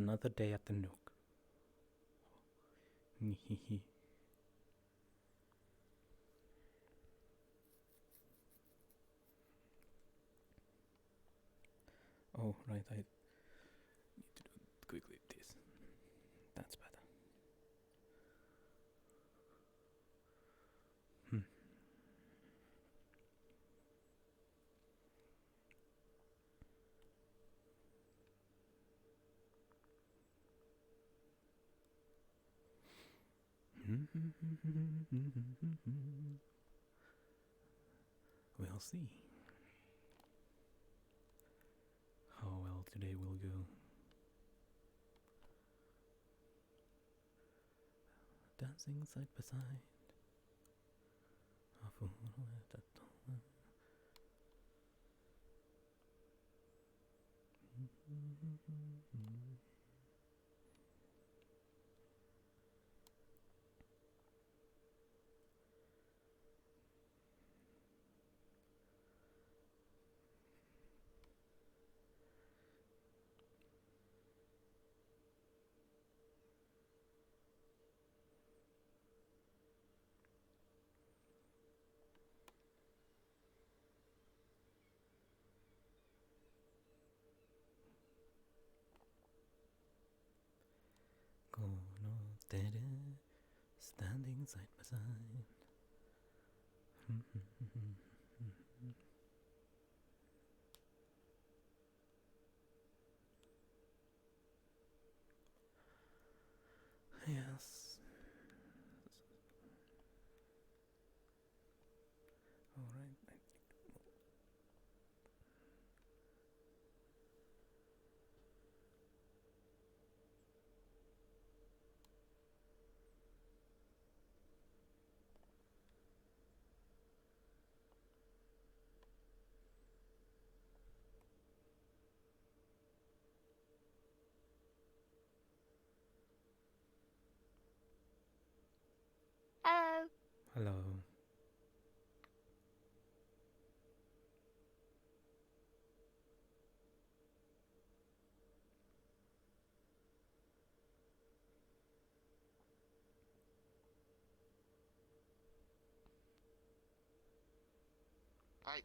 another day at the Nook. Oh, right, I need to do it quickly this. That's better. We'll see how well today will go. Dancing side by side. Steady, standing side by side. Yes. All right. Hello. Hello. Hi.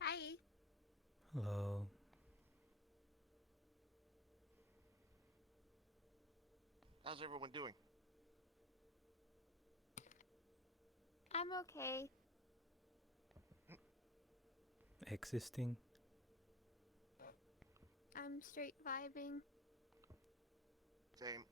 Hi. Hello. How's everyone doing? I'm okay. Existing. I'm straight vibing. Same.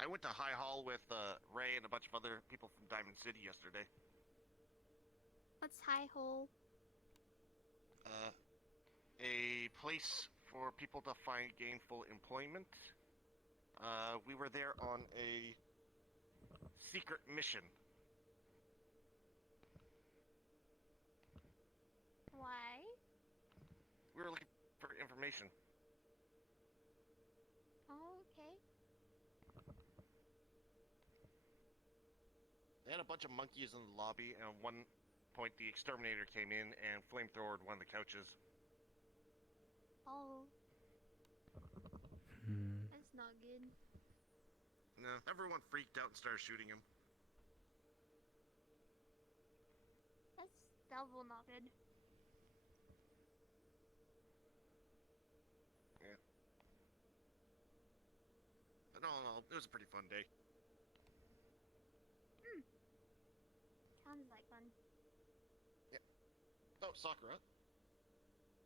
I went to High Hall with Ray and a bunch of other people from Diamond City yesterday. What's high hole? A place for people to find gainful employment. We were there on a secret mission. Why? We were looking for information. Oh, okay. They had a bunch of monkeys in the lobby, and at one point the exterminator came in and flamethrowered one of the couches. Oh, Hmm. that's not good. No, everyone freaked out and started shooting him. That's double not good. Yeah. But all in all, it was a pretty fun day. Sounds like fun. Oh, Sakura.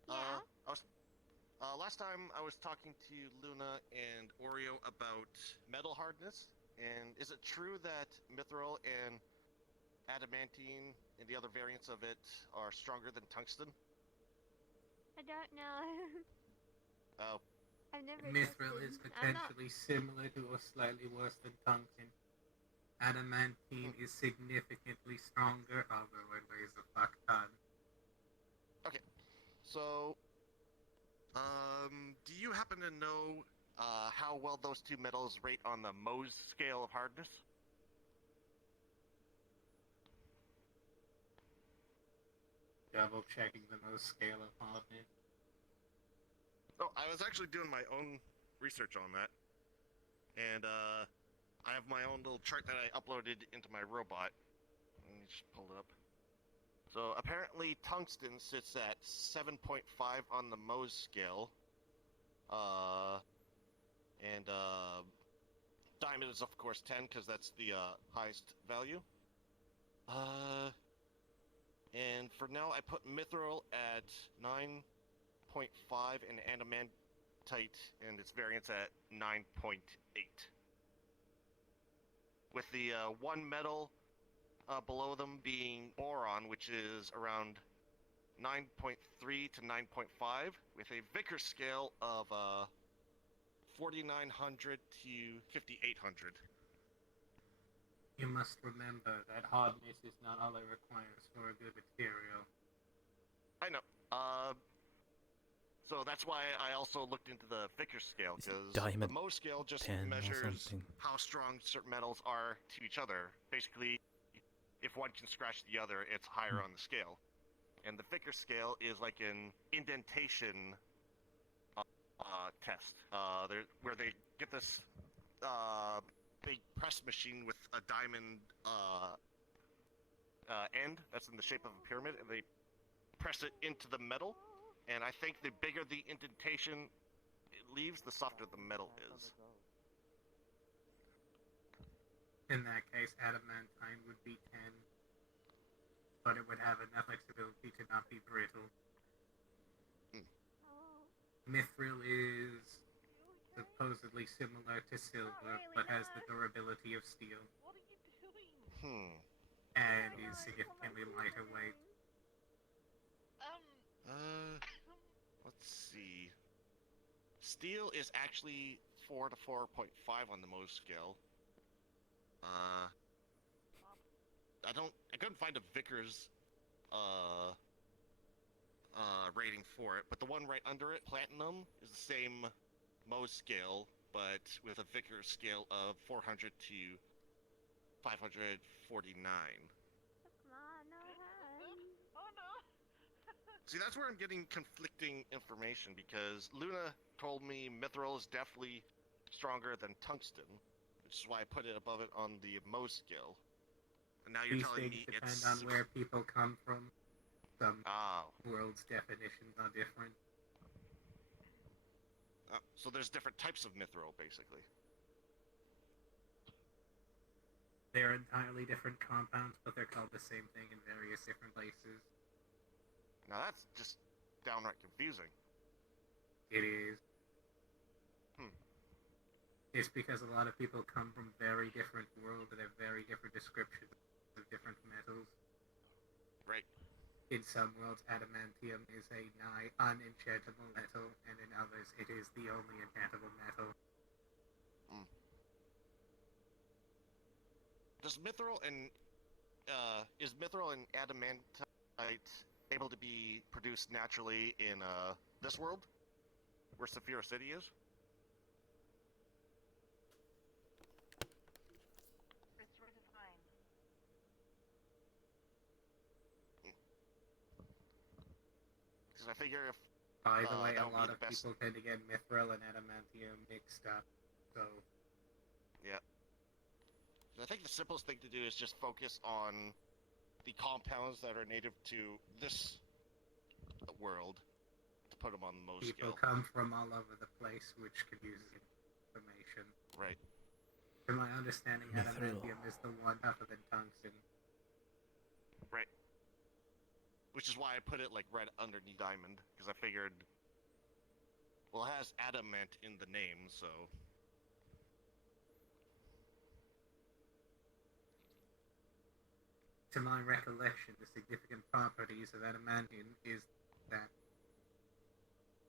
Yeah? I was last time I was talking to Luna and Oreo about metal hardness, and is it true that mithril and adamantine and the other variants of it are stronger than tungsten? I don't know. Oh, I've never Mithril tested. is I'm not. potentially similar to or slightly worse than tungsten. Adamantine is significantly stronger, although it weighs a fuck ton. okay. So, do you happen to know how well those two metals rate on the Mohs scale of hardness. Double checking the most scale of hardness. Oh, I was actually doing my own research on that, and I have my own little chart that I uploaded into my robot. Let me just pull it up. So apparently tungsten sits at 7.5 on the Mohs scale. And diamond is of course 10 because that's the highest value. And for now I put mithril at 9.5 and adamantite and its variance at 9.8. With the one metal below them being boron, which is around 9.3 to 9.5, with a Vickers scale of 4,900 to 5,800. You must remember that hardness is not all it requires for a good material. I know. So that's why I also looked into the Vickers scale, Is it because the diamond Mohs scale just 10 or measures something? how strong certain metals are to each other. Basically, if one can scratch the other, it's higher on the scale. And the Vickers scale is like an indentation test, where they get this big press machine with a diamond end that's in the shape of a pyramid, and they press it into the metal. And I think the bigger the indentation it leaves, the softer the metal is. In that case, adamantine would be 10, but it would have enough flexibility to not be brittle. Mithril is supposedly similar to silver, but has the durability of steel, and is significantly lighter weight. Let's see. Steel is actually 4 to 4.5 on the Mohs scale. I couldn't find a Vickers rating for it, but the one right under it, platinum, is the same Mohs scale, but with a Vickers scale of 400 to 549. Come on, no hand. Oh no! See, that's where I'm getting conflicting information, because Luna told me mithril is definitely stronger than tungsten, which is why I put it above it on the Mohs scale. And now you're These telling things me depend it's... on where people come from. Some Oh. worlds' definitions are different. So there's different types of mithril, basically. They're entirely different compounds, but they're called the same thing in various different places. Now that's just downright confusing. It is. Hmm. It's because a lot of people come from very different worlds that have very different descriptions of different metals. Right. In some worlds, adamantium is a nigh unenchantable metal, and in others, it is the only enchantable metal. Does mithril and is mithril and adamantite able to be produced naturally in this world, where Saphira City is? It's really fine. Because I figure if By the way, that a would be lot the of best. people tend to get mithril and adamantium mixed up, so Yeah. I think the simplest thing to do is just focus on the compounds that are native to this world to put them on the Mohs people scale. come from all over the place, which confuses information. Right. To my understanding, Mithril. adamantium is the one tougher than tungsten. Right. Which is why I put it like right underneath diamond, because I figured, well, it has adamant in the name, so. To my recollection, the significant properties of adamantium is that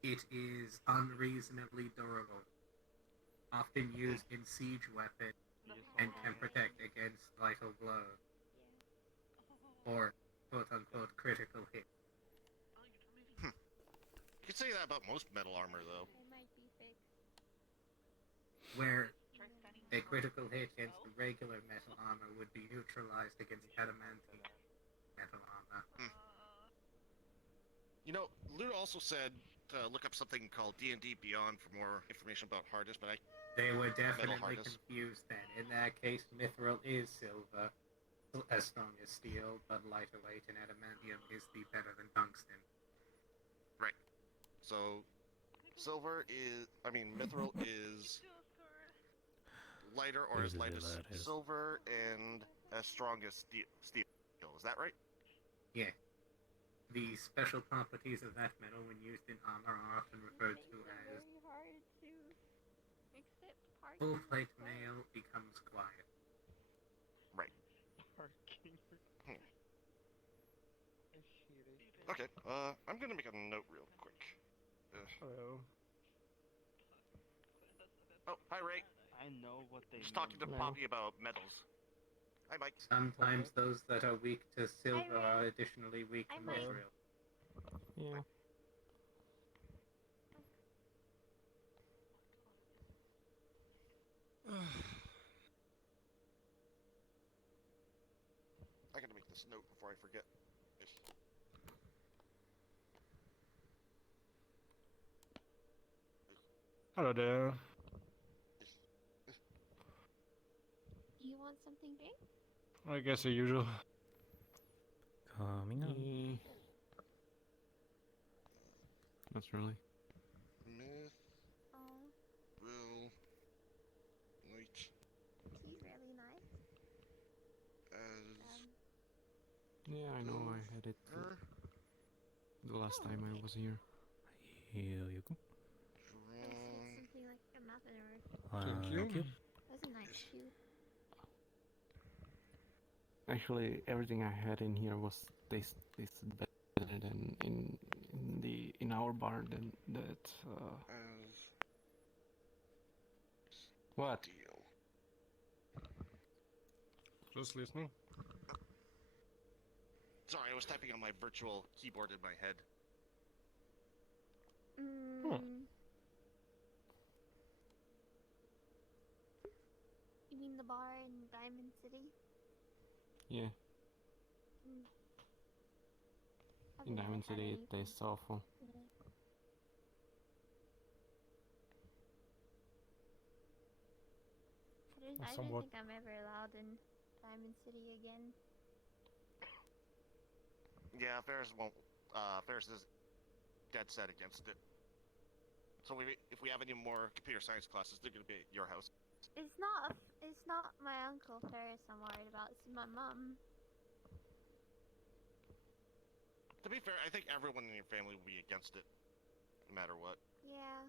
it is unreasonably durable, often used in siege weapons, and can protect against vital blows, or quote-unquote critical hits. You could say that about most metal armor, though. They might be fixed. where Try stunning a people. critical hit against the regular metal armor would be neutralized against adamantine metal armor. You know, Luna also said to look up something called D&D Beyond for more information about hardness, but They were definitely hardness. confused then. In that case, mithril is silver, as strong as steel, but lighter weight, and adamantium is the better than tungsten. So, mithril is lighter or This as is light as hilarious. silver and as strong as steel. Is that right? Yeah. The special properties of that metal when used in armor are often referred to as very hard to accept parking. full plate mail becomes quiet. Right. Parking. Hmm. I hate it. Okay, I'm gonna make a note real quick. Hello. Oh, hi Ray. I know what they Just talking to mean. Poppy about metals. Hi Mike. Sometimes those that are weak to silver Ray. are additionally weak to Hi, Mike. mithril. Yeah. I gotta make this note before I forget. Hello there. You want something big? I guess the usual. Coming up. Not really. Myth Oh, will light he's really nice. as Yeah, I know. I had it her the last time I was here. Here you go. It's strong something like another. Thank you. Thank you. That's a nice shoe. Actually, everything I had in here was tasted better than in our bar than that. as What? steel. Just listening. Sorry, I was typing on my virtual keyboard in my head. You mean the bar in Diamond City? Yeah, I've in never Diamond had City it anything. tastes awful. Yeah. I don't Somewhat. think I'm ever allowed in Diamond City again. Yeah, Ferris won't. Ferris is dead set against it. So if we have any more computer science classes, they're gonna be at your house. It's not my Uncle Ferris I'm worried about, it's my mom. To be fair, I think everyone in your family will be against it, no matter what. Yeah.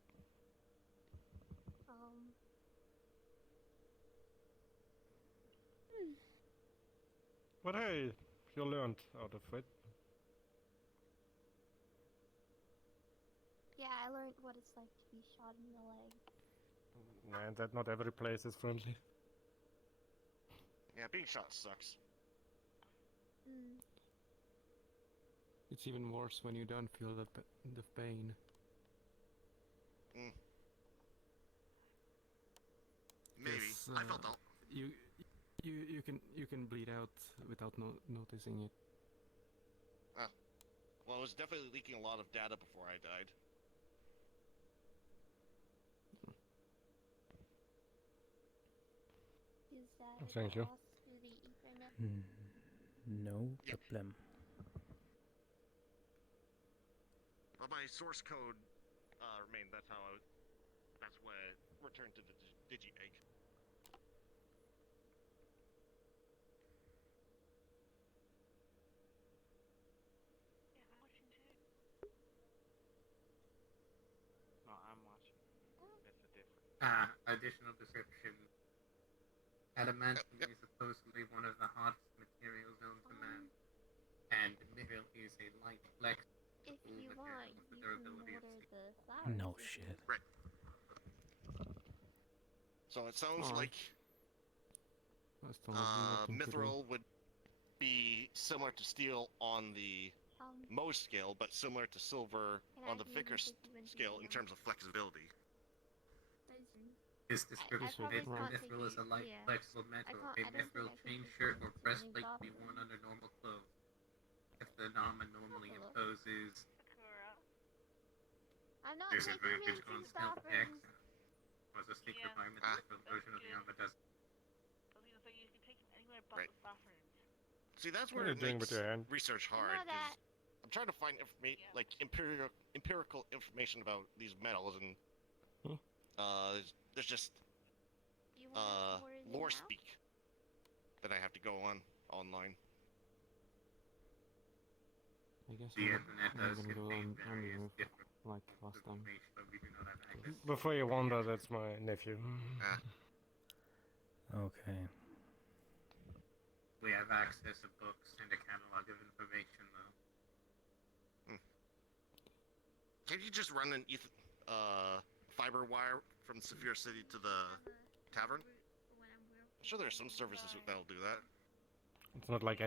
But hey, you learned out of it. Yeah, I learned what it's like to be shot in the leg. And that not every place is friendly. Yeah, being shot sucks. It's even worse when you don't feel the pain. Maybe. Yes, I felt all. You can bleed out without noticing it. Well, I was definitely leaking a lot of data before I died. Is that Thank you. across through the Ethernet? No Yep. problem. Well, my source code remained. That's what it returned to the digi-egg. Yeah, I'm watching too. No, I'm watching. That's a different. Additional description. Adamantium is supposedly one of the hardest materials known to man, and mithril is a light, flexible If you material want, with the you can durability of order steel. the flowers. No if you shit. want. So it sounds Alright. like I still have nothing to do. mithril would be similar to steel on the Mohs scale, but similar to silver Can I on the use thicker this if you want to scale use in them? terms of flexibility. Listen, His description probably states can't that take mithril is a you- light, yeah. flexible metal. can't- A I don't think mithril I can chain take shirt you or to any breastplate can be bathroom. worn under normal clothes. If the armor normally Hello. imposes Sakura. I'm not taking disadvantage you to on the stealth checks, bathrooms. was a secret Yeah. requirement Ah. the mithril version of the armor does. I was gonna say you can take them anywhere but Right. the bathrooms. See, that's What where are you it doing with makes your hand? research I hard. know 'Cause that. I'm trying to find Yeah. like empirical information about these metals, and Hmm. there's just You want more than lore now? speak that I have to go on online. I guess The I'm internet not does gonna go contain on the various roof different like last time. information, but we do not have access. Before you wander, that's my nephew. Okay. We have access to books and a catalog of information, though. Can you just run an fiber wire from Saphir City to the tavern? I'm sure there's some services that'll do that. It's not like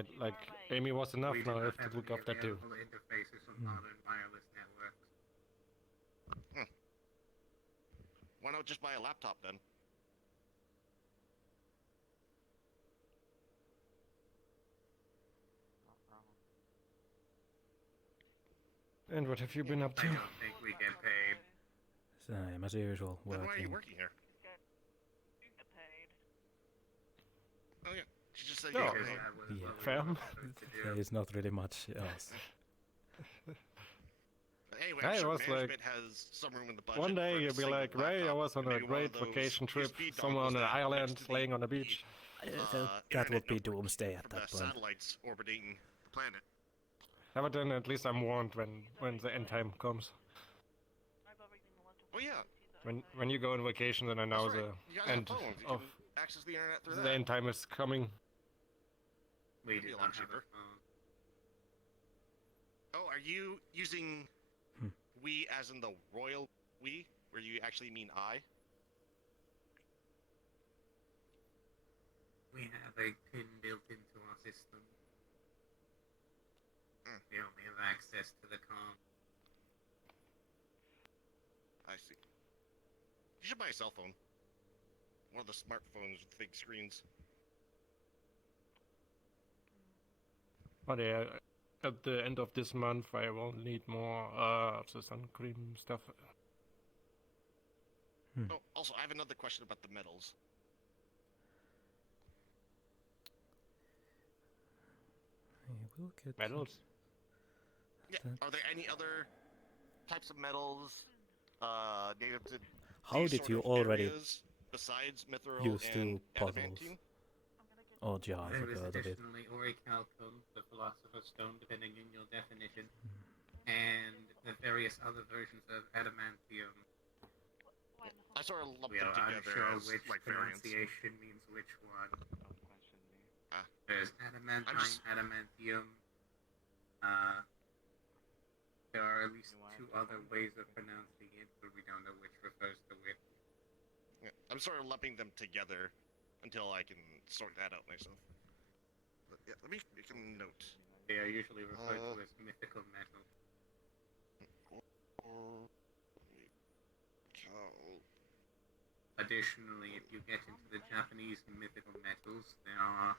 Amy was enough. We do Now I not have to have look any up that too. available interfaces on Hmm. modern wireless networks. Why not just buy a laptop then? And what have you been up I to? don't think we get paid. Same as usual, Then why are you working. working here? Get paid. Oh yeah, she just said No. yeah. Because hey. that was Yeah. what we Fair. were supposed to do. There is not really much else. Anyway, Hey, I'm it sure was like- management has some room in the budget. One day for a you'll be single like, Ray, I laptop, was on maybe a one great of those vacation trip USB somewhere on dongles an that island, connects to the- laying on a beach. That internet would be network doomsday at from the that point. satellites orbiting the planet. Yeah, but then at least I'm warned when the end time comes. I've already looked Oh yeah, When you go on vacation, then I know that's right. the You guys end have phones. You of can access the internet through the that. end time is coming. We It'd be do a not lot have a cheaper. phone. Oh, are you using Hmm. we as in the royal we, where you actually mean I? We have a pin built into our system. We only have access to the comm. I see. You should buy a cell phone. One of the smartphones with big screens. But yeah, at the end of this month, I will need more of the sun cream stuff. Oh, also, I have another question about the metals. I will get Medals? Yeah, That- are there any other types of metals native to How these did sort you of already areas besides mithril use and two puzzles? adamantine? Oh, yeah, I've There is heard of it. additionally orichalcum, the philosopher's stone, depending on your definition, and the various other versions of adamantium. I sort of lumped We them are together unsure as which like variants. pronunciation means which one. Ah. There's adamantine, just- adamantium. There are at least two other ways of pronouncing it, but we don't know which refers to which. Yeah, I'm sort of lumping them together until I can sort that out myself. But yeah, let me make a note. They are usually referred Uh. to as mythical metal. Additionally, if you get into the Japanese mythical metals, there are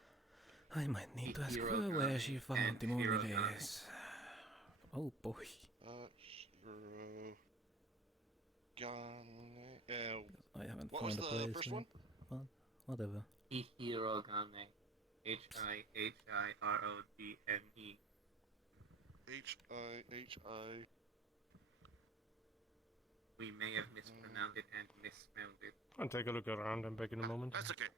I might need to ask her Hero where gun she found and the hero movie gun. is. Oh boy. Hero gun. I haven't What was found a the place first yet. one? Well, whatever. Ihirogane. Hirogane. H-I-H-I. We may have mispronounced it and misspelled it. I'll take a look around. I'm back in a moment. That's okay.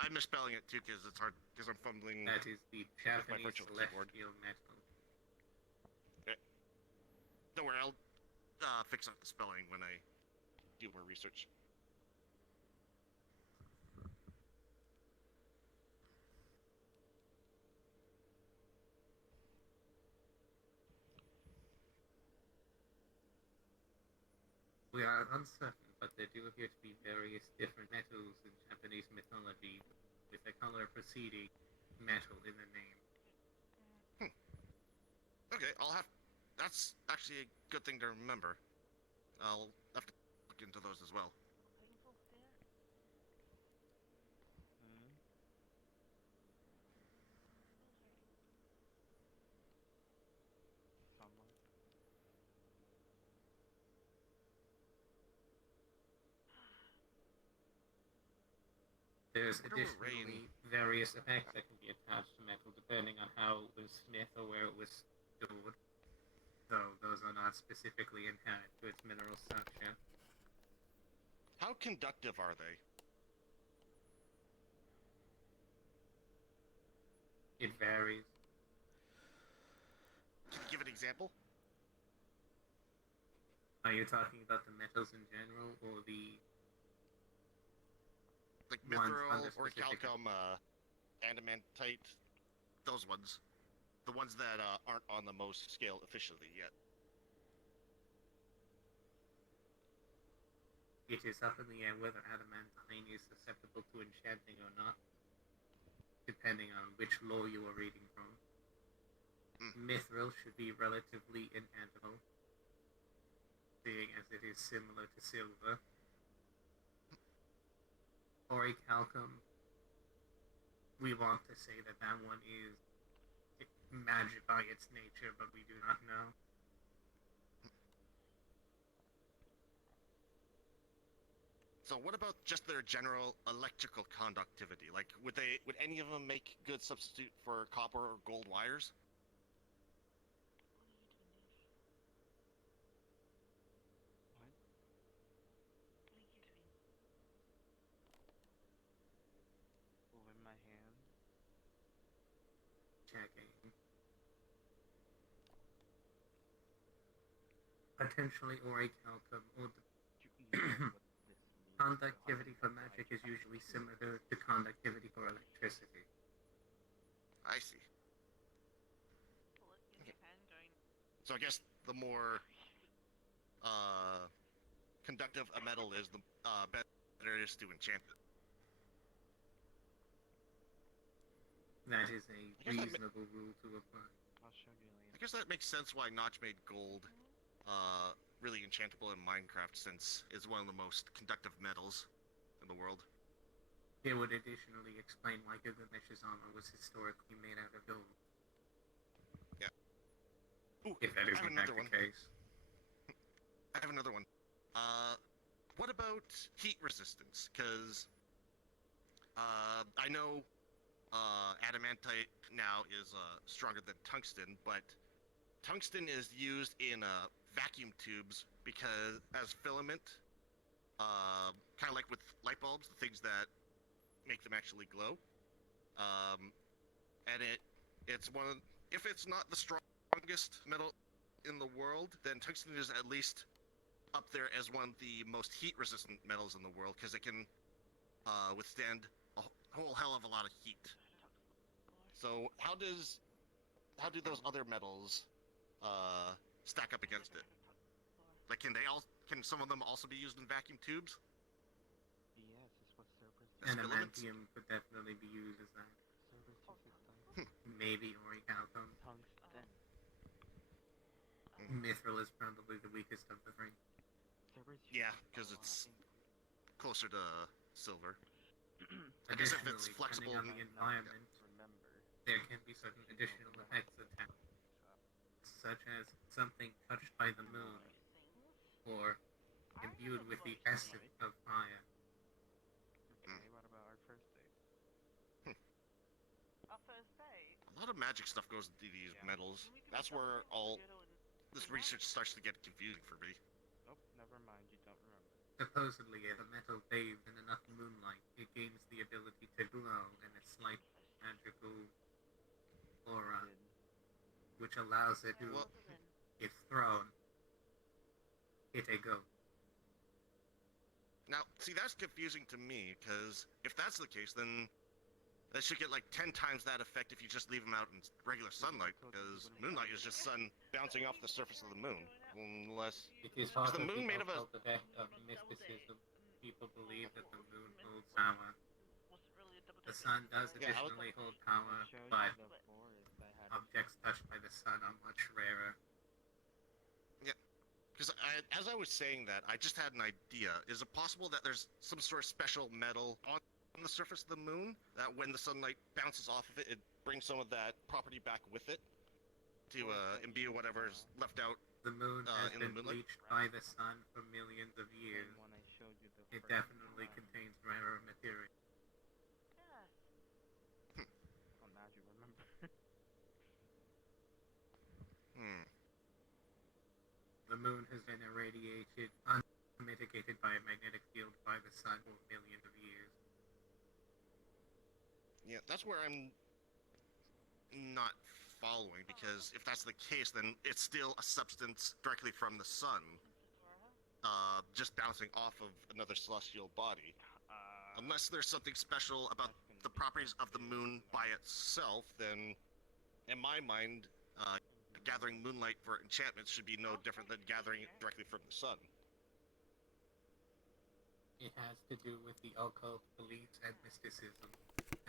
I'm misspelling it too because it's hard because I'm fumbling. That is the my Japanese virtual keyboard. celestial metal. Don't worry, I'll fix up the spelling when I do more research. We are uncertain, but there do appear to be various different metals in Japanese mythology, with the color preceding metal in the name. Okay, I'll have. That's actually a good thing to remember. I'll have to look into those as well. There's Wonder what additionally various effects that can be attached to metal depending on how it was smith or where it was stored. So those are not specifically inherent to its mineral structure. How conductive are they? It varies. Can you give an example? Are you talking about the metals in general or the Like ones mithril, under specific- orichalcum, adamantite, those ones. The ones that aren't on the most scale officially yet. It is up in the air whether adamantine is susceptible to enchanting or not, depending on which law you are reading from. Mithril should be relatively enchantable, seeing as it is similar to silver. Orichalcum, we want to say that that one is magic by its nature, but we do not know. So what about just their general electrical conductivity? Like, would any of them make good substitute for copper or gold wires? Moving my hand. Checking. Potentially orichalcum or conductivity for magic is usually similar to conductivity for electricity. I see. So I guess the more conductive a metal is, the better it is to enchant it. That is a I guess that reasonable rule to apply. I'll show you later. I guess that makes sense why Notch made gold really enchantable in Minecraft, since it's one of the most conductive metals in the world. It would additionally explain why Gilgamesh's armor was historically made out of gold. Yeah. Ooh, If that is I have in fact another the one. case. I have another one. What about heat resistance? Because I know adamantite now is stronger than tungsten, but tungsten is used in vacuum tubes because as filament, kind of like with light bulbs, the things that make them actually glow. And it's one of, if it's not the strongest metal in the world, then tungsten is at least up there as one of the most heat-resistant metals in the world because it can withstand a whole hell of a lot of heat. So how do those other metals stack up against it? Like, can some of them also be used in vacuum tubes? Yes, it's what servers do. As filaments? Adamantium could definitely be used as that. Servers use it though. Maybe orichalcum. Tungsten. Mithril is probably the weakest of the three. Servers use Yeah, it a because lot it's in- closer to silver. I guess if it's Additionally, flexible, depending on the environment, Remember. there can be certain additional effects attached, such as something touched by the moon, or imbued with the essence of fire. Okay, what about our first date? Our first date. a lot of magic stuff goes into these Yeah. metals. That's where all this research starts to get confusing for me. Nope, never mind, you don't remember. Supposedly, if a metal bathed in enough moonlight, it gains the ability to glow in a slight magical aura, which allows it to, Well- if thrown, hit a ghost. Now, see, that's confusing to me, because if that's the case, then that should get like 10 times that effect if you just leave them out in regular sunlight, because moonlight is just sun bouncing off the surface of the moon. Unless... It is part the of moon the made of a- occult effect of mysticism. People believe that the moon holds power. The sun does Yeah, I was- additionally hold power, Show you but the forest I had. objects touched by the sun are much rarer. Because as I was saying that, I just had an idea. Is it possible that there's some sort of special metal on the surface of the moon that when the sunlight bounces off of it, it brings some of that property back with it to imbue whatever's left out? The moon has in the been moonlight? bleached by the sun for millions of years. Same one I showed you the It first definitely time. contains rarer material. moon has been irradiated, unmitigated by a magnetic field by the sun for millions of years. Yeah, that's where I'm not following, because if that's the case, then it's still a substance directly from the sun, just bouncing off of another celestial body. Unless there's something special about the properties of the moon by itself, then in my mind, gathering moonlight for enchantments should be no different than gathering it directly from the sun. It has to do with the occult beliefs and mysticism,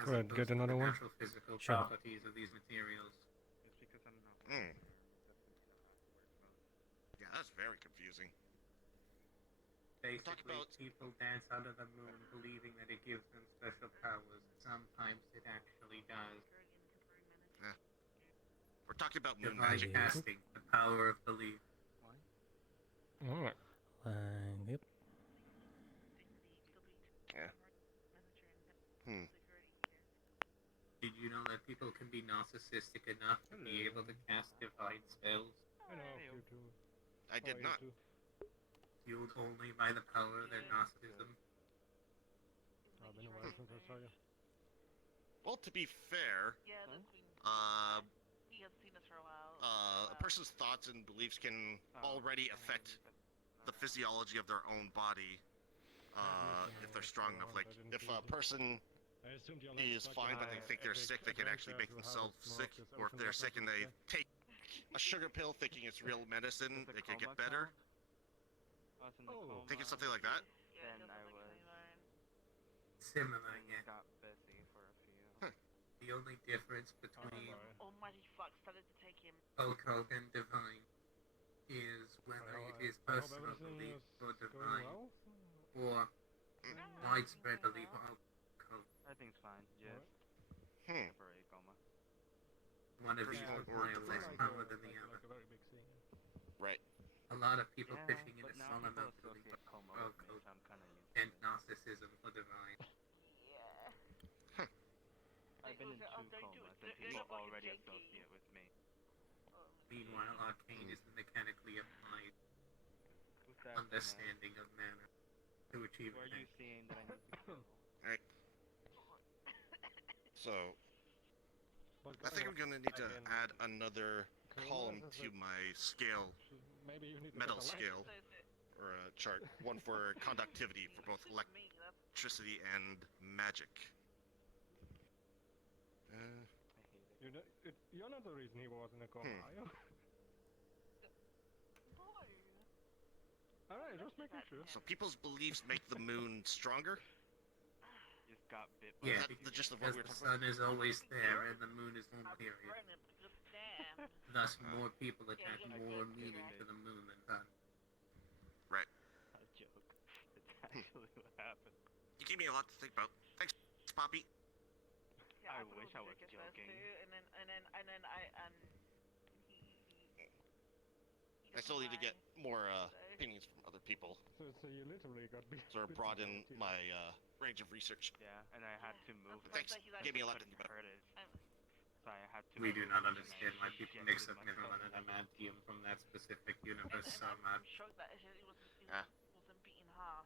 as Right, opposed get to the another one? natural physical Sure. properties of these materials. It's because I'm not. Hmm. That's Yeah, that's very confusing. Basically, about- people dance under the moon believing that it gives them special powers. Sometimes it actually does. We're talking about moon Divine magic. casting, the power of belief. Alright. Yep. Yeah. Hmm. Did you know that people can be narcissistic enough to be able to cast divine spells, I know you too. I did not. fueled only by the power of their narcissism? I've been a while since I saw you. Well, to be fair, Yeah, that's been. He has seen us for a while. a person's thoughts and beliefs can already affect the physiology of their own body, if they're strong enough. Like, if a person is fine but they think they're sick, they can actually make themselves sick. Or if they're sick and they take a sugar pill thinking it's real medicine, they can get better. Thinking something like that? Yeah, Then I was. Similar, Things yeah. got busy for a few. The only difference between Almighty fuck started to take him. occult and divine is whether it is personal belief or divine, or widespread belief or occult. Everything's fine. Just Hmm. temporary coma. One of these Yeah, will or play less divine. power than the other. Like a very big scene. Right. A lot of people Yeah, pitching in but a now small people amount of belief associate coma or with me, occult so I'm kind of used to and it. narcissism for divine. Yeah. I've been in two comas, and people already associate with me. Meanwhile, arcane is the mechanically applied Who's that? dumbass? understanding of manner to achieve Where are you effect. seeing that I need to go? So, But I think I'm gonna need to again, add another column Comas is to a- my scale, Maybe you need to metal get a light. scale, or a chart. One for conductivity for both electricity and magic. I hate it. You're not the reason he was in a coma, are you? Alright, just making sure. So people's beliefs make the moon stronger? Just got bit by Yeah, Is that the gist of what because we're the talking about? sun is always there and the moon is one period. Thus, more people attach more meaning to the moon than sun. a joke. It's actually what happened. You gave me a lot to think about. Thanks, Poppy. I wish I was joking. I still need to get more opinions from other people, So you literally got sort of broaden my range of research. Yeah, and I had to move. Thanks. it. Gave me a lot to Couldn't think about. hurt it. So I had to. We do move not it, and I understand why people mix up shifted mineral myself. and adamantium from that specific universe so I'm much. shocked that it Ah. wasn't beaten half.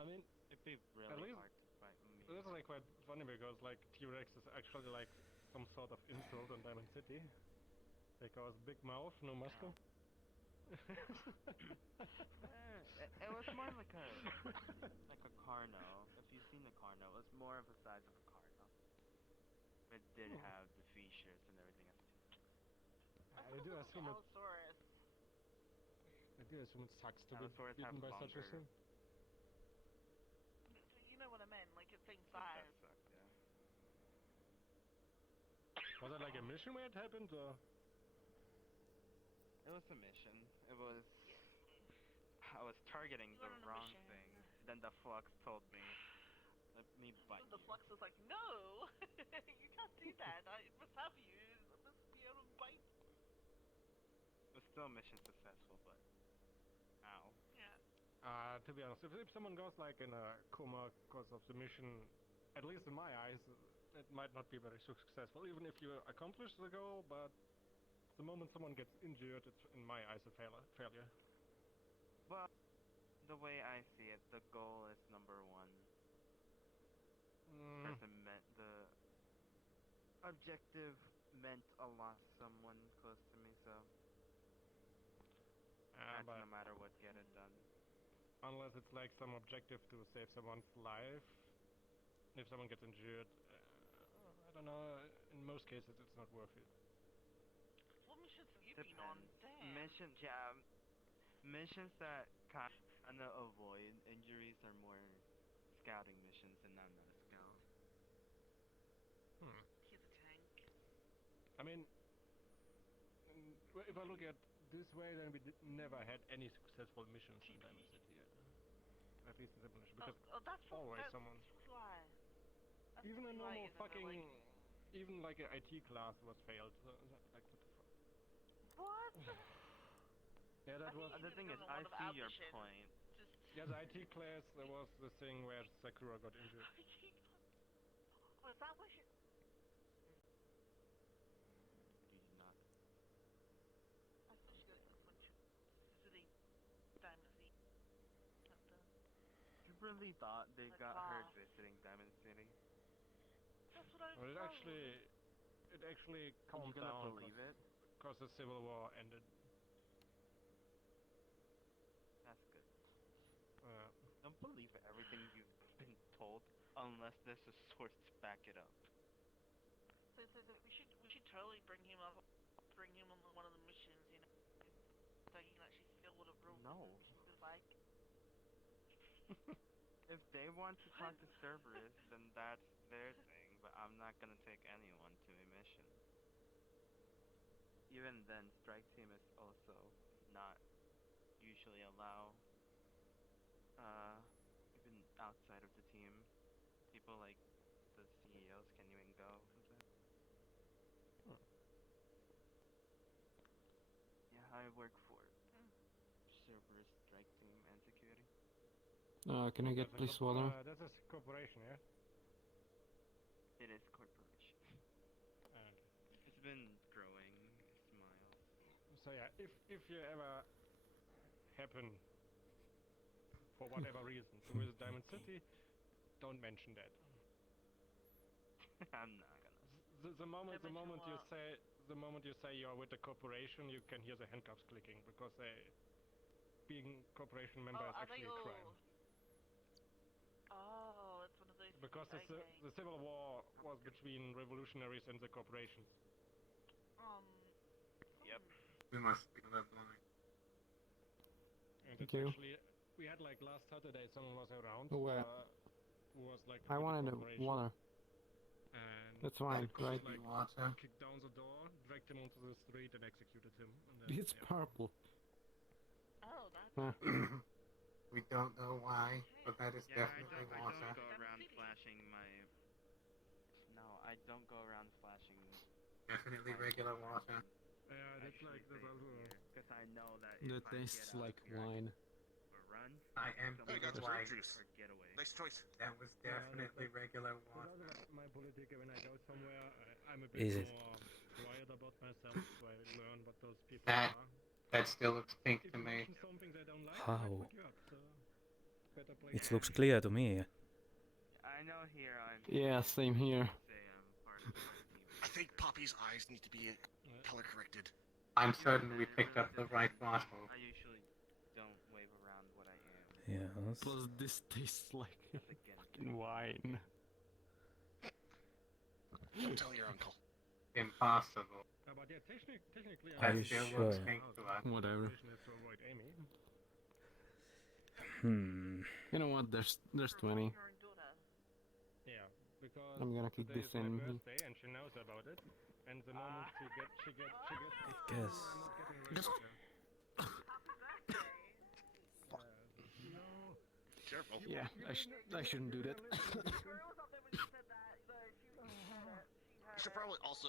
I mean, It'd be At really least- hard to fight me. this is like quite funny because like T-Rex is actually like some sort of insult in Diamond City. Because big mouth, no muscle. It was more like a Carno. If you've seen the Carno, it was more of the size of a Carno. It did have the features and everything else. I do assume it. Allosaurus. I do assume it sucks to be Allosaurus beaten have by such a longer. thing. You know what I meant? Like it's same That size. sucked, yeah. Was it like a mission where it happened, or? It was a mission. It was. I was targeting You the went on a wrong mission. thing. Then the Flux told me, "Let me bite The you." flux was like, no, you can't do that. I must have you. I must be able to bite. It was still mission successful, but ow. Yeah. To be honest, if someone goes like in a coma because of the mission, at least in my eyes, it might not be very successful. Even if you accomplish the goal, but the moment someone gets injured, it's in my eyes a failure. Well, the way I see it, the goal is number one. The objective meant a lot to someone close to me, so that's But no matter what, get it done. unless it's like some objective to save someone's life, if someone gets injured, I don't know. In most cases, it's not worth it. What missions have you been on? Damn. Missions that kind of avoid injuries are more scouting missions, and I'm not a scout. He's a tank. I mean, if I look at this way, then we never had any successful missions in Diamond City yet. At least in Simulation, because that's always that's someone. Why? Even a normal fucking, even like an IT class was failed. So, like what the fuck? What? Yeah, that was. The thing is, I see your point. Yeah, the IT class, there was the thing where Sakura got injured. Oh, is that what she... You did not. I thought she got when she visiting Diamond City. You really thought they got her visiting Diamond City? That's what I Well, it actually calmed you gonna down. Believe it? Because the Civil War ended. That's good. Don't believe everything you've been told unless there's a source to back it up. So we should totally bring him on one of the missions, you know, so he can actually feel what a real mission is like. If they want to talk to Cerberus, then that's their thing, but I'm not gonna take anyone to a mission. Even then, Strike Team is also not usually allow, even outside of the team, people like the CEOs can't even go. Yeah, I work for Cerberus, Strike Team, and Security. Can I get this water? That's a corporation, yeah? It is corporation. It's been growing, smiles. So yeah, if you ever happen, for whatever reason, to visit Diamond City, don't mention that. I'm not gonna. The moment you say you're with the corporation, you can hear the handcuffs clicking because being corporation member is actually a crime. Oh, it's one of those. Because the Civil War was between revolutionaries and the corporations. Yep. We must be blind. And Thank it's you. actually, we had like last Saturday, someone was around who was like. I wanted the water. And that's fine, right? Like, water. Kicked down the door, dragged him onto the street, and executed him. And then, It's purple. Oh, that's. We don't know why, but that is definitely water. I don't go around flashing my. No, I don't go around flashing. Definitely regular water. Yeah, that's like the because I know that. That tastes like wine. Or run. I am Oh, you got the white. grape juice. Or get away. Nice choice. That was definitely regular water. My politic, when I go somewhere, I'm a bit more quiet about myself, so I learn what those people are. That still looks pink If to you me. mention something they don't like, How? I put you up, so better play It looks clear to me. I know here I'm. Yeah, same here. Say I'm part of the team. I think Poppy's eyes need to be color corrected. I'm certain we picked up the right bottle. I usually don't wave around what I am. Yes. Plus, this tastes like fucking wine. Don't tell your uncle. Impossible. But yeah, technically, Are you still sure? looks pink to us. Whatever. To avoid Amy. You know what? There's 20. Yeah, because I'm gonna keep today this is my in. birthday and she knows about it. And the moment she gets Guess. Careful. Yeah, I shouldn't do that. You should probably also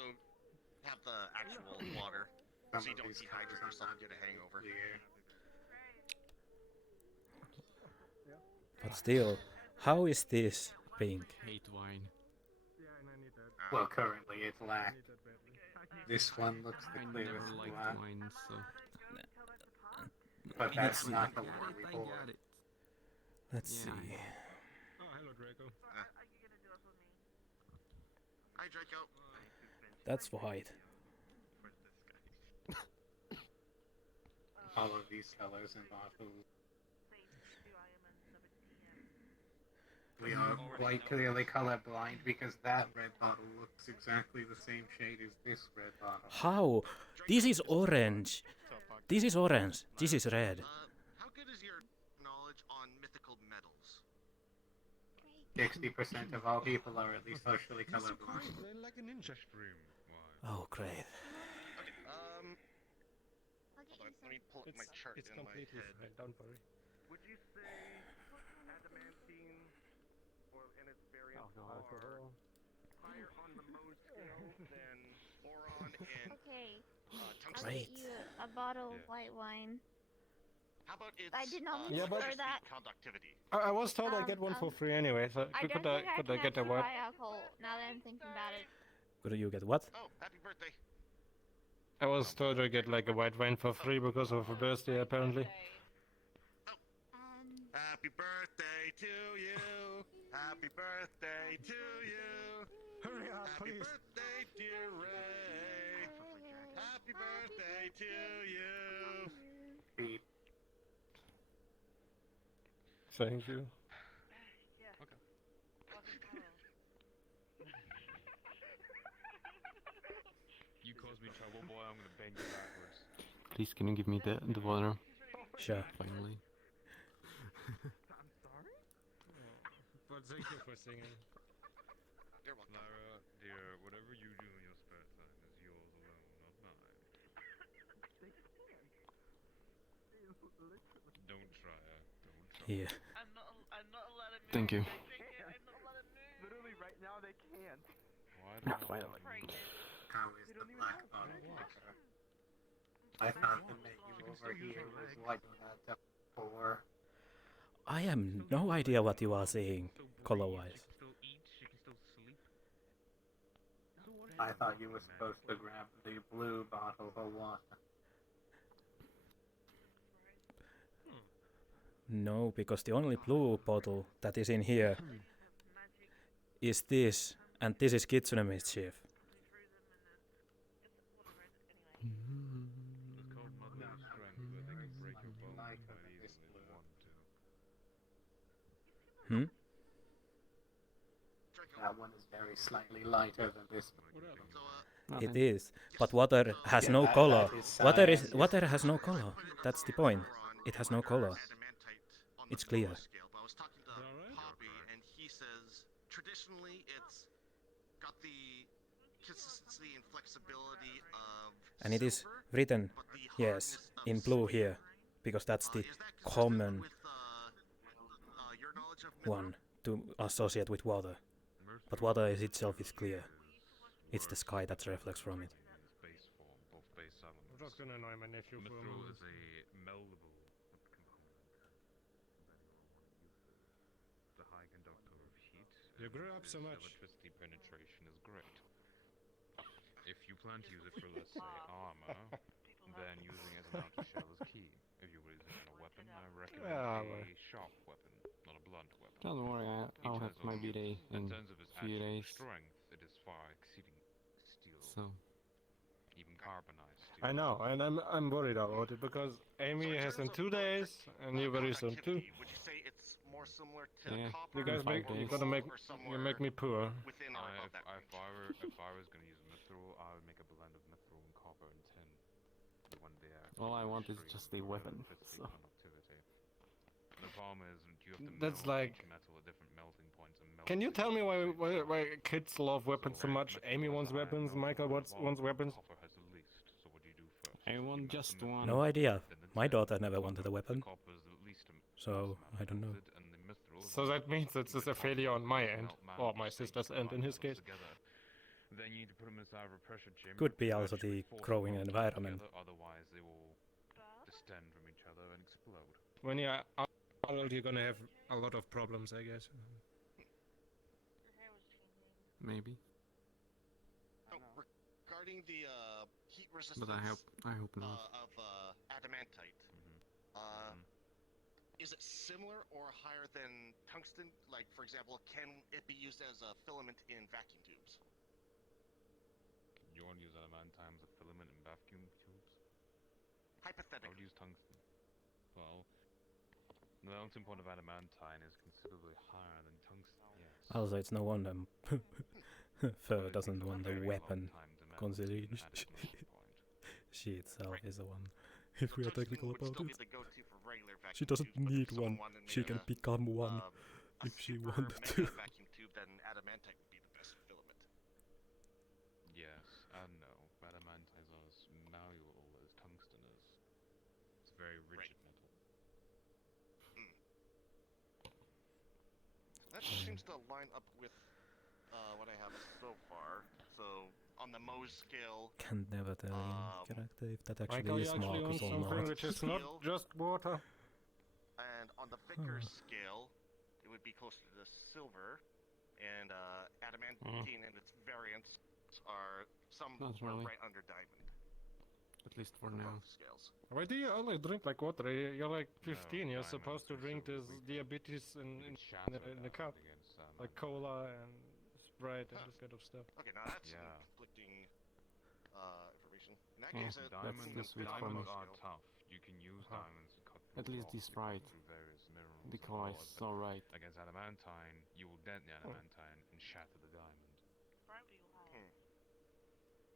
have the actual water, so you don't dehydrate yourself and get a hangover. But still, how is this pink? Hate wine. Yeah, and I need that. Well, currently it's I black. need that badly. This one looks the I clearest never liked black, wine, so but that's Let's not see. the one we I bought. got it. Let's Yeah, see. Oh, hello, Draco. Are you gonna do it for me? Hi, Draco. That's white. All of these colors and bottles. Same to I am another DM. We are quite clearly colorblind because that red bottle looks exactly the same shade as this red bottle. How? This is orange. This is orange. This is red. How good is your knowledge on mythical metals? 60% of all people are at least partially colorblind. Like a ninja stream. Oh, great. Okay, I'll get hold on, you let me some. pull up my chart It's in my completely head. fine, don't worry. Would you say adamantine, or and its variants are Alcohol. higher on the Mohs scale than boron and Okay, I'll tungsten? Great. get you a bottle of white wine. How about its I did not mean to order electricity that. conductivity? I was told I get one for free anyway, so I could don't think I could can I get a actually what? buy alcohol now that I'm thinking about it. Could you get what? Oh, happy birthday! I was told I get like a white wine for free because of a birthday apparently. Happy birthday to you! Happy birthday to you! Hurry up, Happy please. birthday, dear Ray! Happy birthday to you! Beep. Thank you. Yeah. Okay. Fucking hell. You cause me trouble, boy, I'm gonna bang you backwards. Please, can you give me the water? Sure. Finally. I'm sorry? But thank you for singing. You're welcome. Lara, dear, whatever you do in your spare time is yours alone, not mine. Don't try, don't try. Here. I'm not allowed to move. Thank you. I'm not allowed to move. Literally right now they can't. Why the hell Finally. Pregnant. How is the black bottle water? I thought the menu over here was like that for. I have no idea what you are saying, Still breathe, color-wise. She can still eat, she can still sleep. I thought you were supposed to grab the blue bottle of water. No, because the only blue bottle that is in here Magic. is this, and this is Kitsune Mischief. It's called motherly strength, where they can break your bones quite easily if they want to. Hmm? Draco. That one is very slightly lighter than this one. So, It is, but water has Yeah, no that- color. that is Water science. water has no color. That's the point. It has no color. Adamantite on It's the clear. Mohs scale, but I was talking to Alright. Poppy, and he says traditionally it's got the consistency and flexibility of And it is silver, written, but the yes, hardness of in blue steel. here, because that's the Is that consistent common with, your knowledge of Mithril? one to associate with water. But water is itself is clear. It's the sky that reflects from it. In its base form, both base elements. I'm just gonna annoy my nephew for a Mithril moment. is a meldable component, depending on what it uses. It's a high conductor of heat. You and grew up its so much. Electricity penetration is great. If you plan to use it for, let's say, armor, then using it as an outer shell is key. If you were using it on a weapon, I recommend Yeah, a well. sharp weapon, not a blunt weapon. Don't worry, I'll Each have has my its B-day use. in terms of its few actual days. strength, it is far exceeding steel, So, even carbonized steel. I know, and I'm worried about it because Amy So in has in terms of 2 days, and you very soon too. conductivity, would you say it's more similar to Yeah, copper? You guys in make 5 you're days. gonna make or you make me poor. within or above that range? If I was going to use mithril, I would make a blend of mithril and copper and tin. The one day all I want is extreme just a weapon. electricity So, conductivity. The problem is you have to That's melt like- each metal at different melting points and melt Can you it tell me into why kids love weapons so much? mithril Amy has wants a higher weapons. melting Michael point wants as well, weapons. Copper has the least. So what do you do first? I You want melt the just mithril, one. No idea. then the My tin. daughter never wanted a weapon. The copper is the least So, I don't know. melted, and the mithril is So on that top. means it's The just a copper failure on my will end, melt or manage my to stay sister's end in his combine case. those together. Then you need to put them inside of a pressure chamber. Could be to also actually the force growing them environment. together, otherwise they will distend from each other and explode. When you're adult, you're gonna have a lot of problems, I guess. Your hair was changing. maybe. Oh, regarding regarding the heat resistance But I hope not. of adamantite, is it similar or higher than tungsten? Like, for example, can it be used as a filament in vacuum tubes? You want to use adamantine as a filament in vacuum tubes? I would Hypothetically. use tungsten. Well, the melting point of adamantine is considerably higher than tungsten, yes. Also, it's no wonder Fur But it doesn't takes a want the very long weapon, time to melt considering an adequate melting point. she itself Right. is the one. If So we are tungsten technical would about still it, be the go-to for regular vacuum she doesn't tubes, but if need someone one. wanted She made can a, become one a if she super wanted mega to. vacuum tube, then adamantite would be the best filament. Yes, and no. Adamantine is as malleable as tungsten is. It's a very rigid metal. That seems to line up with what I have so far. So on the Mohs scale, Can never tell in character if that actually Michael, is you actually own Marcus or something not. which is not Steel. just water. and on the Vickers scale, it would be closer to the silver, and adamantine and its variants are some Not are really. right under diamond. At least for on now. both scales. Why do you only drink like water? You're like 15. You're diamond supposed to drink this considerably diabetes You in can shatter the cup, diamond against like adamantine. cola and Sprite and Huh. this kind of stuff. Okay, now that's some Yeah. conflicting information. In that Yeah, case, that's Diamonds, the sweet for diamonds me. are tough. You can use diamonds to cut At through least rocks, he's to cut right. through various minerals The and car ores, is but so right. against adamantine, you will dent the adamantine and shatter the diamond. Apparently you have.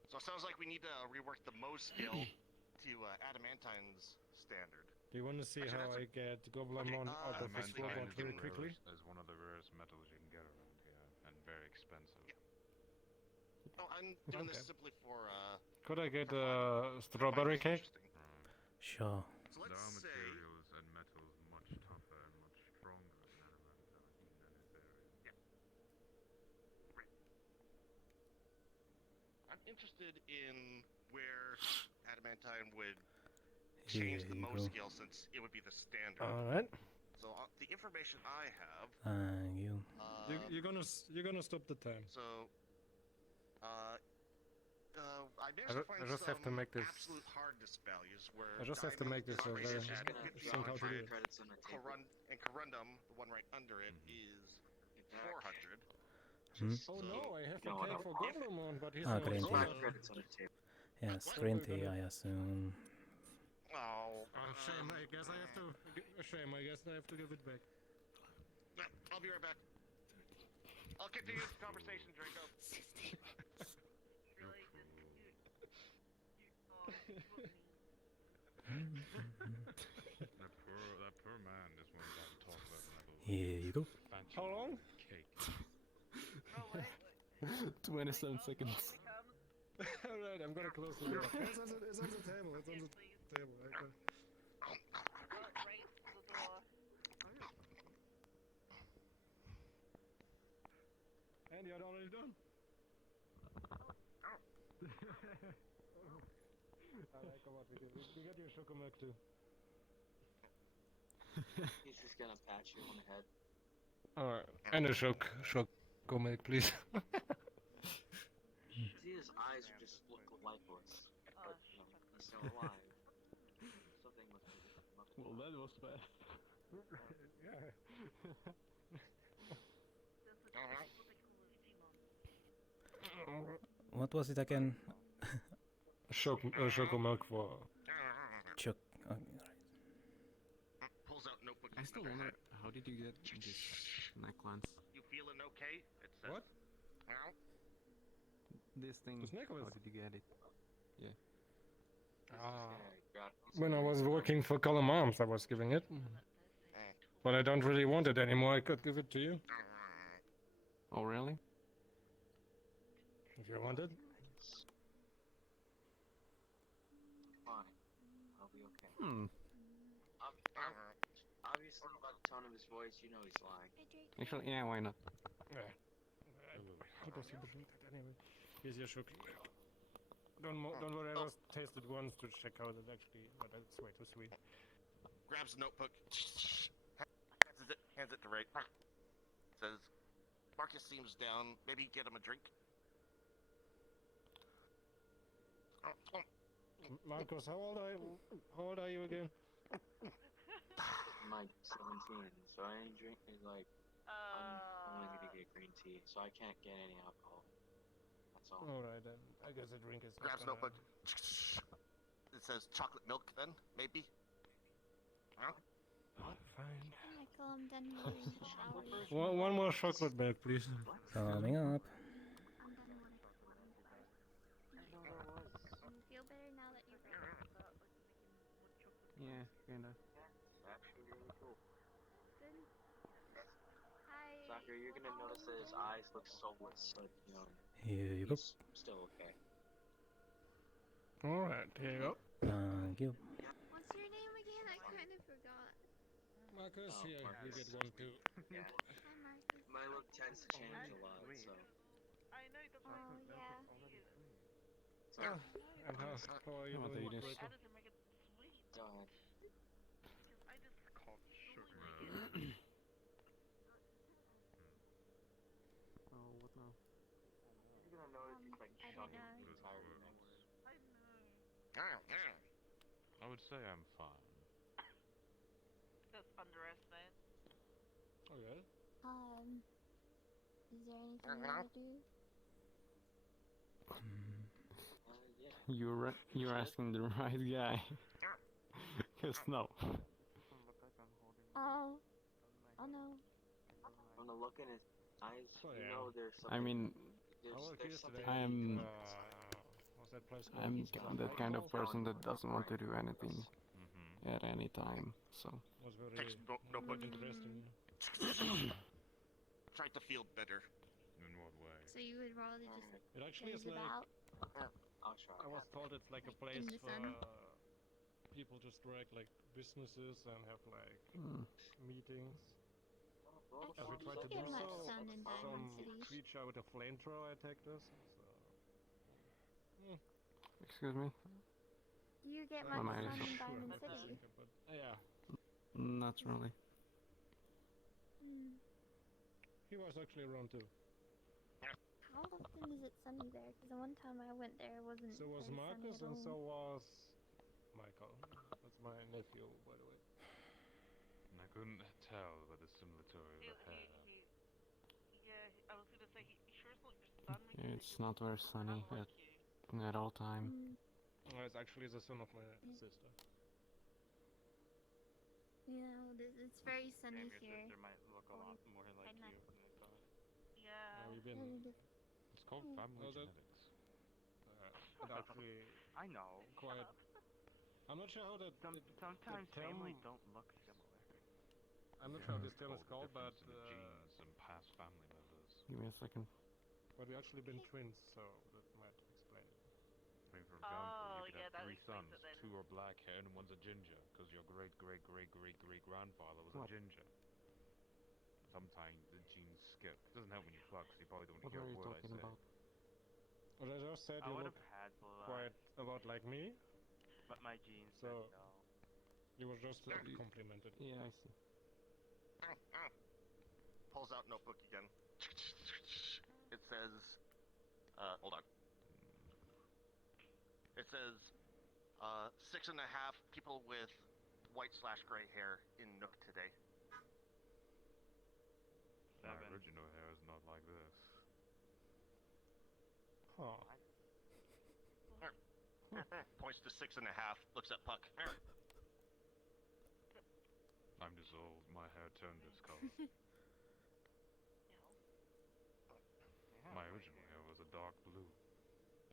So it sounds like we need to rework the Mohs scale to adamantine's standard. Do you want to see Actually, how I get Goblamon out of his actually, robot actually, very quickly? Is one of the rarest metals you can get around here, and very expensive. Yeah. Oh, I'm doing this Okay. simply for Could I get for fun. a strawberry I find it cake? interesting. Sure. So There let's are say materials and metals much tougher and much stronger than adamantine in this area. I'm interested in where adamantine would change Here the you Mohs go. scale since it would be the standard. Alright. So the information I have, Thank you. You're gonna stop the time. so I managed I to ju- find I just have to some make this- absolute hardness values where I just have to make this a diamond very is think how to do it. and corundum, the one right under it, is 400. Hmm? Oh no, I have to No, pay no. for Goblamon, but he's Ah, not green tea. sold. Credits on the table. Yes, What? green tea, I assume. Oh, Shame, I guess I have to. Shame, I guess I have to give it back. I'll be right back. I'll continue this conversation, Draco. Really? That poor man just went down to talk about metals. Here you go. Fancy How long? cake. Oh, wait. 27 seconds. Alright, I'm gonna close the door. It's on the table. It's on Yes, the please. table. Right there. Right to the door. And you're already done. Alright, come on, we get your Chocomelk too. He's just gonna pat you on the head. Alright, and a Chocomelk, please. See, his eyes just look lifeless. But, you know, he's still alive. Something must be. Well, that was fast. Yeah. What was it again? Chocomelk for. Chuck. Oh, Pulls out notebook. I still wonder, how did you get this necklace? You feeling okay? It says. What? Well, This thing, This necklace? how did you get it? When I was working for Column Arms, I was giving it. eh. But I don't really want it anymore. I could give it to you Oh, really? if you want it. Fine. I'll be okay. Obviously, by the tone of his voice, you know he's lying. Actually, yeah, why not? How does he drink that anyway? Here's your Chocomelk. Don't worry, I just tasted once to check out it actually, but it's way too sweet. Grabs the notebook. Hands it to Ray. Says, Marcus seems down. Maybe get him a drink. Marcos, how old are you? How old are you again? I'm like 17, so I ain't drinking like I'm only gonna get green tea, so I can't get any alcohol. That's all. Alright then, I guess a drink is not Grabs gonna... notebook. It says chocolate milk then, maybe? Huh? Fine. Michael, I'm done watering the flowers. One more chocolate milk, please. Coming up. I'm done watering the flowers. You feel better now that you're better? Yeah, kinda. Actually, really cool. Good. Hi. Soccer, you're gonna notice that his eyes look soulless, but you know, Here you go. he's still okay. Alright, here you go. Thank you. What's your name again? I kind of forgot. Marcus, Oh, here, you Marcus. get one too. Yeah. Hi, Marcus. My look tends to change a lot, so. I know, that's why Oh, yeah. And how are you How about doing? you, Rico? added to make it sweet. Go ahead. Because I just Called sugar. Oh, what now? You're gonna notice he's like I chugging don't know. the entire thing. I know. I would say I'm fine. That's underestimate. Oh yeah? Is there anything you want to do? Yeah. You're asking the right guy. Cause no. Oh. Oh no. From the look in his eyes, Oh, you yeah. know there's something. I mean, there's something. What's that place called? I'm that kind of person that doesn't want to do anything Mm-hmm. at any time. So Was very Takes notebook. interesting. Try to feel better. In what way? So you would rather just It actually is gaze like... about? I'll try. I was told it's like a place In the for sun? people just work like businesses and have like hmm. meetings. As we Actually, tried you to get do much so, sun in Diamond some City. creature with a flamethrower attacked us. So... Excuse me? Do you get I much might sun as in well. Diamond Sure. City? But, yeah, Not really. Hmm. he was actually around too. How often is it sunny there? Because the one time I went there, it wasn't So was very Marcus sunny and at so all. was Michael. That's my nephew, by the way. And I couldn't tell by the similitude of the hair. I was gonna say, he sure is not your son. Yeah, it's not very sunny at all time. It's actually the son of my sister. Yeah, it's very sunny Damn, your here. sister might look a lot more like I'd you not- than I thought. Yeah. We've been... Very diff- It's called Oh. family Oh, that- genetics. it actually I know. quite... I'm not sure how that... Sometimes term- family don't look similar. I'm not sure how this term is Called called, the but... difference in the genes and past family members. Give me a second. But we actually been twins, so that might explain it. I mean, for example, Oh, you could yeah, have that 3 explains sons, it then. 2 are black haired and one's a ginger, because your great-great-great-great-great-grandfather was What? a ginger. Sometimes the genes skip. It doesn't help when you fuck, so you probably don't What hear are a you word I talking say. about? As I just said, I you would look have had blood, quite a lot like me. but my genes So- said no. You were just complimented. Yeah, I see. Pulls out notebook again. It says, hold on. It says, 6.5 people with white/gray hair in Nook today. My 7. original hair is not like this. Huh. Points to 6.5. Looks at Puck. I'm just old. My hair turned this color. My original hair was a dark blue.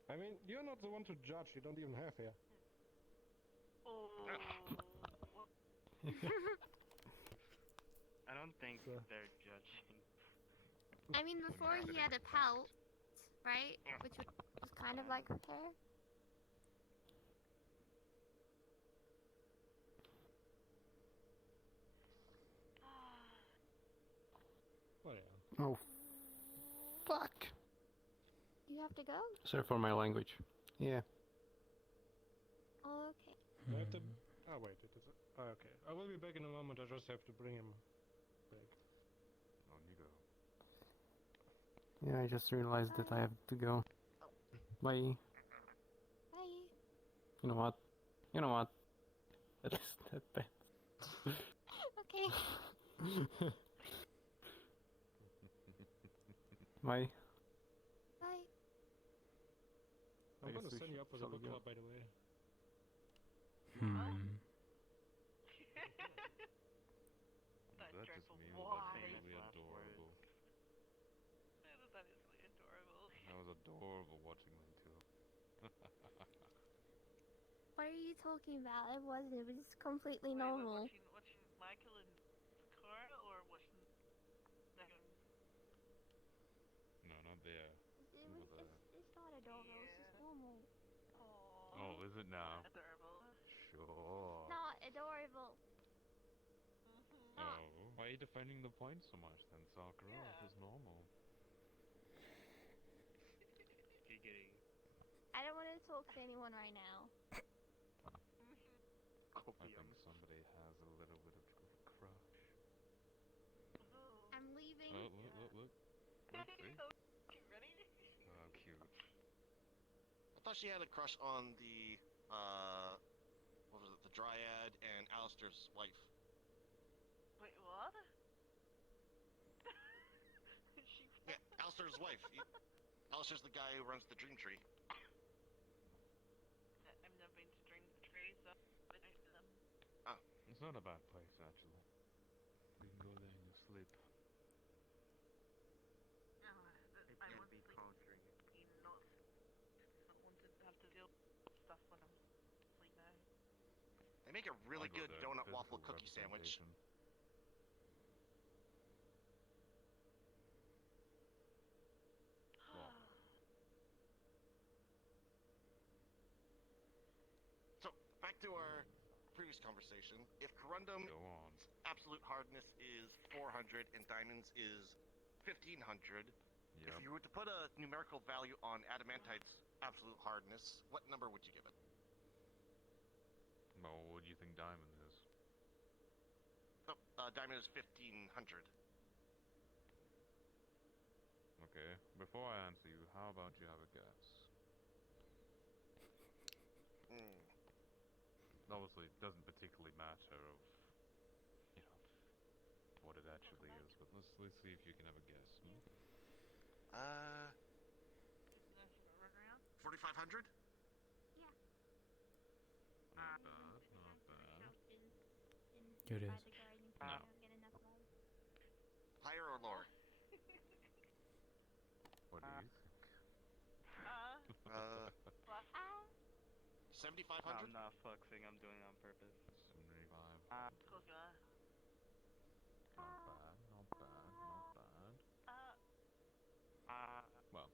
I mean, you're not the one to judge, you don't even have hair. Oh. I don't think So- they're judging. I mean, before he had a pout, right? Which was kind of like her hair. Oh yeah. Oh, fuck! You have to go? Sorry for my language. Yeah. Oh, okay. I have to... Oh wait, it is... okay. I will be back in a moment, I just have to bring him back. On you go. Yeah, I just realized that I have to go. Bye. Bye. You know what? You know what? At least that bet. Okay. Bye. Bye. I'm I guess gonna we sign you up for the shall book go. club, by the way. Hmm. That That just dreadful means why? I'm really Last adorable. That is really adorable. That was adorable watching them too. What are you talking about? It wasn't. It was just completely Wait, normal. watching Michael and Cora, or watching Megan? No, not there. It's not adorable. It's just normal. Oh, is it now? Adorable. Sure. Not adorable. Oh, why are you defending the point so much then, Sakura? Yeah. It is normal. Giggity. I don't want to talk to anyone right now. I think somebody has a little bit of a crush. I'm leaving. Oh, look. Look, see? Ready? Oh, cute. I thought she had a crush on the what was it? The Dryad and Alistair's wife. Wait, what? She Yeah, Alistair's wife. Alistair's the guy who runs the Dream Tree. I've never been to Dream Tree, so I don't know them. It's not a bad place, actually. You can go there in your sleep. No, I want to sleep in not want to have to deal with stuff when I'm asleep now. They make a really I go good there, donut physical waffle cookie sandwich. representation. Well, So back to our previous conversation. If Corundum go on. absolute hardness is 400 and diamonds is 1500, Yep. if you were to put a numerical value on adamantite's absolute hardness, what number would you give it? Well, what do you think diamond is? No, diamond is 1500. Okay, before I answer you, how about you have a guess? Obviously, it doesn't particularly matter of, you know, what it actually is, but let's see if you can have a guess. 4500? Yeah. Not bad, not bad. It is. No. Get enough love. Higher or lower? What do you think? 7500? I'm not flexing, I'm doing it on purpose. 75. Of course you are. Not bad, not bad, not bad. Well,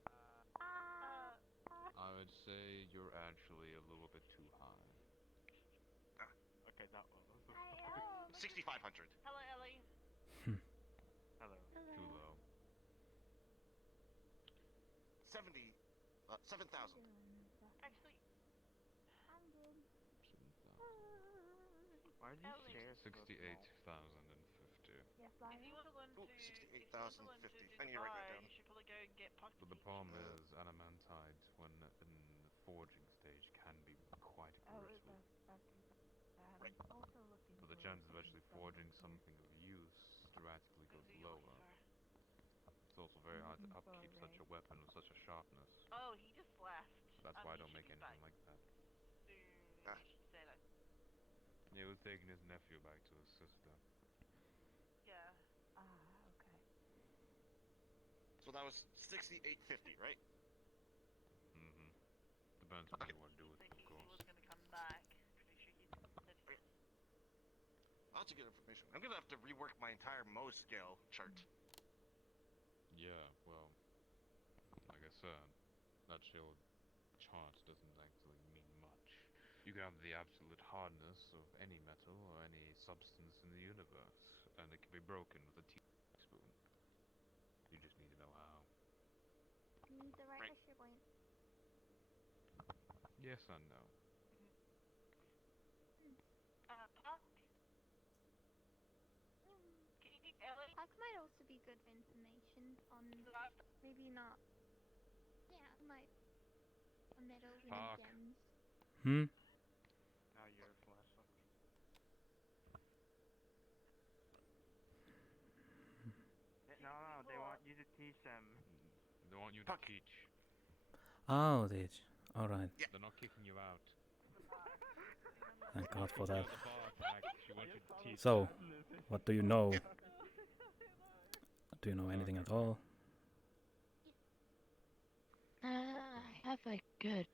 I would say you're actually a little bit too high. Okay, that one. 6500. Hello, Ellie. Hello. Too low. 70. 7000. Actually, I'm good. 7,000. Why are these Ellie. chairs so small? 68,050. Yeah, if fly. you want to learn Ooh, to, 68,050. do I need to write that fly, down. you should probably go and get pocket But the feet. problem is, adamantite, when in the forging stage, can be quite brittle. Right. Also looking So the chances of actually forging something of use dramatically goes lower. It's also very hard to upkeep such a weapon with such a sharpness. Oh, he just left. That's why I he don't should make be anything back like that. soon. Ah. She said it. Yeah, we're taking his nephew back to his sister. Yeah. okay. So that was 6850, right? Mm-hmm. Depends on what you want to do with it, of He course. was going to come back. Pretty sure he said he was. Lots of good information. I'm gonna have to rework my entire Mohs scale chart. Yeah, well, like I said, that shield chart doesn't actually mean much. You can have the absolute hardness of any metal or any substance in the universe, and it can be broken with a teaspoon. You just need to know how. You need the right Right. pressure point. Yes and no. Puck? Ellie? Puck might also be good for information on maybe not. Yeah, like on metals and Puck. gems. Hmm? Sam. They want you to Puck. teach. Oh, teach. Alright. They're not kicking you out. Thank God for that. You're the bar, Pack. She wants you to teach. So, what do you know? Do you know anything at all? I have a good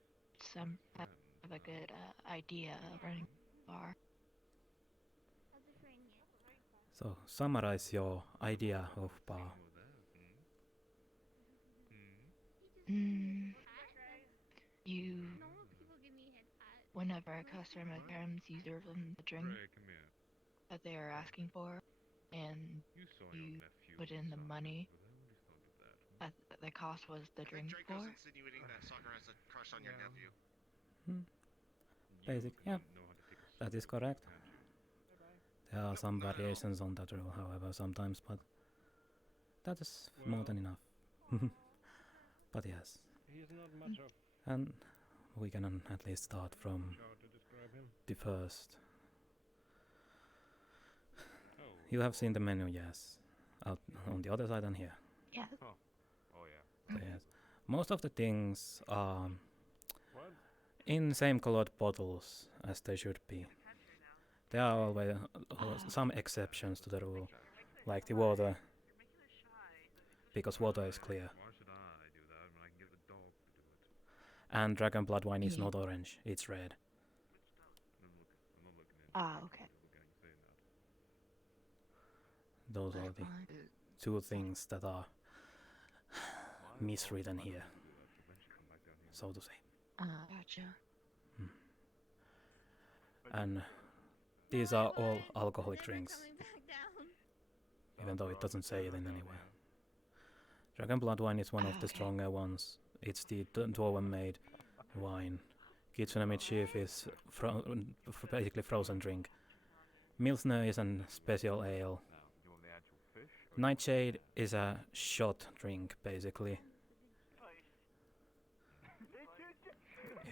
idea of running a bar. So, summarize your idea of bar. You, whenever a customer comes, you serve them the drink Ray, come here. that they are asking for, and You saw you your nephew. put in the money that the cost was the drink Draco's for. insinuating that Soccer has a crush on your nephew. Basic, yeah. That is correct. There are some variations on that rule, however, sometimes, but that is more than enough. But yes. He's not much of And we can at least start from how to describe him. the first. Oh. You have seen the menu, yes. Out on the other side and here. Yeah. Oh yeah. So yes. Most of the things are What? in same colored bottles as they should be. There are always some exceptions to the rule, like the water, because water is clear. Why should I do that when I can get the dog to do it? And dragon blood wine is not orange, it's red. I'm not looking at Ah, okay. Those are the two things that are miswritten here, so to say. Gotcha. And these are all alcoholic drinks, even though it doesn't say it in anywhere. Dragon blood wine is one of the stronger ones. It's the dwarven-made wine. Kitsune Midchief is basically frozen drink. Milsner is a special ale. Nightshade is a shot drink, basically.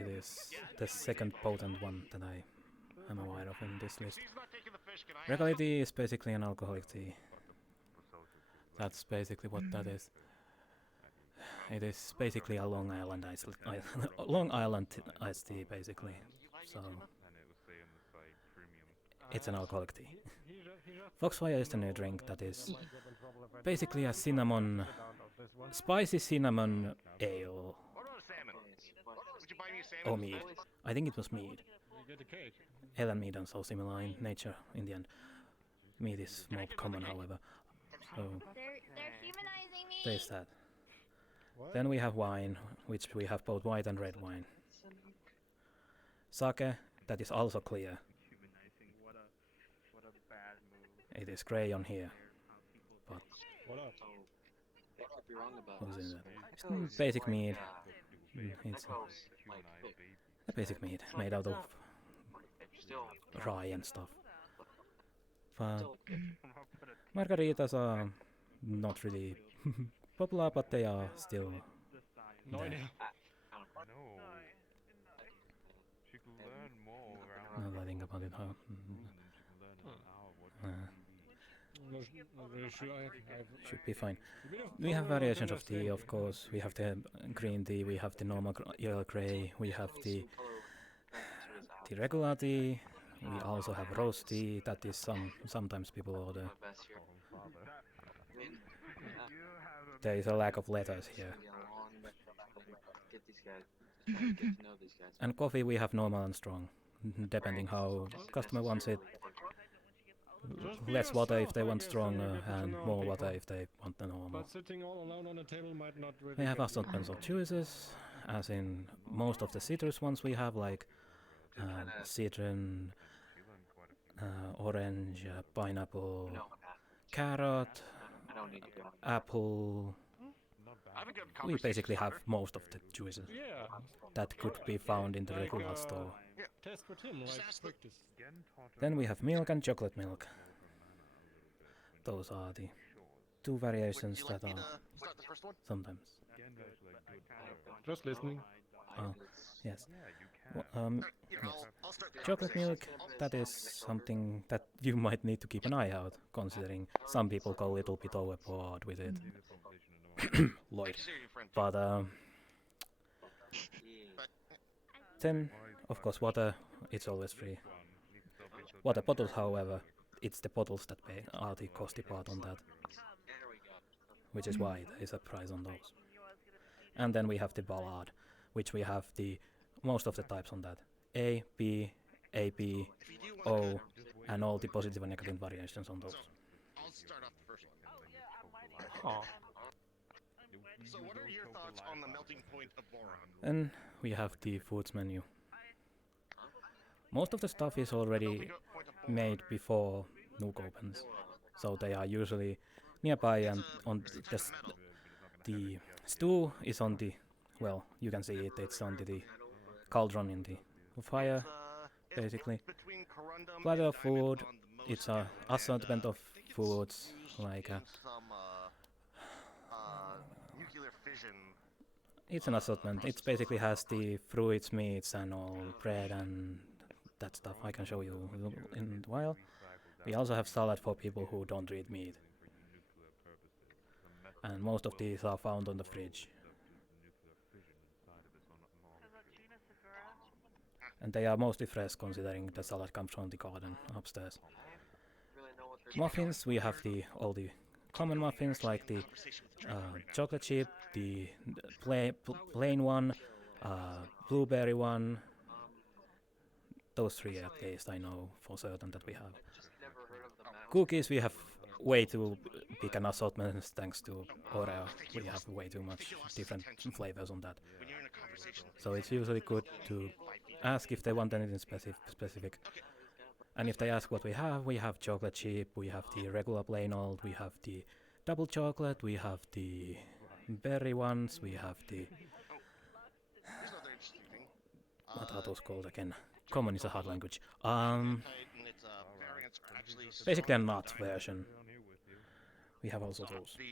It is the second potent one that I am aware of in this list. Regality is basically an alcoholic tea. That's basically what that is. It is basically a Long Island iced tea, basically. So it's an alcoholic tea. Foxfire is the new drink that is basically a cinnamon, spicy cinnamon ale. Or mead. I think it was mead. Ale and mead are so similar in nature in the end. Mead is more common, however. So They're humanizing me. there's that. Then we have wine, which we have both white and red wine. Sake, that is also clear. What a bad move. It is grey on here. But What up? What might be wrong about what's this? in it? Basic mead. It's a basic mead made out of rye and stuff. But margaritas are not really popular, but they are still No there. idea. No. She can learn more around. Now that I think about it, how She can learn in an hour what Not really sure. should be fine. We have variations of tea, of course. We have the green tea, we have the normal Earl Grey, we have the regular tea. We also have rose tea. That is sometimes people order. There is a lack of letters here. Get these guys. Get to know these guys. And coffee we have normal and strong, depending how customer wants it. Less water if they want stronger, and more water if they want the normal. But sitting all alone on a table might not really. We have get assortments of juices, as in most of the citrus ones we have, like citron, orange, pineapple, carrot, apple. We basically have most of the juices Yeah. that could be found in the Like, regular store. Test with him, like practice. Then we have milk and chocolate milk. Those are the two variations that are sometimes. Just listening. Oh, yes. Yes. Chocolate milk, that is something that you might need to keep an eye out, considering some people go a little bit overboard with it. Lloyd. I see your friend. But But then, of course, water, it's always free. Water bottles, however, it's the bottles that pay are the costly part on that, There we go. which is why there is a price on those. And then we have the ballad, which we have the most of the types on that. A, B, AB, If you do want O, and all the positive and negative variations on those. I'll start off the first one. Oh, So, what are your thoughts on the melting point of boron? And we have the foods menu. Most of the stuff is already made before Nook opens, so they are usually nearby, and on the stew is on the, well, you can see it, it's on the cauldron in the fire, basically. between corundum Platter and of food, diamond on the it's most a end, assortment and, of I think it's foods, used like in some nuclear fission. it's an assortment. It basically has the fruits, meats, and all bread and that stuff. I can show you in a while. We also have salad for people who don't eat meat. And most of these are found on the fridge. And they are mostly fresh, considering the salad comes from the garden upstairs. Muffins, we have all the common muffins, like the chocolate chip, the plain one, blueberry one. Those three at least I know for certain that we have. Cookies, we have way too big an assortment thanks to Oreo. We have way too much different flavors on that. When you're in a conversation. So it's usually good to ask if they want anything specific. And if they ask what we have chocolate chip, we have the regular plain old, we have the double chocolate, we have the berry ones, we have the... Here's another interesting thing. What are those called again? Common is a hard language. And its variants are actually Basically a stronger nut than diamond. version. We have also those. The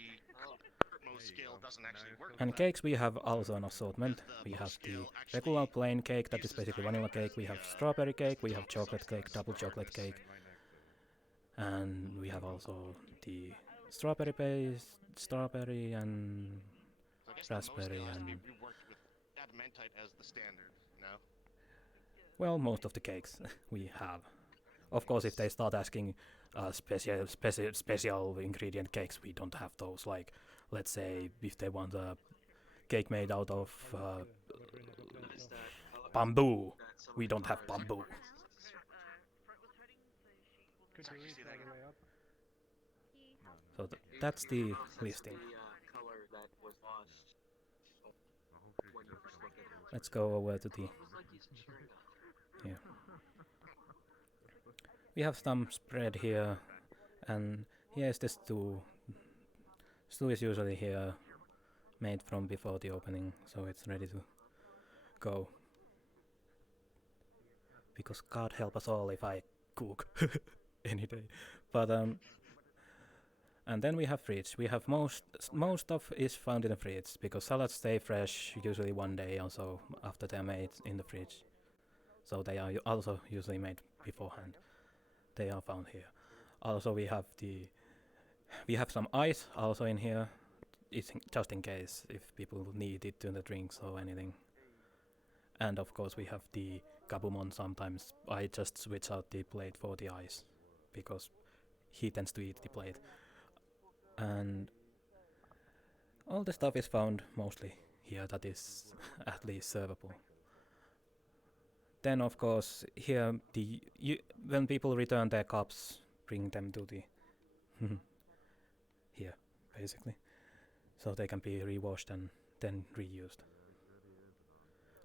utmost scale doesn't actually work. And with that. cakes, we have also an assortment. We have the regular plain cake, that is basically vanilla cake. We have strawberry cake, we have chocolate cake, double chocolate cake. And we have also the strawberry paste, strawberry and So I guess the most raspberry scale has to be and... reworked with adamantite as the standard. No. Well, most of the cakes we have. Of course, if they start asking special ingredient cakes, we don't have those. Like, let's say, if they want a cake made out of bamboo, we don't have bamboo. Could you read all the way up? So that's the listing. Color that was lost. When you first look at it. Let's go over to the... Here. We have some spread here, and here is the stew. Stew is usually here, made from before the opening, so it's ready to go. Because God help us all if I cook any day. But and then we have fridge. We have most stuff is found in the fridge because salads stay fresh usually 1 day or so after they're made in the fridge. So they are also usually made beforehand. They are found here. Also we have some ice also in here. It's just in case if people need it in the drinks or anything. And of course we have the Gabumon. Sometimes I just switch out the plate for the ice because he tends to eat the plate. And all the stuff is found mostly here that is at least servable. Then of course here when people return their cups, bring them to the here basically, so they can be rewashed and then reused.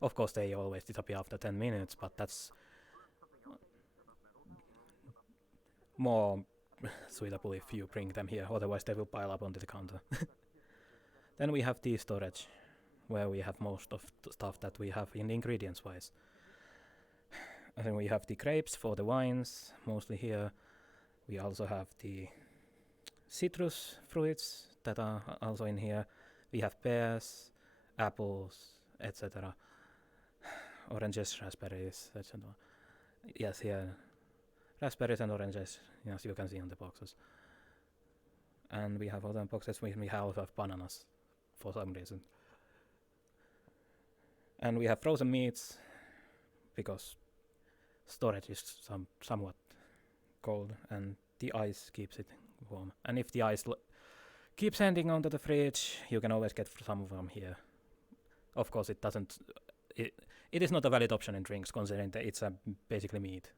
Of course they always disappear after 10 minutes, but that's more suitable if you bring them here, otherwise they will pile up onto the counter. Then we have the storage, where we have most of the stuff that we have in ingredients wise. And then we have the grapes for the wines, mostly here. We also have the citrus fruits that are also in here. We have pears, apples, etc. Oranges, raspberries, etc. Yes, here. Raspberries and oranges, as you can see on the boxes. And we have other boxes, we also have bananas. for some reason. And we have frozen meats because storage is somewhat cold and the ice keeps it warm. And if the ice keeps handing onto the fridge, you can always get some from here. Of course, it doesn't. It is not a valid option in drinks, considering that it's basically meat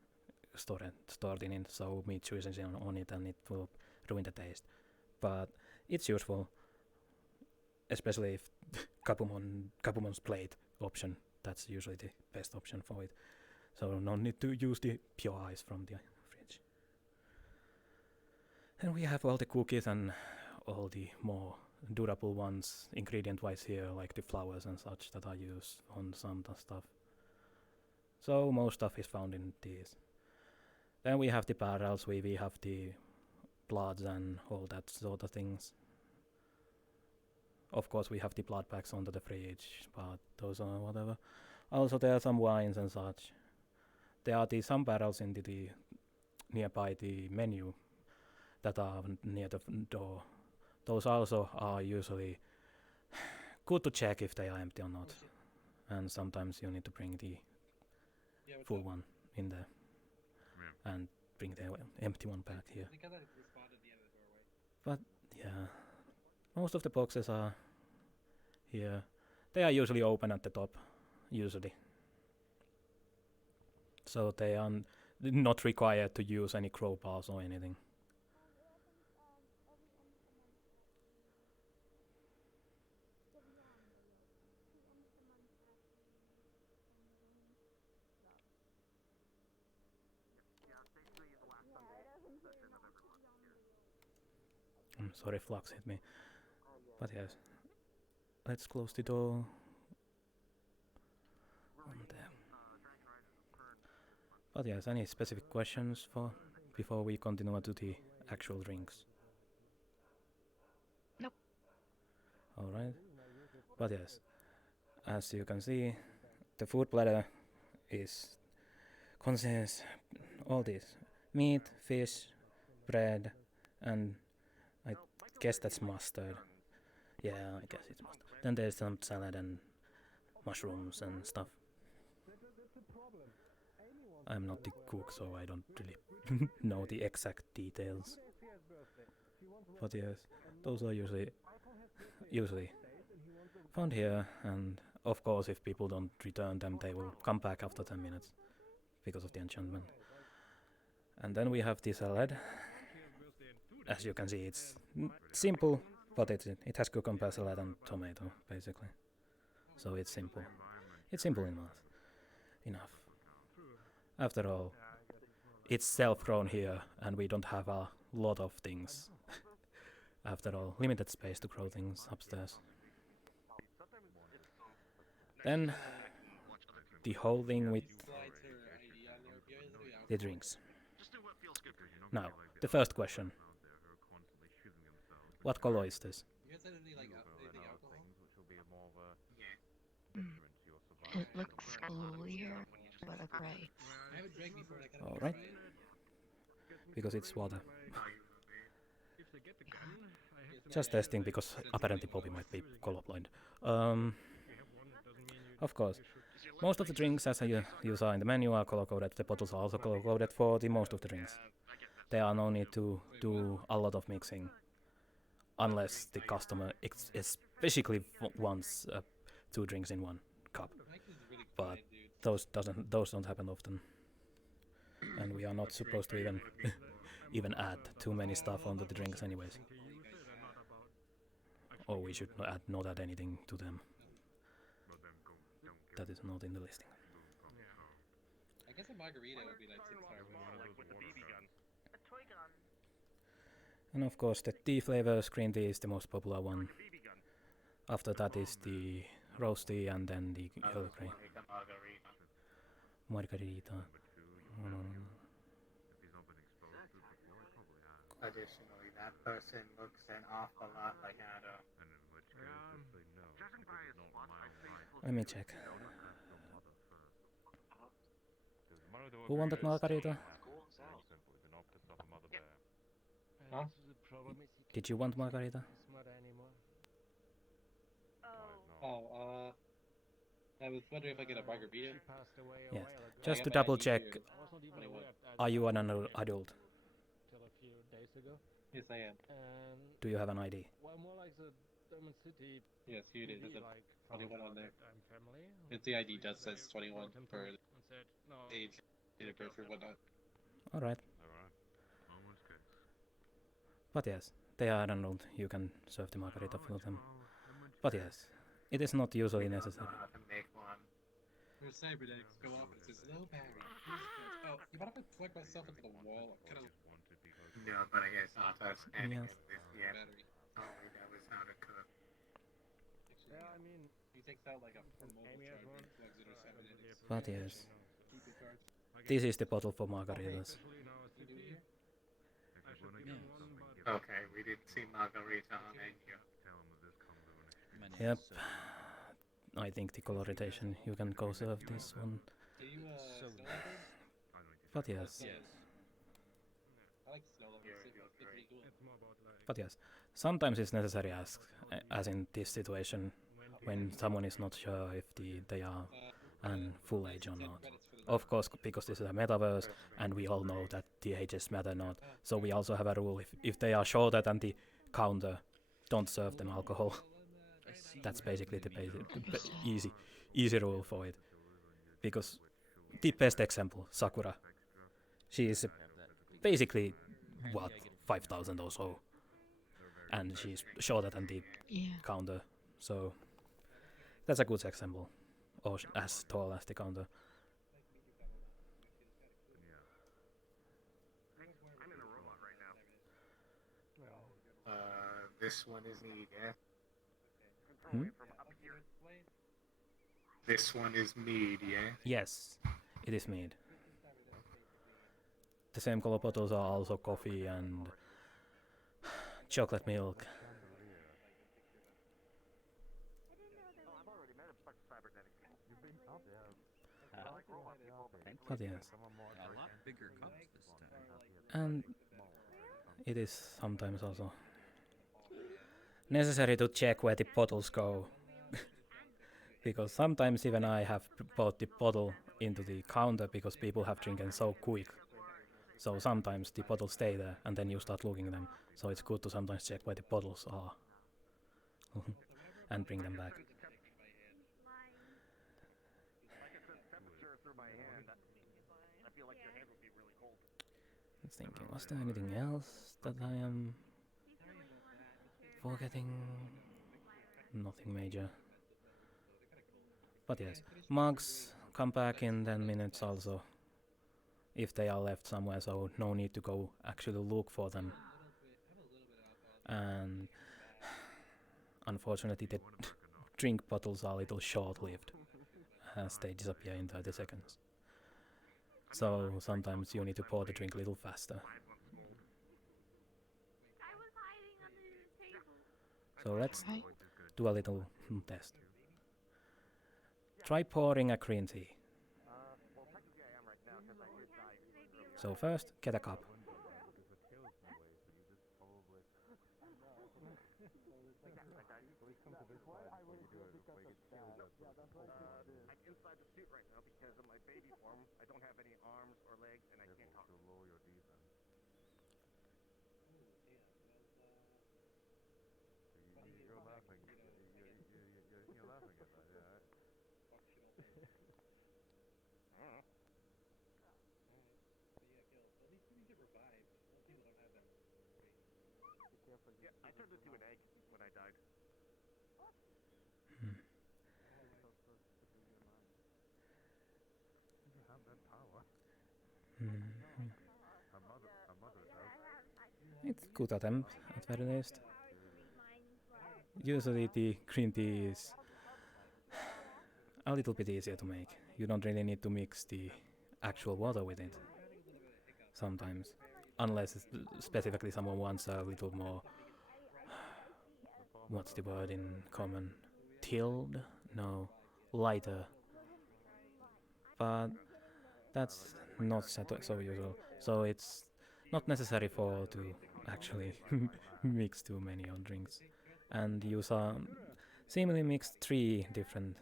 stored in it, so meat juices on it, and it will ruin the taste. But it's useful, especially if Kabumon's plate option. That's usually the best option for it. So no need to use the pure ice from the fridge. And we have all the cookies and all the more durable ones ingredient-wise here, like the flowers and such that are used on some stuff. So most stuff is found in these. Then we have the barrels, we have the bloods and all that sort of things. Of course we have the blood packs onto the fridge, but those are whatever. Also there are some wines and such. There are some barrels in the nearby the menu that are near the door. Those also are usually good to check if they are empty or not. And sometimes you need to bring the full one in there and bring the empty one back here. But yeah, most of the boxes are here. They are usually open at the top, usually. So they are not required to use any crowbars or anything. I'm sorry, Flux hit me. But yes, let's close the door. There. But yes, any specific questions before we continue to the actual drinks? Nope. Alright. But yes, as you can see, the food platter contains all this: meat, fish, bread, and I guess that's mustard. Yeah, I guess it's mustard. Then there's some salad and mushrooms and stuff. I'm not the cook, so I don't really know the exact details. But yes, those are usually found here, and of course if people don't return them, they will come back after 10 minutes because of the enchantment. And then we have the salad. As you can see, it's simple, but it has cucumber salad and tomato, basically. So it's simple. It's simple enough. After all, it's self-grown here, and we don't have a lot of things. After all, limited space to grow things upstairs. Then, the whole thing with the drinks. Now, the first question. What color is this? It looks clear, but a gray. Alright. Because it's water. Just testing, because apparently Bobby might be colorblind. Of course. Most of the drinks, as you saw in the menu, are color-coded. The bottles are also color-coded for most of the drinks. There are no need to do a lot of mixing. Unless the customer especially wants 2 drinks in 1 cup. But those don't happen often. And we are not supposed to even add too many stuff onto the drinks anyways. Or we should not add anything to them. That is not in the listing. I guess a margarita would be like 6 stars. And of course the tea flavors, green tea is the most popular one. After that is the rose tea and then the Earl Grey. Margarita. Additionally, that person looks an awful lot like Adam. Let me check. Who wanted margarita? Huh? Did you want margarita? Oh, I was wondering if I get a margarita. She passed away a Yes. while ago. Just I to got my double ID check, here. I was not even 21. aware at are you an that adult? till a few days ago. Yes, I am. And Do you have an ID? well, more like the Diamond City Yes, here it is. TV, There's a like 21 found on there. out that I'm family. It's the ID does They says 21 brought him to for me and said, no, age, date of birth, or whatnot. Alright. Alright. Almost good. But yes, they are adult. You can serve the margarita for them. But yes, it is not usually We don't necessary. know how to make one. There's cybernetics go off and it says low battery. Oh, you mind if I plug myself into the wall? I'm kind of No, but I guess not us anything Yes. this yet. battery. All we know is how to cook. Actually, yeah, I mean, he takes out like a mobile Amy has charger one. and plugs it or cybernetics. But yes, Keep it charged. this is the bottle for margaritas. especially in our You do city. here? I should give him one, but Okay, we didn't see margarita on menu. Yep. I think the colorization, you can go serve this one. Can you snow leopards? But yes, Yes. I like snow leopards. They're pretty cool. it's more about like but yes. Sometimes it's necessary, as in this situation, when someone is not sure if they are an full age or not. Of course, because this is a metaverse, and we all know that the ages matter not. So we also have a rule: if they are shorter than the counter, don't serve them alcohol. That's basically the easy rule for it. Because the best example, Sakura, she is basically what 5,000 or so, and she's shorter than the counter. So that's a good example, or as tall as the counter. I'm in a robot right now. This one is me, yeah? Hmm? This one is mead, yeah? Yes, it is mead. The same color bottles are also coffee and chocolate milk. But yes. A lot bigger cups this time. And it is sometimes also necessary to check where the bottles go. Because sometimes even I have bought the bottle into the counter because people have drinking so quick. So sometimes the bottles stay there and then you start looking at them. So it's good to sometimes check where the bottles are and bring them back. I'm thinking, was there anything else that I am forgetting? Nothing major. But yes, mugs come back in 10 minutes also, if they are left somewhere, so no need to go actually look for them. And unfortunately the drink bottles are a little short-lived, as they disappear in 30 seconds. So sometimes you need to pour the drink a little faster. So let's do a little test. Try pouring a green tea. So first, get a cup. I'm inside the suit right now because of my baby form. I don't have any arms or legs, and I can't talk. Yeah, I turned into an egg when I died. It's good attempt at very least. Usually the green tea is a little bit easier to make. You don't really need to mix the actual water with it sometimes, unless specifically someone wants a little more, what's the word in common, tilled? No, lighter. But that's not so usual, so it's not necessary to actually mix too many on drinks. And seemingly mixed 3 different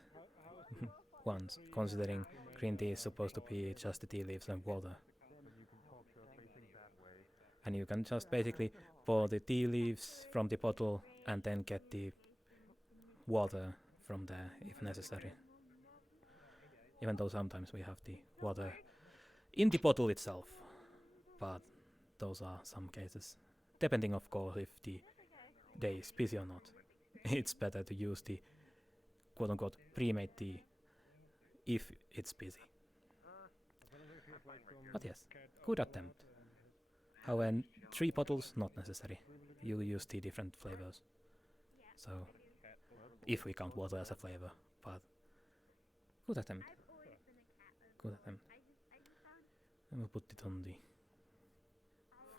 ones, considering green tea is supposed to be just the tea leaves and water. And you can just basically pour the tea leaves from the bottle and then get the water from there if necessary. Even though sometimes we have the water in the bottle itself, but those are some cases. Depending, of course, if the day is busy or not. It's better to use the quote-unquote pre-made tea if it's busy. But yes, good attempt. However, 3 bottles, not necessary. You use 3 different flavors. So, if we count water as a flavor, but good attempt. Good attempt. And we'll put it on the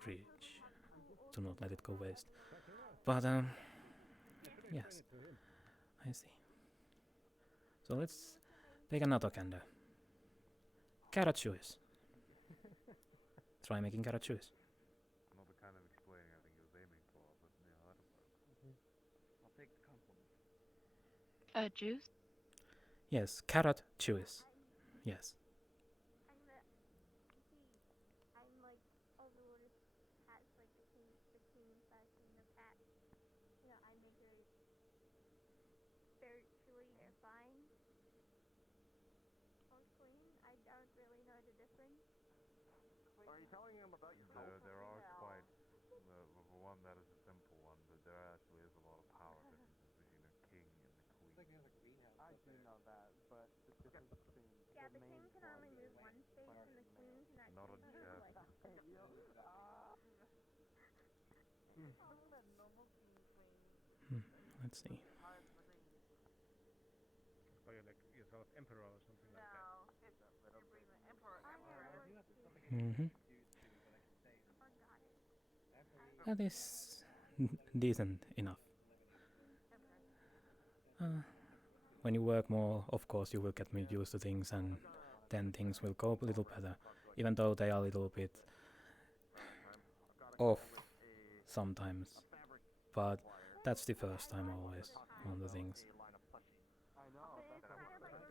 fridge to not let it go waste. But yes, I see. So let's take another candle. Carrot juice. Try making carrot juice. Not the kind of explaining I think he was aiming for, but yeah, that'll work. I'll take the compliment. Juice? Yes, carrot juice. Yes. Are you telling him about your There are quite, for one that is a simple one, but there actually is a lot of power differences between a king and the queen. I do know that, but the difference between Yeah, the king can only move one space, and the queen can actually Not a move chef. like. Let's see. Or you're like yourself emperor or something like that. Mm-hmm. That is decent enough. When you work more, of course, you will get more used to things, and then things will go a little better, even though they are a little bit off sometimes. But that's the first time always on the things.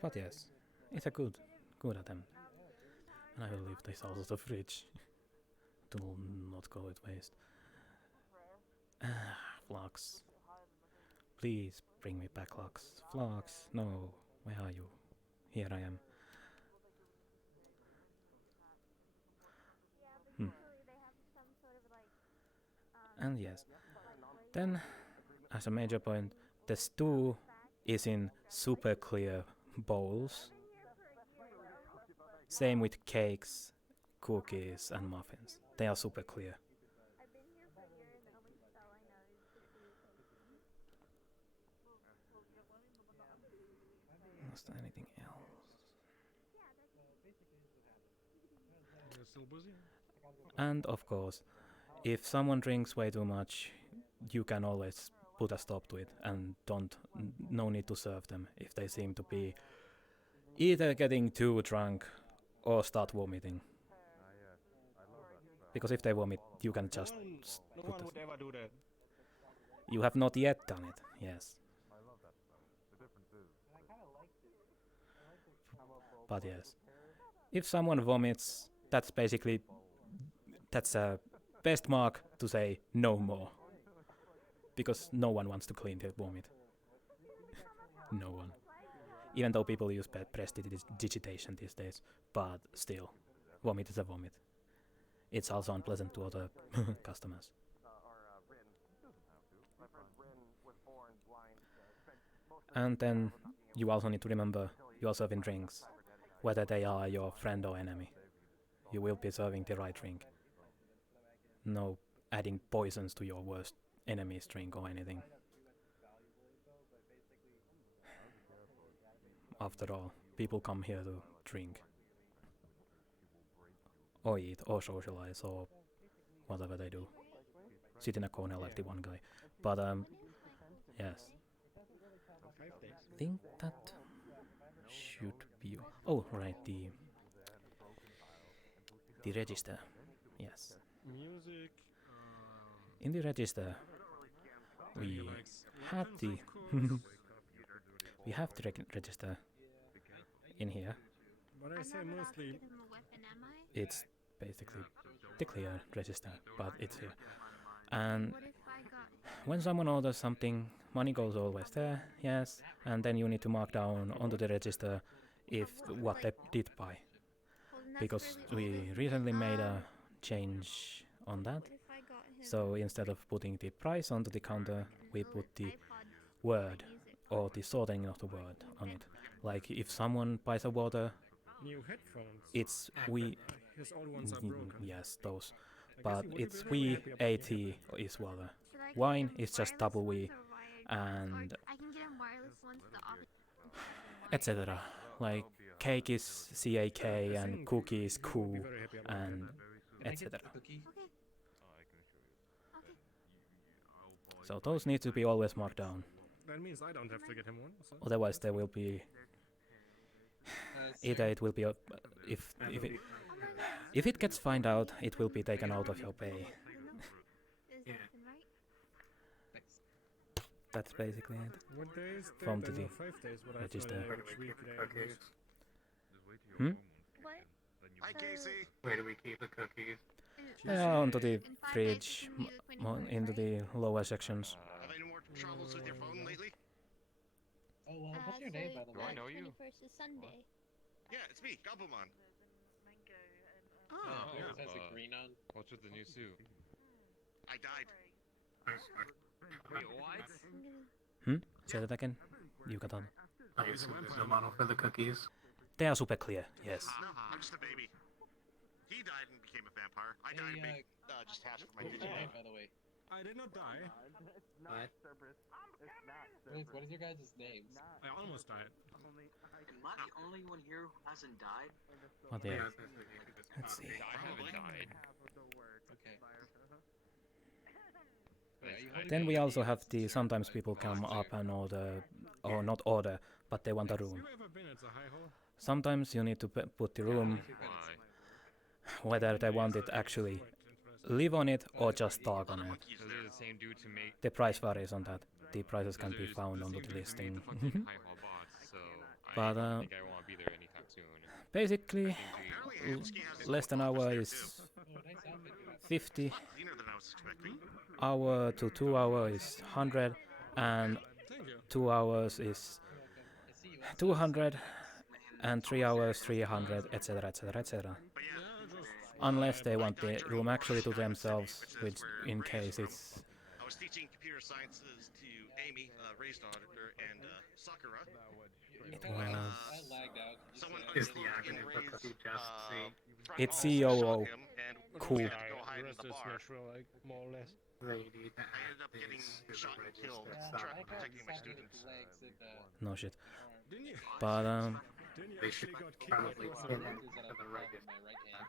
But yes, it's a good attempt. And I will leave this out of the fridge to not go it waste. Flux. Please bring me back Flux. Flux, no. Where are you? Here I am. And yes. Then, as a major point, the stew is in super clear bowls. Same with cakes, cookies, and muffins. They are super clear. Was there anything else? You're still busy? And of course, if someone drinks way too much, you can always put a stop to it and no need to serve them if they seem to be either getting too drunk or start vomiting. Because if they vomit, you can just No put one would ever do that. You have not yet done it, yes. But yes, if someone vomits, that's a best mark to say no more. Because no one wants to clean their vomit. No one. Even though people use prestidigitation these days, but still, vomit is a vomit. It's also unpleasant to other customers. And then you also need to remember you are serving drinks, whether they are your friend or enemy. You will be serving the right drink. No adding poisons to your worst enemy's drink or anything. After all, people come here to drink. Or eat, or socialize, or whatever they do. Sit in a corner like the one guy. But, yes. I think that should be... Oh, right, the register. Yes. Music. In the register, we had the... we have to register in here. But I I'm say not allowed to mostly. get him a weapon, am I? It's basically the clear register, but it's here. And What if I got him? when someone orders something, money goes always there, yes, and then you need to mark down onto the register if what they did buy. Well, then that's Because really we old. recently made a change on that. What if I got him? So instead of putting the price onto the counter, we put the iPod word music or the sorting of the word on it. Like if someone buys a water, New headphones. it's we. His old ones are broken. Yes, those. I guess But he would it's be very we happy about the AT is water. Should I get Wine him is just wireless double ones we, or wired ones? and Or I can get him wireless ones, the etc. Like cake is CAK and cookie is cool Be very happy about and Can I get etc. the cookie? Okay. So those need to be always marked down. That means I don't have to get him one. So. Otherwise, there will be either it will be if it gets found out, it will be taken out of your pay. Yeah. That's basically it. What day is that? From I to know the 5 days, but I have register. no idea which week they are based. What? Hi, Casey. Where do we keep the cookies? Onto the In 5 days, fridge, it's gonna be the 24th, into right? the lower sections. Have any more troubles with your phone lately? Oh, what's your name, by the way? I know you? 21st is Sunday. Yeah, it's me, Gabumon. Oh, Oh, yours has a green on. What's with the new suit? I died. Wait, what? Say that again. You got on. I assume there's a model for the cookies. They are super clear. Yes. No, I'm just a baby. He died and became a vampire. I died and just hatched from my What's your name, Digimon. by the way? I did not die. What? What is your guys' names? I almost died. Am I the only one here who hasn't died? What the? Let's see. I haven't died. Okay. Then we also have the sometimes people come up and order, or not order, but they want a room. You ever been at the high hole? Sometimes you need to put the room whether they want it actually live on it or just talk on it. So they're the same dude to make. The price varies on that. The prices can be found on the listing. But I think I won't be there anytime soon. basically, less than hour is 50. Hour to 2 hours is 100, and 2 hours is 200, and 3 hours 300, etc., etc., etc. Unless they want the room actually to themselves, which in case it's I was teaching computer sciences to Amy, Ray's daughter, and Sakura. was Someone Is the unlocked in acronym for Ray's, cookie just C? front It's hall, COO. shot him, and Cool. we had to go hide The in rest the is bar. natural, like more or less. They need to I add ended up getting this to shot the and killed, register trapped somewhere. protecting my students. no shit. Didn't you? But Didn't you They actually should got kicked probably out pin of it the to the register.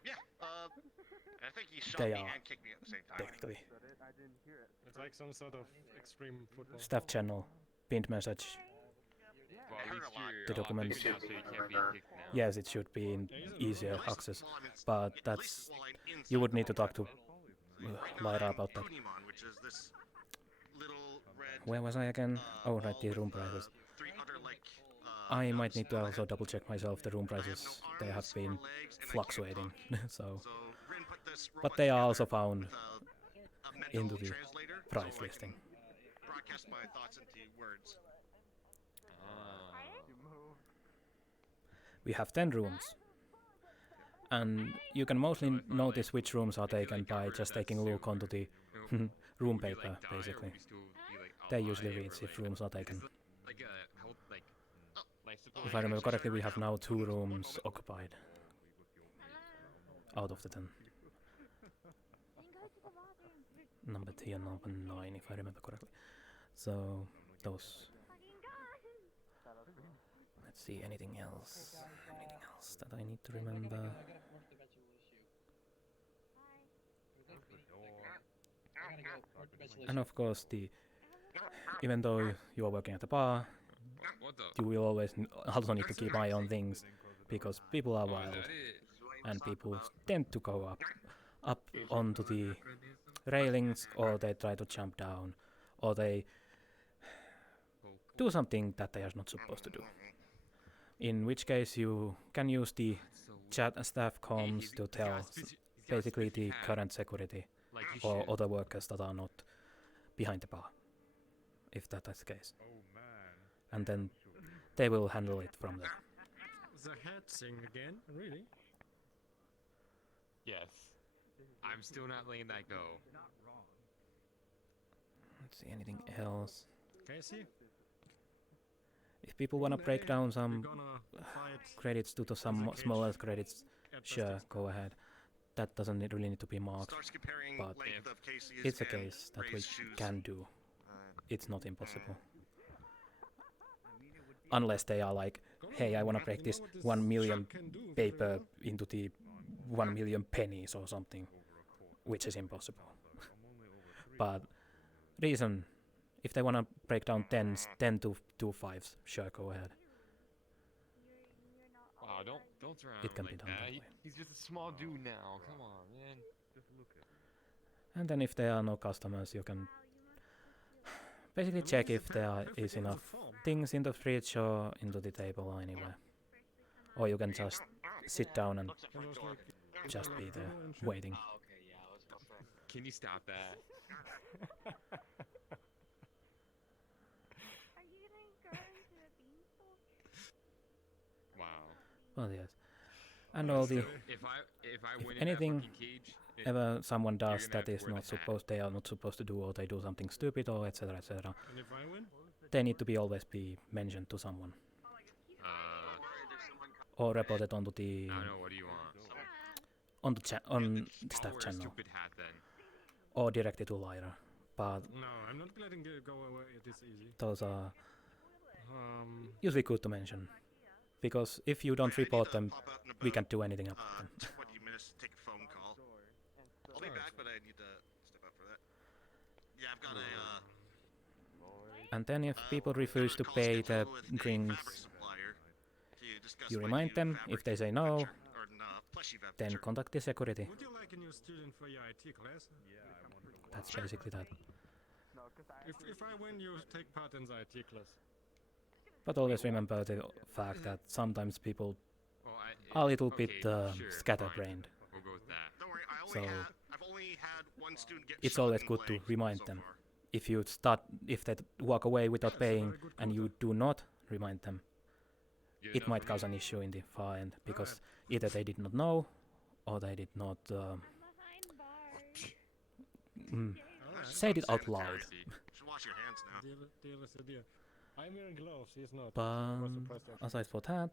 Yeah, I think he shot They me are and kicked me at the same time. technically It's like some sort of extreme football. staff channel pinned message. Well, at least you're The a lot documents. bigger now, so you can't be kicked now. Yes, it should be in easier access, but that's you would need to talk to Lyra about that. Kunimon, which is this little red, Where was I again? Oh, right, the room prices. three other-like, I might need to also double check myself the room prices. They have been fluctuating, so. Rin put this But robot they are together also found with a mental into the translator, price so I listing. can broadcast my thoughts into words. We have 10 rooms. And you can mostly notice which rooms are taken by just taking a look onto the room paper, basically. They usually reads if rooms are taken. If I remember correctly, we have now 2 rooms occupied out of the 10. Number 10 and number 9, if I remember correctly. So, those. Let's see, anything else? Anything else that I need to remember? And of course, even though you are working at a bar, you will always also need to keep eye on things, because people are wild, and people tend to go up onto the railings, or they try to jump down, or they do something that they are not supposed to do. In which case you can use the chat and staff comms to tell basically the current security or other workers that are not behind the bar, if that is the case. And then they will handle it from there. The head thing again? Really? Yes. I'm still not letting that go. Let's see, anything else? Casey? If people want to break down some We're gonna credits to some smaller credits, sure, go ahead. That doesn't really need to be marked, Starts comparing but length of cases it's a and case that we raised shoes. can do. It's not impossible. Unless they are like, hey, I want to break this 1 million paper into the 1 million pennies or something, which is impossible. But reason, if they want to break down 10 to 5s, sure, go ahead. Wow, don't throw It can him be like done that. that way. He's just a small dude now. Come on, man. Just look at him. And then if there are no customers, you can basically check if there is enough things in the fridge or into the table or anywhere. Or you can just sit down and just be there, waiting. Oh, okay, yeah, I was gonna say. Can you stop that? Wow. Well, yes. And all the... If I win If in anything that fucking cage, ever someone does gonna that is wear the not hat. supposed, they are not supposed to do, or they do something stupid, or etc., etc., And if I win? they need to be always be mentioned to someone. Or reported onto the... I don't know, what do you want? on the on the I'll staff wear a channel. stupid hat then. Or directly to Lyra. But No, I'm not letting it go away this easy. those are Um, usually good to mention. Because if you don't report them, we can't do anything about them. 20 minutes to take a phone call. I'll be back, but I need to step out for that. Yeah, I've got a And then if people refuse to pay the drinks, you remind them. If they say no, then contact the security. would you like a new student for your IT class? That's basically that. If I win, you take part in the IT class. But always remember the fact that sometimes people Well, are a little bit okay, sure, scatterbrained. We'll go with that. Don't worry, So I've only had one student get it's shot always in good the to leg remind so them. far. If they walk away without paying and you do not remind them, it might cause an issue in the far end because either they did not know or they did not say it out loud. You should wash your hands now. Deal is a deal. I'm wearing gloves, he's not. But aside for that,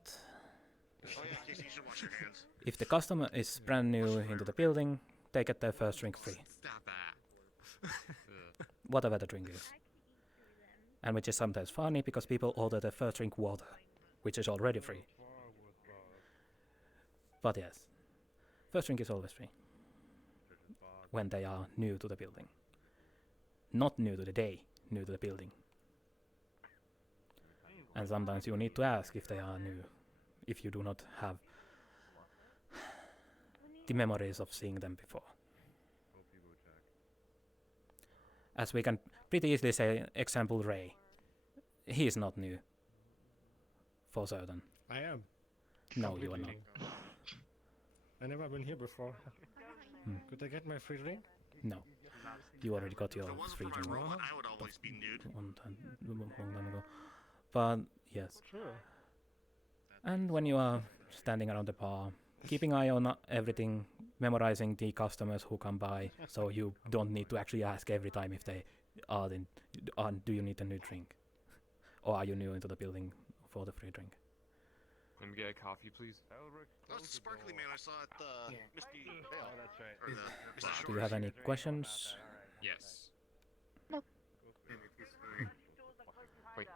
Oh yeah, Casey, you should wash your hands. if the customer is brand new into the building, they get their first drink free, Stop that. whatever the drink is. And which is sometimes funny because people order their first drink water, which is already free. But yes, first drink is always free when they are new to the building. Not new to the day, new to the building. And sometimes you need to ask if they are new, if you do not have the memories of seeing them before. As we can pretty easily say, example Ray. He is not new. For certain. I am. No, you are not. I never been here before. Could I get my free drink? No. You already got your free drink Robot, I would always be nude. long time ago. But yes. Sure. And when you are standing around the bar, keeping eye on everything, memorizing the customers who come by, so you don't need to actually ask every time if they are in, do you need a new drink? Or are you new into the building for the free drink? Let me get a coffee, please. Oh, it's the sparkly man I saw at the Misty Vale. Oh, that's right. Or the Misty Do you Shores. have any questions? Yes. Nope. Wait,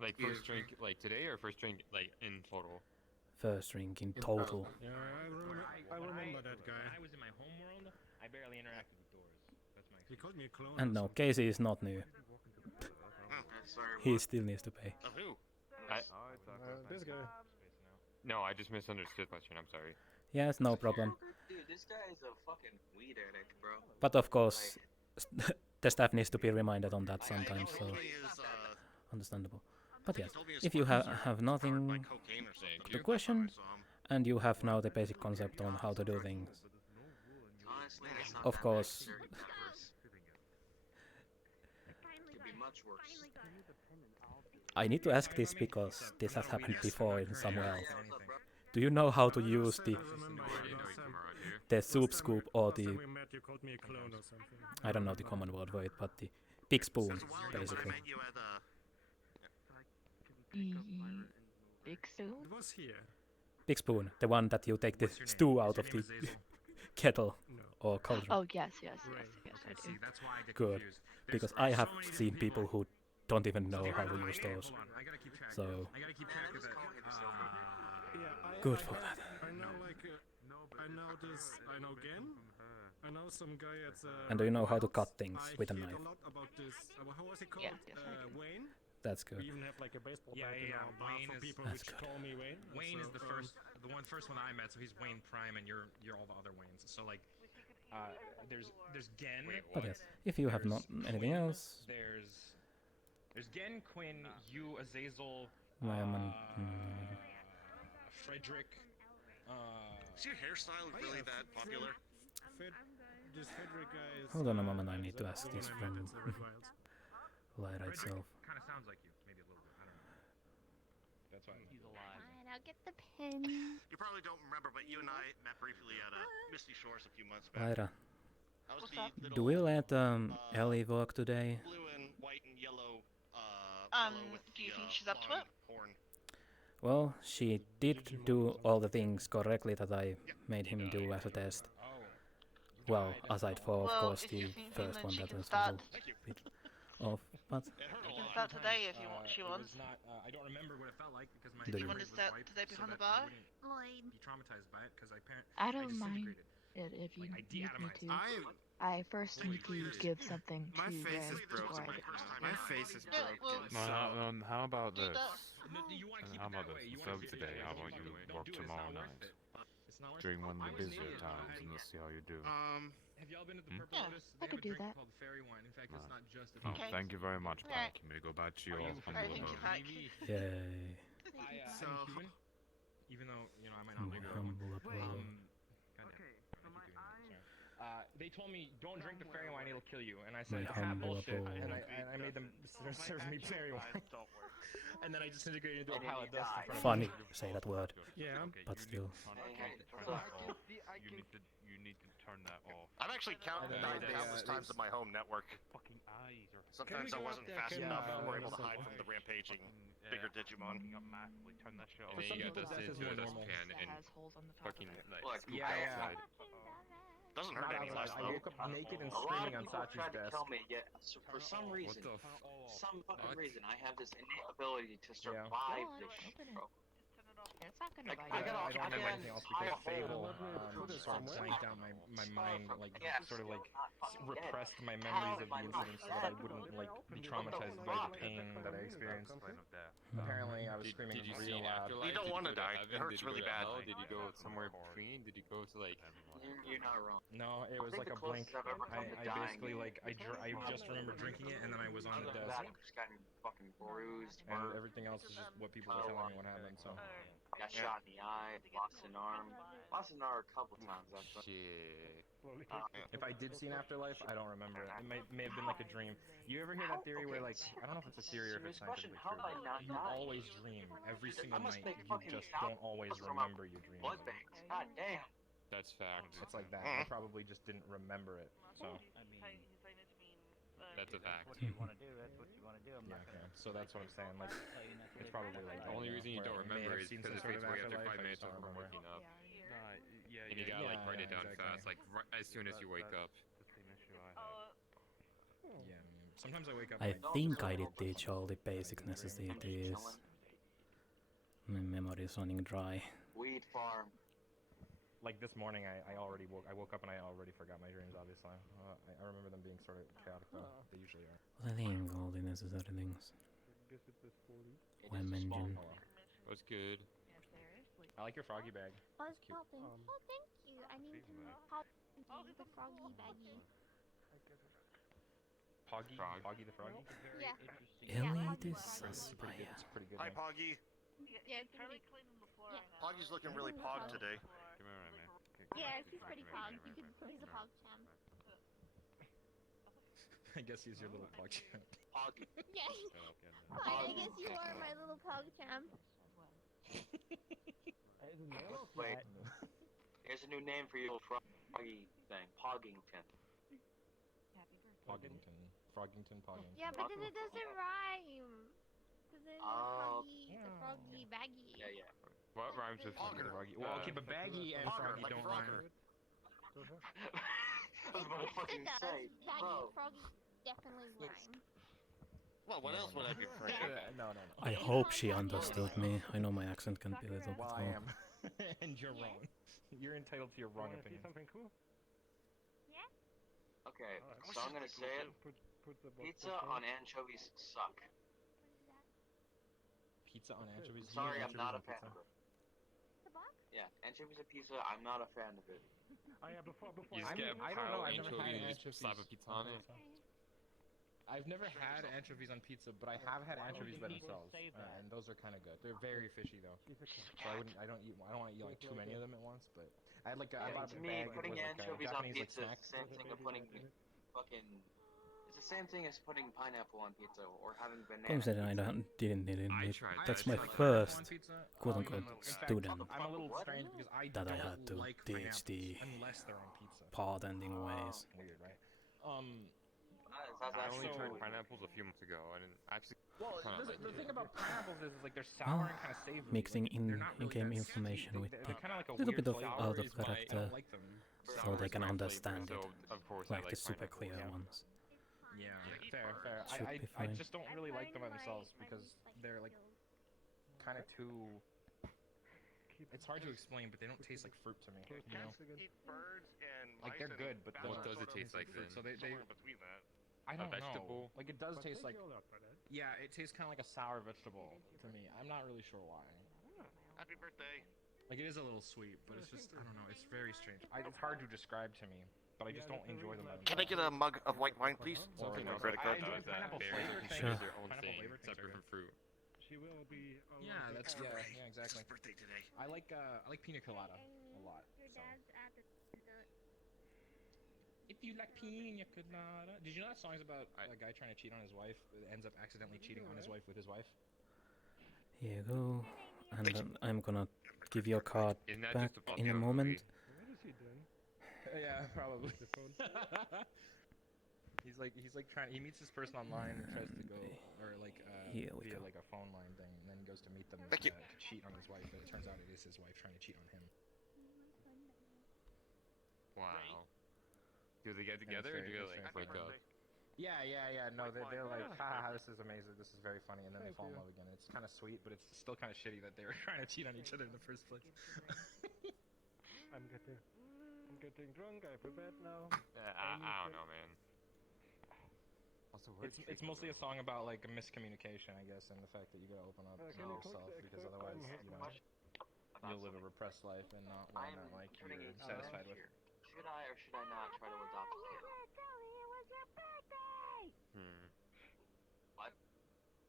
like first drink like today or first drink like in total? First drink in total. Yeah, I remember that guy. When I was in my home world, I barely interacted with doors. That's my He called me a clone. And no, Casey is not new. He still needs to pay. Of who? This guy. No, I just misunderstood question. I'm sorry. Yes, no problem. Dude, this guy is a fucking weed addict, bro. But of course, the staff needs to be reminded on that sometimes. So understandable. But yes, Told me his if you sparklers are have powered by nothing cocaine or something. to question, and you have now the basic concept on how to do things, Honestly, that's not of that course, necessary Metaverse. Could be much worse. I need to ask this because this has happened before in somewhere else. Do you know how to use the soup scoop or the, we met, you called me a clone or something. I don't know the common word for it, but the big spoon, basically. Big spoon? It was here. Big spoon, the one that you take the stew out of the kettle or cauldron. Oh, yes, I do. That's why I get Good, confused. because I have seen people who don't even know how to use those. I gotta keep track. So, I gotta keep track of that. good for that. I know, I know this. I know Gen. I know some guy at. And do you know how to cut things with a I knife? heard a lot about this. How was he called? Yes, I do. Wayne. That's good. We even have like a baseball Yeah, bat in yeah, our bar Wayne for is- people That's which good. call me Wayne. Wayne is So, the first one I met, so he's Wayne Prime, and you're all the other Waynes. So like, there's Gen. But yes, if you have not anything else, There's Gen, Quinn, you, Azazel, Frederick. Is your hairstyle really that popular? This Frederick guy is. hold on a moment, I need to ask this from Lyra Frederick itself. kind of sounds like you, maybe a little bit. I don't know. That's why he's alive. Fine, I'll get the pin. You probably don't remember, but you and I met briefly at Misty Shores a few months back. Lyra, I was the little do we let Ellie work today? blue and white and yellow Do you think she's up to it? horn. Well, she did do all the things correctly that I made him do as a test. Well, aside for, of Well, course, if the you're thinking first that one she that can was a start- little bit off, but You can start today if you want. She It wants. was not. I don't remember what it felt like because my Do you want to was start wiped today so behind the that I bar? wouldn't Lloyd. be traumatized by it because I don't mind disintegrated. it if you Like, I need me de-atomized. to. I first need to give something to My face them is broken. before I get My face is Yeah, broken. well, How about do this? that. You want to keep How it that about way. this? You Instead want of to today, how about you work tomorrow night? During one of the busier times, and let's see how you do. Have y'all been to the Purple Yeah, Lotus? I They have could a do drink that. called Fairy Wine. In fact, it's not just a Oh, Okay. thank you very much, Alright. Pike. You may go back to your Alright, humble thank you, abode. Pike. yay. So, I'm human, even though I might not My be humble abode. they told me don't drink the fairy wine; it'll kill you. And I My said, "Ah, humble bullshit." abode. And I made them serve me fairy wine. And then I disintegrated into a pile of dust in front of Funny, me. say that word, Yeah. but still. You need to turn that off. I've actually counted countless times in my home network. Fucking eyes are. Sometimes I wasn't fast enough and were able to hide from the rampaging bigger Digimon. Turn that shit off. And then you got people, this death is into a more normal. dustpan and has holes on the top fucking of it. like Well, like, Yeah. Doesn't Not hurt any less outside. I though. woke up naked and A lot screaming of on people Sachi's tried to desk. tell me, so for some reason, the some fucking What? reason, I have this innate ability to Yeah. survive Go this on, shit, open it. bro. It's not gonna Like, bite I you. got I don't have an anything else entire because Fable hole sort of blanked out my mind, like Yeah, sort of like not fucking dead. repressed my How memories of am I the not incident so that I dead? wouldn't like be traumatized by the pain that I experienced. Apparently, I was screaming did you see real loud. afterlife? You don't Did wanna go to die. It heaven? hurts Did you really go to bad. hell? Did you go somewhere between? Did you go to like You're not wrong. No, it I was think like the a blink. closest I've ever come to I dying basically like I just remember drinking it and then I was on the Other than desk. that, I've just gotten fucking bruised, And burnt, everything else is just what people were telling me what happened. So got shot in the eye, lost an arm. Lost an arm a couple times, actually. shit? if I did see an afterlife, I don't remember it. It may have been like a dream. You ever hear that theory where like I don't know if it's a theory or if it's Serious question, scientifically how true, did I but not you die? always dream every single I must night. make You fucking just don't always from my remember your dreams. blood banks. God damn. That's fact. It's like that. I probably just didn't remember it. So That's a fact. What you want to do, that's what you want to do. I'm yeah, not okay. gonna So that's what I'm saying. Like it's probably like The only that, reason you where don't I may remember have is seen because some it sort of takes way after afterlife, 5 I minutes just don't of remember. waking up. Yeah, And you gotta like Yeah, write it down exactly. fast, like as soon as you wake up. the same issue I have. Yeah, sometimes I wake up. I like, think I did teach all the basic necessities. My memory is running dry. Weed farm. like this morning, I woke up and I already forgot my dreams. Obviously, I remember them being sort of chaotic though. They usually are. I think all the necessary things. Web engine. What's good? I like your froggy bag. Oh, It's cute. thank you. I need to know how to use the froggy baggy. Poggy? Poggy the Froggy? Yeah. Elite is Poggy. Aspire. It's a pretty good Hi, name. Poggy. Yeah, it's Charlie pretty. cleaned him before. Yeah. Poggy's looking really pog today. Come here, man. Yeah, he's pretty pog. You could. He's a pog champ. I guess he's your little pog champ. Poggy. Yeah. Fine, I guess you are my little pog champ. Wait. Here's a new name for your froggy thing. Poggington. Poggington. Froggington, Poggington. Yeah, but then it doesn't rhyme. Cause then the froggy, baggy. Yeah, yeah. What rhymes with Fogger. froggy? Well, okay, but baggy and Fogger, froggy like don't Frogger. rhyme. I was about to fucking It does. say, Baggy, bro. froggy definitely rhyme. Well, what else would I be afraid of? No. I hope she understood me. I know my accent can be a little bit Well, I wrong. am. And you're wrong. You're entitled to your wrong Wanna see opinion. something cool? Yeah. Okay, Alright. so I'm gonna say it. Put the Pizza on anchovies suck. Pizza on anchovies? Sorry, You I'm use not a anchovies fan on of pizza? it. The box? Yeah, anchovies and pizza, I'm not a fan of it. Oh yeah, before. You just get a I don't pile know, of I've never had anchovy and just anchovies slap a pizza on it. I've never had anchovies on pizza, but I have had anchovies by themselves, and those are kind of good. They're very fishy though, so I don't want to eat like too many of them at once. But I had like I bought a To bag me, putting with like anchovies on Japanese like pizza is snack. the same thing as putting fucking. It's the same thing as putting pineapple on pizza or having banana. Considering I didn't need I it. tried That's that. my I tried first pizza. quote-unquote In fact, student I'm a little strange because I that I don't had to like teach the pineapples unless they're on pizza. pod ending ways. Weird, right? I only tried So- pineapples a few months ago. I didn't actually. Well, kinda like the it. thing about pineapples is like they're sour and kind of savory. Mixing like, they're in not really in-game that information sweet. with They're the kind of like a little weird bit of flavor. out of is my- I character don't like them. so Sour they is can my understand flavor, it. so of course I Like the super pineapple. clear yeah. ones. Yeah, fair. Should be I fine. just don't really like them by themselves because they're like kind of too. It's hard to explain, but they don't taste like fruit to me. You know? Eat birds and Like they're mice good, and but bats What are does sort it of taste like then? So they somewhere in between that. I don't vegetable? know. Like it does taste like. Yeah, it tastes kind of like a sour vegetable to me. I'm not really sure why. Happy birthday. Like it is a little sweet, but it's just I don't know. It's very strange. It's hard to describe to me, but I just don't enjoy them. Can I get a mug of white wine, please? Or Take like, my credit card. I enjoy That was that. pineapple Berries flavor and things. Sure. is their own Pineapple thing, flavor things separate are from fruit. She will be. Yeah, that's Oh, right. yeah, exactly. It's his birthday today. I like pina colada a lot. Your So. dad's at the. If you like pina colada, did you know that song's about a guy trying to cheat on his wife? Ends up accidentally cheating on his wife with his wife. Here you go. And then I'm gonna give your card Isn't that back just a in a popular moment. What is he doing? Yeah, probably. The phone. He's like trying. He meets this person online and tries to go or like Here we via go. like a phone line thing, and then goes to meet them Thank you. to cheat on his wife. And it turns out it is his wife trying to cheat on him. Wow. Do they get together or do they like break up? Yeah. No, they're like, haha, this is amazing. This is very funny, and then they fall in love again. It's kind of sweet, but it's still kind of shitty that they were trying to cheat on each other in the first place. I'm getting drunk. I feel bad now. I don't know, man. What's the word? It's mostly a song about like a miscommunication, I guess, and the fact that you gotta open up to can you yourself cook the because extra? otherwise, I'm you know, you'll live a repressed life and not one that like turning you're 18 satisfied next with. year. Should I or should I not try to adopt a kid? What?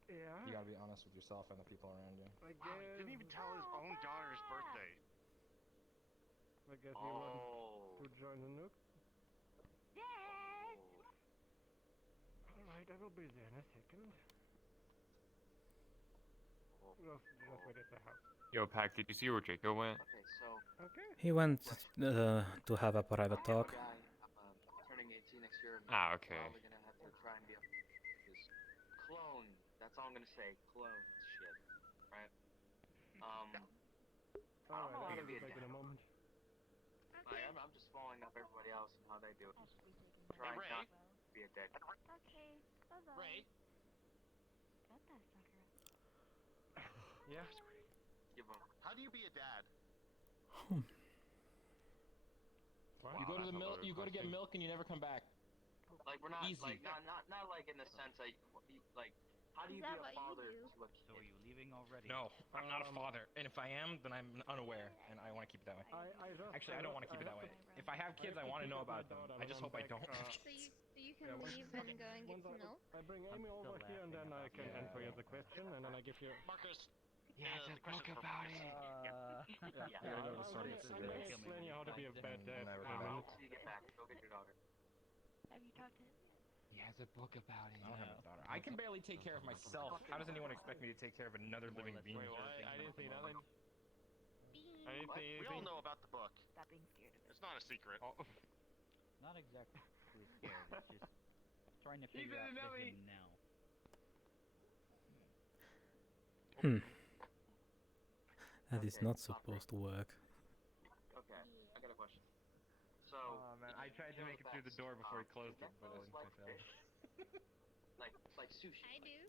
Yeah. You gotta be honest with yourself and the people around you. I Wow, he didn't even tell his own daughter's birthday. I guess he wants Oh. to join the Nook. Alright, I will be there in a second. Just wait at the house. Yo, Pack, did you see where Draco went? Okay, so Okay. He went to have a private I have talk. a guy turning 18 next year. And Ah, okay. Probably gonna have to try and be his clone. That's all I'm gonna say. Clone shit, right? I don't know how Alright, to I'll be be a back in dad. a moment. Like, I'm just following up everybody else and how they do it. Trying Ray. not to be a dad. Okay. Bye-bye. Ray. Got that sucker. Yeah. Give him. How do you be a dad? You go to that's the a milk. loaded You go to get question. milk and you never come back. Like we're not Easy. like not like in the sense that like How do Is you be that a what you father do? to a kid? So are you leaving already? No, I'm not a father. And if I am, then I'm unaware, and I want to keep it that way. Actually, I don't want to keep it that way. If I have kids, I want to know about them. I just hope I don't have So kids. you can leave and go and get some milk? I bring Amy over here and then I can answer you the question and then I give you... Marcus. Yeah, the question for about it. I gotta go to the store and get I'm gonna cigarettes. explain you how to be a bad dad And I in a recommend minute. Till you get back. Go get your daughter. Have you talked to him yet? He has a book about it. I don't have a daughter. I can barely take care of myself. How does anyone expect me to take care of another living being? Wait, what? I didn't say nothing. I didn't What? say We all anything. know about the book. Stop being scared of it. It's not a secret. Oh. Not exactly scared. It's just trying to figure out him now. That is not supposed to work. Okay, I got a question. So, Oh man, I tried to make it through the door before he closed it, but I failed. like sushi. I do.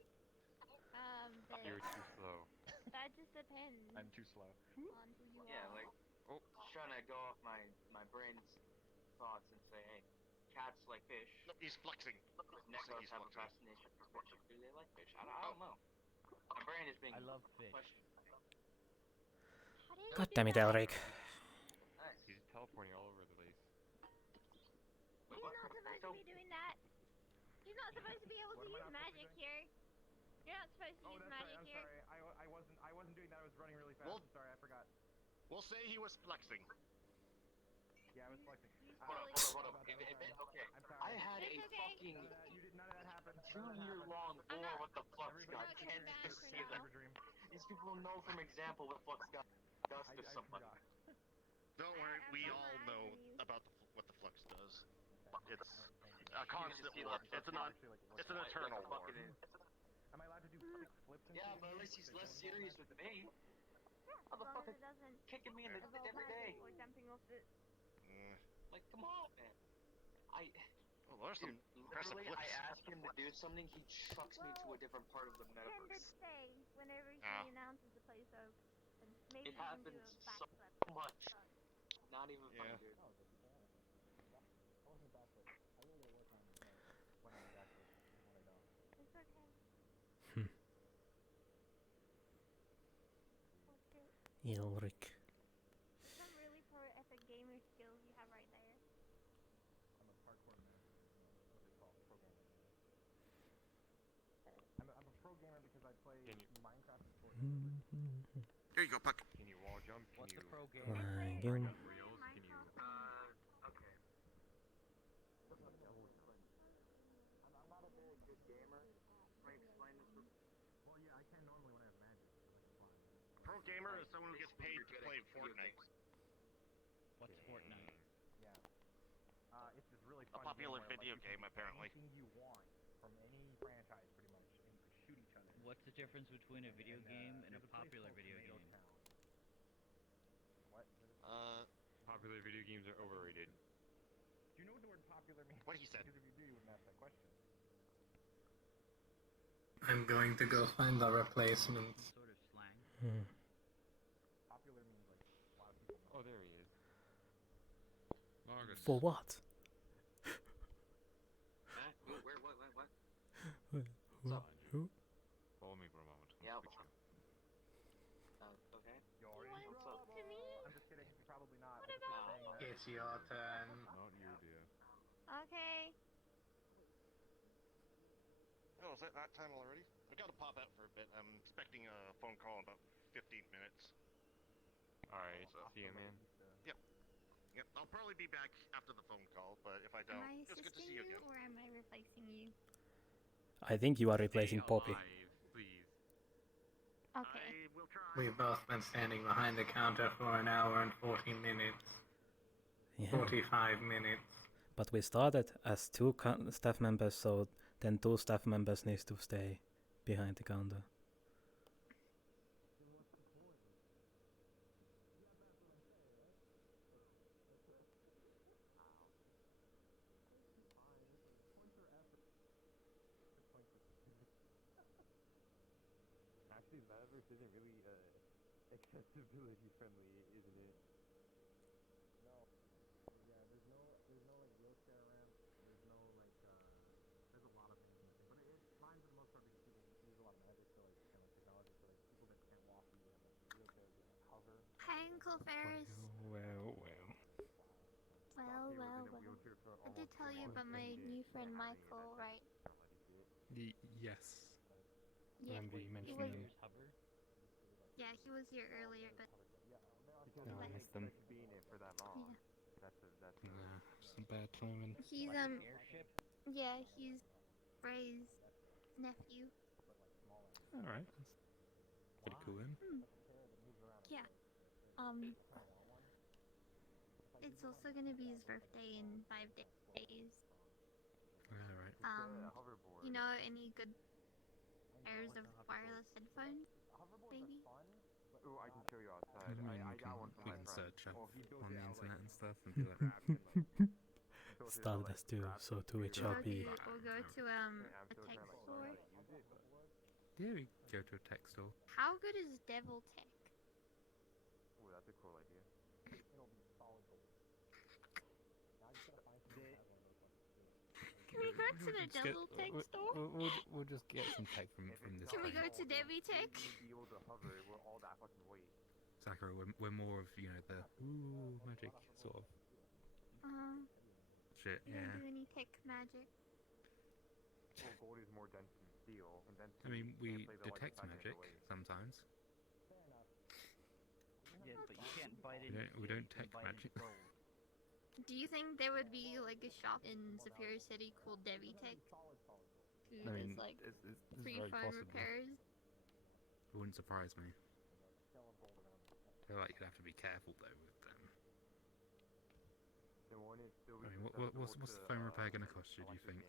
You're too slow. That just depends I'm too slow. on who you Yeah, are. like just trying to go off my brain's thoughts and say, hey, cats like fish. No, he's flexing. Necros He's have a flexing. fascination for fish. Do they like fish? I don't know. My brain is being I love fish. questioned. God damn it, Elric. Nice. He's teleporting all over the place. He's not supposed to be doing that. He's not supposed to be able to use magic here. You're not supposed to use magic here. I wasn't doing that. I was running really fast. Well- I'm sorry, I forgot. We'll say he was flexing. Yeah, I was flexing. Hold up. Okay. I'm sorry. I had a It's okay. fucking None of that happened. 2-year-long I'm war not- with the Flux I'm God. not coming Can't back just for say that. now. These people know from example what Flux God does to somebody. Don't worry, I'm we not all mad know at you. about what the flux does. It's a constant war. It's an eternal war. Am I allowed to do quick flips and Yeah, shit? but at least he's less serious with me. As long as it doesn't Kicking me in the involve every day. magic or jumping off it. Like, come on, man. Well, there's some Dude, impressive literally, I flips. ask him to do something, he chucks me to a different part of the Ken did metaverse. say whenever he Ah. announces the place open, maybe It you can do happens a so backflip. much. Not even funny, Yeah. dude. I wasn't backflip. I will go work on when I'm backflip and when I don't. It's okay. What's it? Elric. Some really pro epic gamer skills you have right there. I'm a parkour master. What they call programmer. I'm a pro gamer because I play Minecraft and Fortnite. Here you go, Puck. Can you wall jump? Can What's you the pro game? Like jump you. rails? Can you? Okay. I'm not a very good gamer. Can I explain this? Well, yeah, I can normally when I have magic. Pro gamer is someone who gets paid to play Fortnite. What's Fortnite? Yeah. It's this really A fun popular game where, video like, you game, can pick apparently. anything you want from any franchise, pretty much, and you can shoot each other. What's the difference between a video game and a there's place popular called video Tomato game? Town. What? Popular video games are overrated. Do you know what the word popular means? What he said. Because if you do, you wouldn't ask that question. I'm going to go find the replacement. Sort of slang. Popular means like a lot of people know. Oh, there he is. Marcus. For what? Huh? Where? What? Who? Who? Follow me for a moment. Yeah. Speak to you. Okay. You already Want to talk to me? I'm just kidding. Probably not. What I'm just about- saying that. It's your turn. Not you, dear. Okay. Oh, is that time already? I gotta pop out for a bit. I'm expecting a phone call in about 15 minutes. Alright, see you, man. Yep, I'll probably be back after the phone call, but if I don't, Am I it's good to assisting see you you again. or am I replacing you? I think you are replacing Stay Poppy. alive, please. Okay. I will try. We've both been standing behind the counter for an hour and 40 minutes. Yeah. 45 minutes. But we started as two staff members, so then two staff members needs to stay behind the counter. Actually, the Metaverse isn't really accessibility friendly, isn't it? No. Yeah, there's no like wheelchair ramp. There's no like there's a lot of things missing. But it's fine for the most part because people use a Uncle Ferris. Well. I did tell you about my new friend Michael, right? Yes. Yeah, Remember you he mentioned was. them. Yeah, he was here earlier, but. No, I missed them. Being it for that long. Yeah. That's Nah, some bad timing. He's Yeah, he's Ray's nephew. Alright, that's pretty cool then. Yeah. It's also gonna be his birthday in 5 days. Alright. You know any good pairs of wireless headphones, baby? Ooh, I can show you outside. I mean, I we got one from can my friend. search up Oh, he built on it the out, internet like, and stuff and be like, Start this too, so to which I'll be. Or go to a tech store. yeah, we go to a tech store. How good is Devil Tech? Ooh, that's a cool idea. Can we go to the Devil Tech store? We'll just get some tech from this. Can we go to Debbie Tech? Be able to hover with all that fucking weight. Sakura, we're more of, you know, the magic sort of shit, You yeah. don't do any tech magic. Well, gold is more dense than steel, and dense I mean, can't we play the light detect side in magic the way. sometimes. Yes, but you can't bite We into don't shit, you tech can bite into magic. gold. Do you think there would be like a shop in Superior City called Debbie Tech? Who I mean, does like it's free very phone possible. repairs? It wouldn't surprise me. I feel like you'd have to be careful though with them. I mean, what's the phone repair going to cost you, do you think?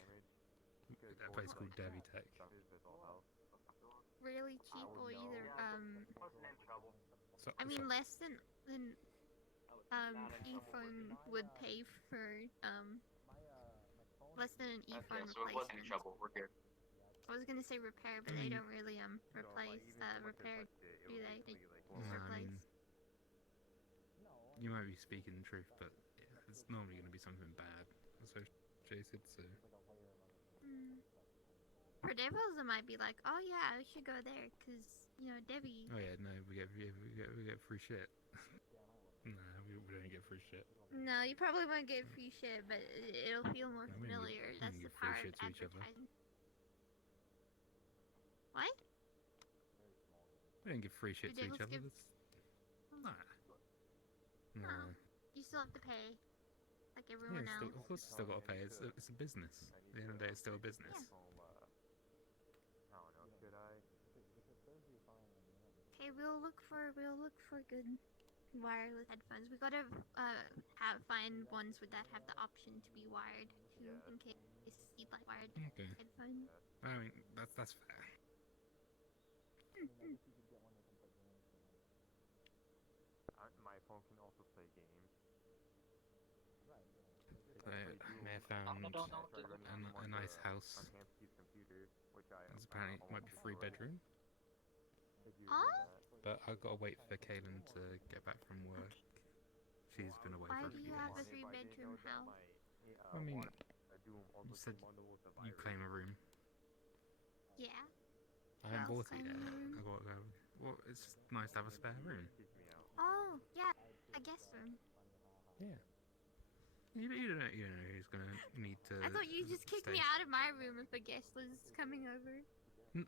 That place called Devi Tech. Really cheap or either So, I mean so- less than ePhone would pay for less than an ePhone Okay, so it wasn't replacement. trouble. We're good. I was gonna say repair, but they don't really replace repair, do they? They just No, I replace. mean, you might be speaking the truth, but yeah, it's normally going to be something bad associated, so... For devils, it might be like, oh yeah, I should go there, cause you know Debbie. Oh yeah, no, we get free shit. No, we don't get free shit. No, you probably won't get free shit, but it'll feel more No, we don't familiar. we That's don't the give free power of shit to each other. advertising. What? We don't give free shit Do to each devils other. give- Nah. Nah. You still have to pay, like Yeah, everyone else. of course, you still got to pay. It's a business. At the end of the day, it's still a business. I don't know, should I? Okay, we'll look for good wireless headphones. We gotta find ones that have the option to be wired too, in case you like wired Okay. headphones. I mean, that's fair. My phone can also play games. I may have found a nice house. It's apparently might be 3 bedroom. But I've got to wait for Kaylin to get back from work. She's been away Why for a do few you have a days. 3-bedroom house? I mean, you said you claim a room. Yeah. I haven't Well, bought it claim yet. a room. I got to go. Well, it's just nice to have a spare room. Oh, yeah, a guest room. Yeah. You don't know who's gonna need to. I thought you just kicked me stay. out of my room if a guest was coming over.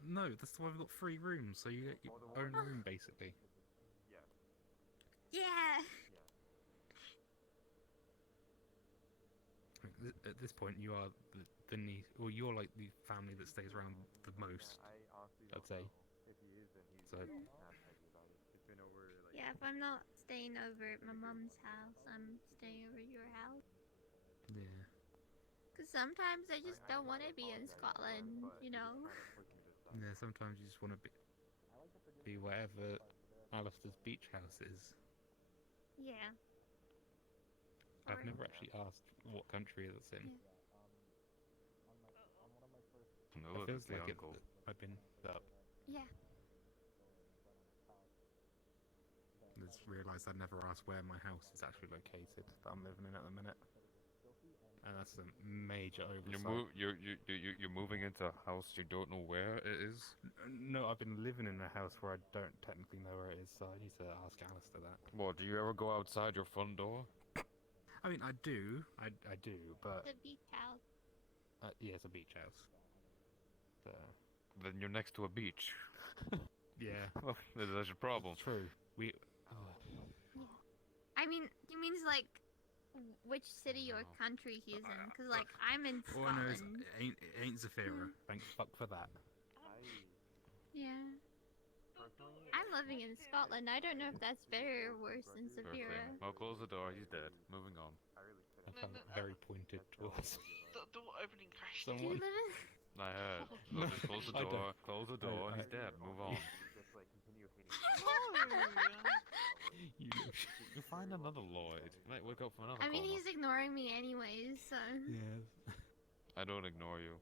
No, that's why we've got 3 rooms, so you get your own room basically. Yeah. At this point, you are the niece, or you're like the family that stays around the most. I'd say. So. Yeah, if I'm not staying over at my mom's house, I'm staying over at your house. Yeah. Because sometimes I just don't want to be in Scotland, you know? Yeah. Sometimes you just want to be wherever Alistair's beach house is. Yeah. I've never actually asked what country that's in. No, It feels the like uncle. I've been up. Yeah. I just realised I'd never asked where my house is actually located that I'm living in at the minute. and that's a major oversight. You're moving into a house you don't know where it is. No, I've been living in a house where I don't technically know where it is, so I need to ask Alistair that. Well, do you ever go outside your front door? I mean, I do, but The beach house. yeah, it's a beach house. So, Then you're next to a beach. yeah, Well, that's your problem. true. We. I mean, he means like which city or country he's in, because like I'm in All I know is Scotland. it ain't Zafira. Thank fuck for that. Yeah. I'm living in Scotland. I don't know if that's better or worse than Sure Severa. thing. Well, close the door. He's dead. Moving on. I found it very pointed towards. The door opening crashed. Do you live in? I heard. No, Just close the I door. don't. Close the door. He's dead. Move on. You find another Lloyd. Might wake up for another. I mean, coma. he's ignoring me anyways, so. Yes. I don't ignore you.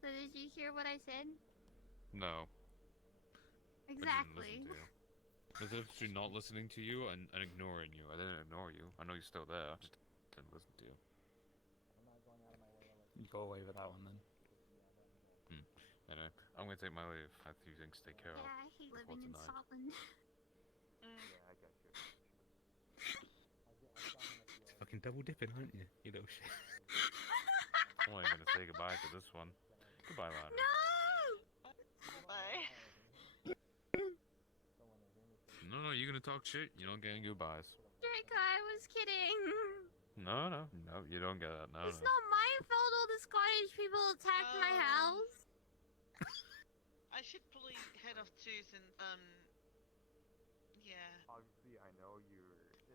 So did you hear what I said? No. I didn't Exactly. listen to you. There's actually not listening to you and ignoring you. I didn't ignore you. I know you're still there. I just didn't listen to you. You go away with that one then. Anyway, I'm gonna take my leave. I have a few things to take care of. Yeah, I hate before living in tonight. Scotland. Fucking double dipping, aren't you? You little shit. I'm only gonna say goodbye to this one. Goodbye, Lana. No! Bye. No, you're gonna talk shit. You don't get any goodbyes. Draco, I was kidding. No, you don't get that. No, It's no. not my fault all the Scottish people attacked my house. I should probably head off too, since yeah. Obviously, I know you're.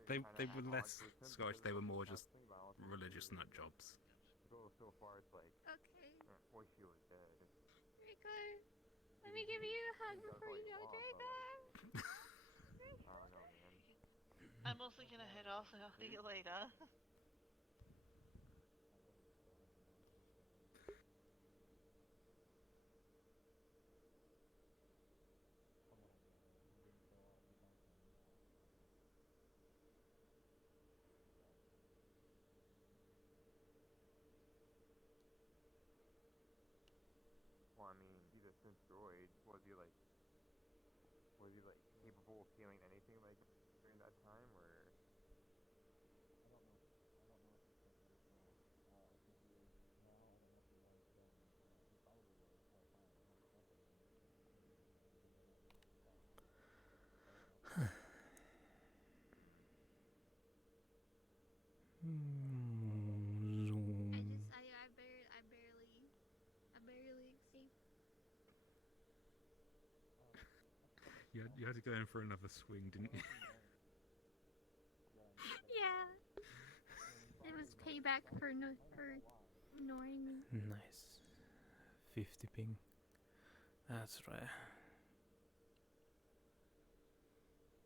They were less Scottish. They were more just religious nut jobs. Go so far, it's like. Okay. Boy, she was dead. Draco, let me give you a hug before you go, Draco. I don't know, man. I'm also gonna head off, and I'll see you later. Well, I mean, he's a synth droid. Was he like capable of feeling anything like during that time, or? I barely escaped. You had to go in for another swing, didn't you? Yeah. It was payback for ignoring me. Nice. 50 ping. That's rare.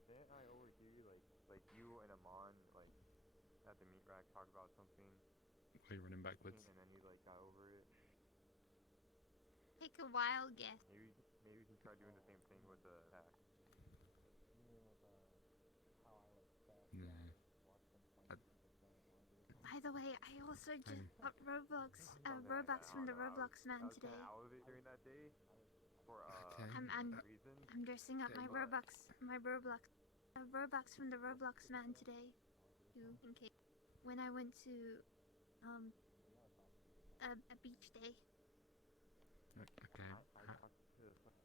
Didn't I overhear you like you and Amon like at the meat rack talk about something? Are you running backwards? And then you like got over it. Take a wild guess. Maybe you can try doing the same thing with the attack. No. By the way, I also just got Robux from the Roblox man today. Out of it during that day for I'm dressing up my Robux from the Roblox man today. In case when I went to a beach day. Okay.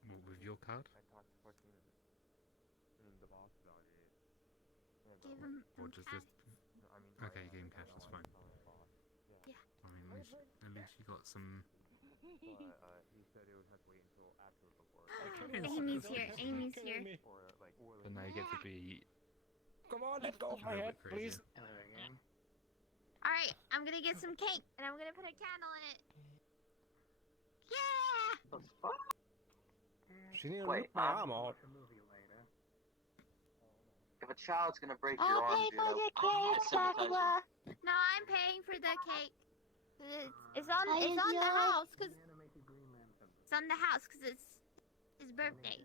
What, with your card? I talked to fucking the boss about it. Gave him Or just cash. this? Okay, you gave him cash. That's fine. Yeah. I mean, at least you got some. He said it would have to wait until after the war. Amy's here. Amy's here. But now you get to be. Come on, let go of my head, please. Alright, I'm gonna get some cake and I'm gonna put a candle in it. Yeah! She didn't Wait, rip my arm out. If a child's gonna break your I'll arm, pay for the cake, Sakura. No, I'm paying for the cake. It's on the house, cause it's on the house, cause it's his birthday.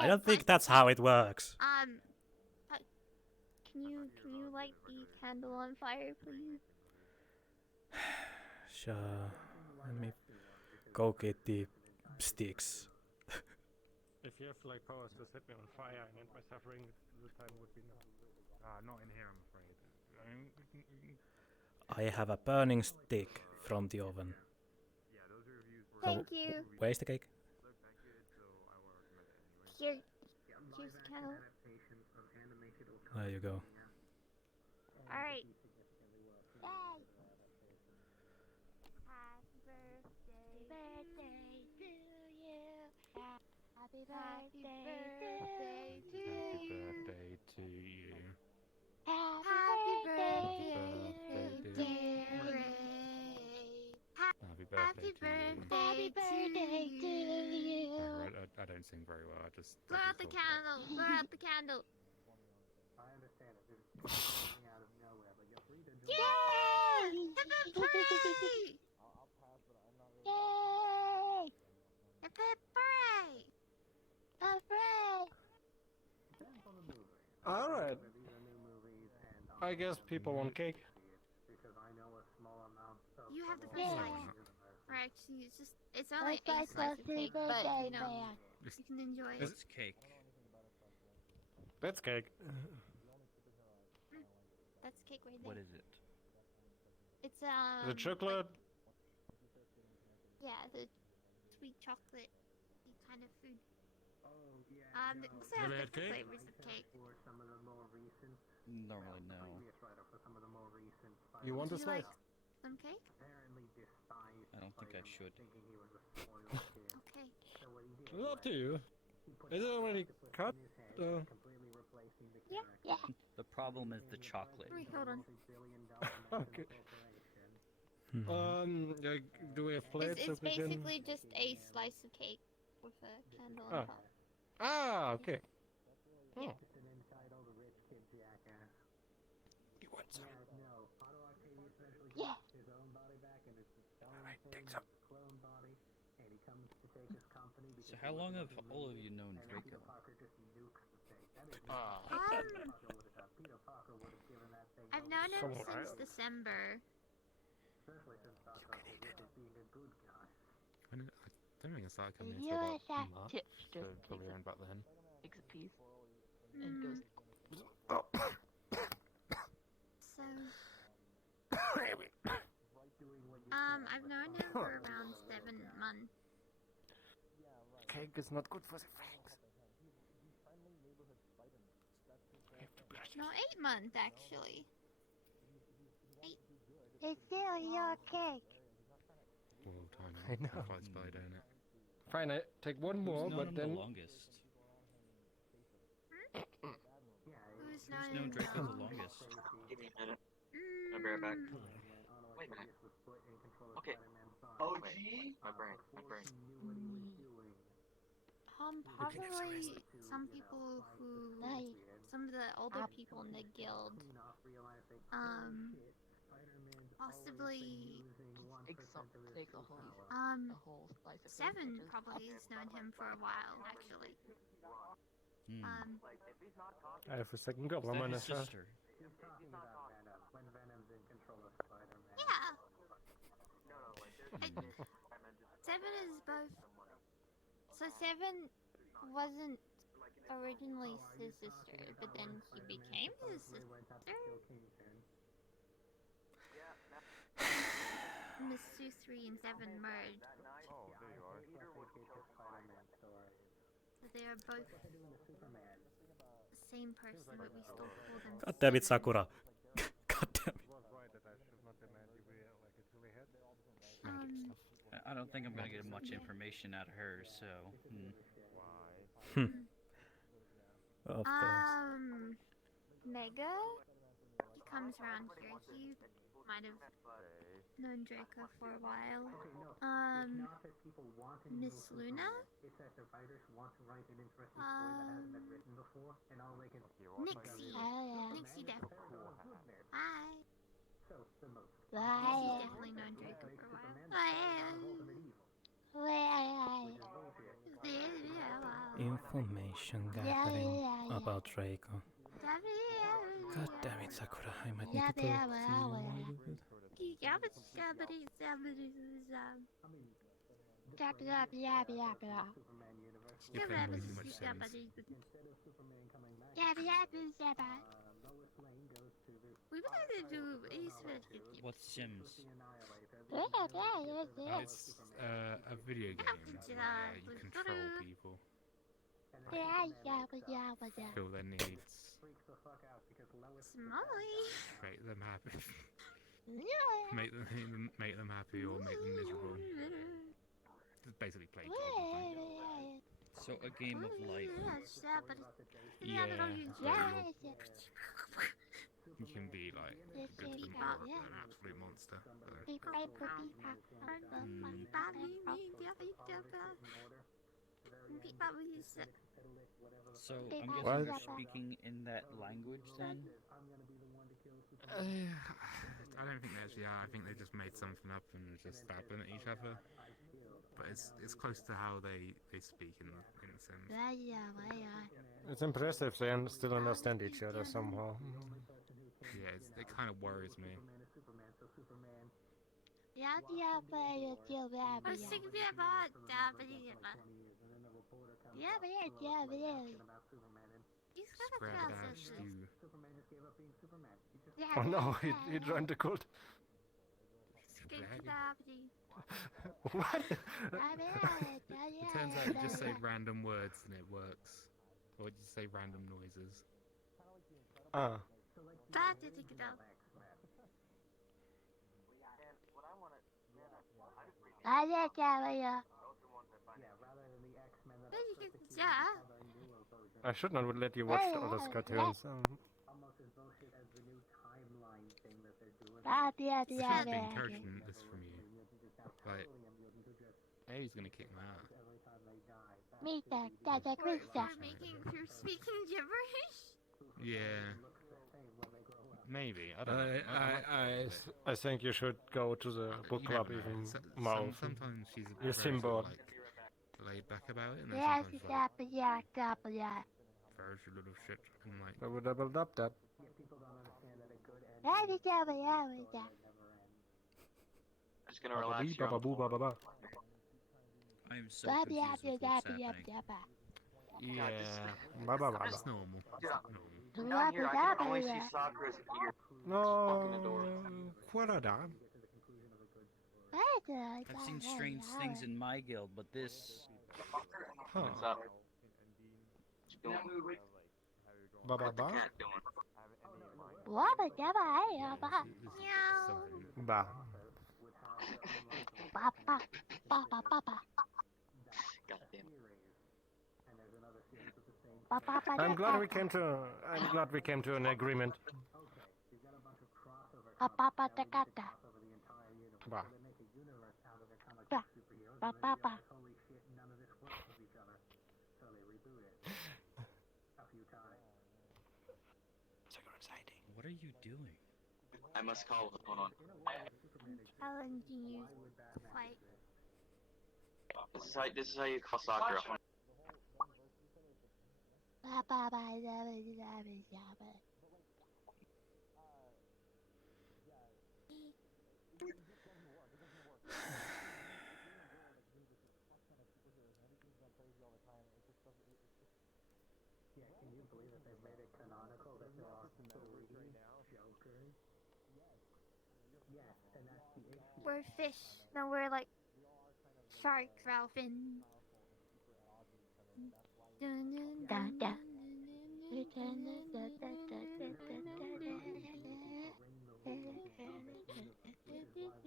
I don't think that's how it works. Can can you light the candle on fire, please? Sure. Let me go get the sticks. If you have like powers to set me on fire and end my suffering, the time would be now. Not in here, I'm afraid. I mean, I have a burning stick from the oven. yeah, those reviews were. Thank you. Where's the cake? Look that good, so I will recommend it anyway. Here, here's the candle. There you go. All right. Yay! Happy birthday to you. Happy birthday to you. Birthday to you. Happy birthday, dear Ray. Happy birthday to you. Happy birthday to you. I don't sing very well. I just. Blow out the candle. Blow out the candle. I understand it. This is coming out of nowhere, but you're free to join. Yay! Hooray! Yay! Hooray! Hooray! Alright. I guess people want cake. Because I know a small amount of You have the first slice. Or actually, it's only a slice of cake, but you know, you can enjoy it. It's cake. That's cake. That's cake right there. What is it? It's The chocolate. Yeah, the sweet chocolate kind of food. Oh, yeah. So I have Have you had different cake? flavors of cake. For some of the more recent, Normally no. previous writer for some of the more recent. You want Would a you like slice? some cake? Apparently despised. I don't think I should. Thinking he was a spoiled kid. Okay. So what he did It's up to was you. he put Is it chocolate already to put cut? in his head, completely replacing the character. The problem is the chocolate. Wait, hold on. Okay. Do we have plates? It's that we can- basically just a slice of cake with a candle on top. Ah, okay. Yeah. Just an entitled rich kid jackass. You want some? No. Otto Octavius eventually Yeah. gets his own body back and it's his own thing, some. his clone body, and he comes to take his company because So how long have all of you known and Draco? Peter Parker just nukes the thing. That is Peter Parker would have given that thing I've known him Somewhat. since December. especially since Doctor Octavius being a good guy. I don't think I started coming You into that about March, tip so just probably around about then. takes a piece and goes. So, I've known him for around 7 months. Cake is not good for the fangs. No, 8 months actually. 8. It's still your cake. Well, time I know. Fight spider in it. Fine, I take one more, Who's known but him then the longest? Who's Who's known Draco the longest? Give me a minute. I'll be right back. Wait a minute. Okay. OG? My brain. Probably some people who, some of the older people in the guild, possibly, Take a whole slice of cake, 7 which is probably has known him for a while, actually. I have a second couple. Is I'm that gonna his try. sister? When Venom's in control of Spider-Man. Yeah. 7 is both. So 7 wasn't originally his sister, but then he became his sister. Miss Sue 3 and 7 merged. Oh, there you are. So they are both the same person, but we still call them. God damn it, Sakura. God damn it. I don't think I'm gonna get much information out of her, so. Of course. Mega? He comes around here. He might have known Draco for a while. Miss Luna? Nixie. Nixie definitely. Hi. She's definitely known Draco for a while. Information gathering about Draco. God damn it, Sakura. I might need to talk to you a little bit. You're playing way too much Sims. We would like to do What's Sims? It's a video game where you control people, fill their needs, Smiley. make them happy, make them happy or make them miserable. Just basically play God. So a game of life. Yeah. You can be like good to them or an absolute monster. So I'm guessing you're speaking in that language then? I don't think they actually are. I think they just made something up and just stabbing at each other. But it's close to how they speak in The Sims. It's impressive they still understand each other somehow. Yeah, it kind of worries me. Oh no, he joined the cult. What? It turns out you just say random words and it works. Or you just say random noises. Ah. I should not let you watch all those cartoons. I should be encouraging this from you. Like, he's gonna kick my ass. You're speaking gibberish? Yeah. Maybe. I don't know. I think you should go to the book club even more. Sometimes she's you seem bored. Laid back about it, and then sometimes she's like, throws your little shit and like. I would double up that. I'm just gonna relax here. I am so confused with what's happening. Yeah, That's normal. Down here, I can only see Sakura's ear. No. What are that? I've seen strange things in my guild, but this... Huh. What's up? Bah. I'm glad we came to an agreement. Bah. What are you doing? I must call. Hold on. Challenging you to fight. This is how you call Sakura. Can you believe that they've made it canonical that there are three Jokers? Yes, and that's the issue. We're fish. No, we're like sharks, Ralphin.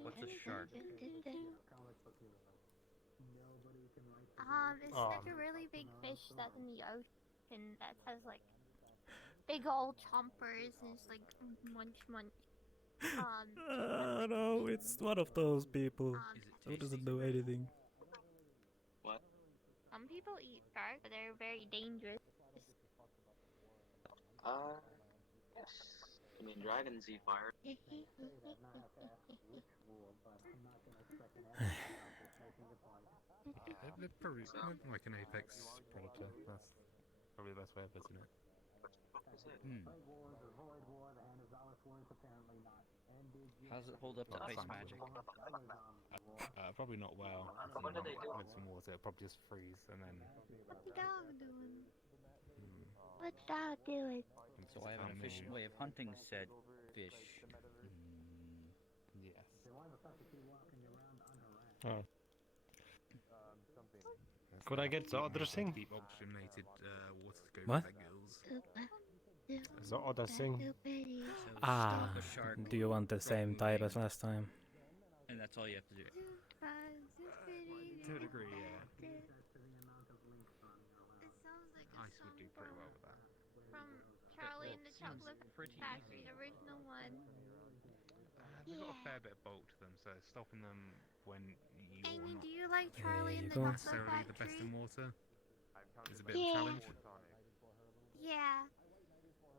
What's a shark? It's like a really big fish that's in the ocean that has like big old chompers and it's like munch. No, it's one of those people who doesn't know anything. What? Some people eat sharks, but they're very dangerous. Yes. I mean, dragons eat fire. They're probably like an apex predator. That's probably the best way of putting it. What was it? How's it hold up to ice magic? Probably not well. What did they do? With some water, it'll probably just freeze and then. What's the dog doing? What's the dog doing? So I have an efficient way of hunting said fish. Yes. Oh. Could I get the other thing? Deep oxygenated water to go What? for the gills. The other thing? Ah, Stop a shark do you want the same type as last time? And that's all you have to do. To a degree, yeah. It sounds like a Ice would do pretty well with that. from Charlie and the sounds Chocolate pretty Factory, easy. the original one. They've got a fair bit of bulk to them, so stopping them when you're Amy, not do you like Charlie and the go. Chocolate necessarily the best Factory? in water is a bit of a challenge. Yeah.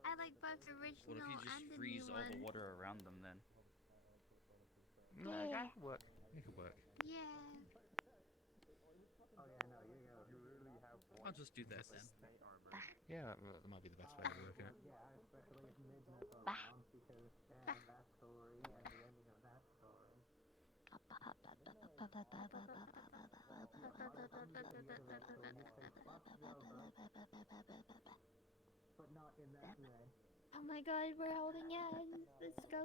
I like both the What original if you just and the freeze new all the one. water around them then? No, Yeah. that could work. It could work. Yeah. I'll just do that then. Yeah, that might be the best way of working it. Oh my god, we're holding hands. Let's go.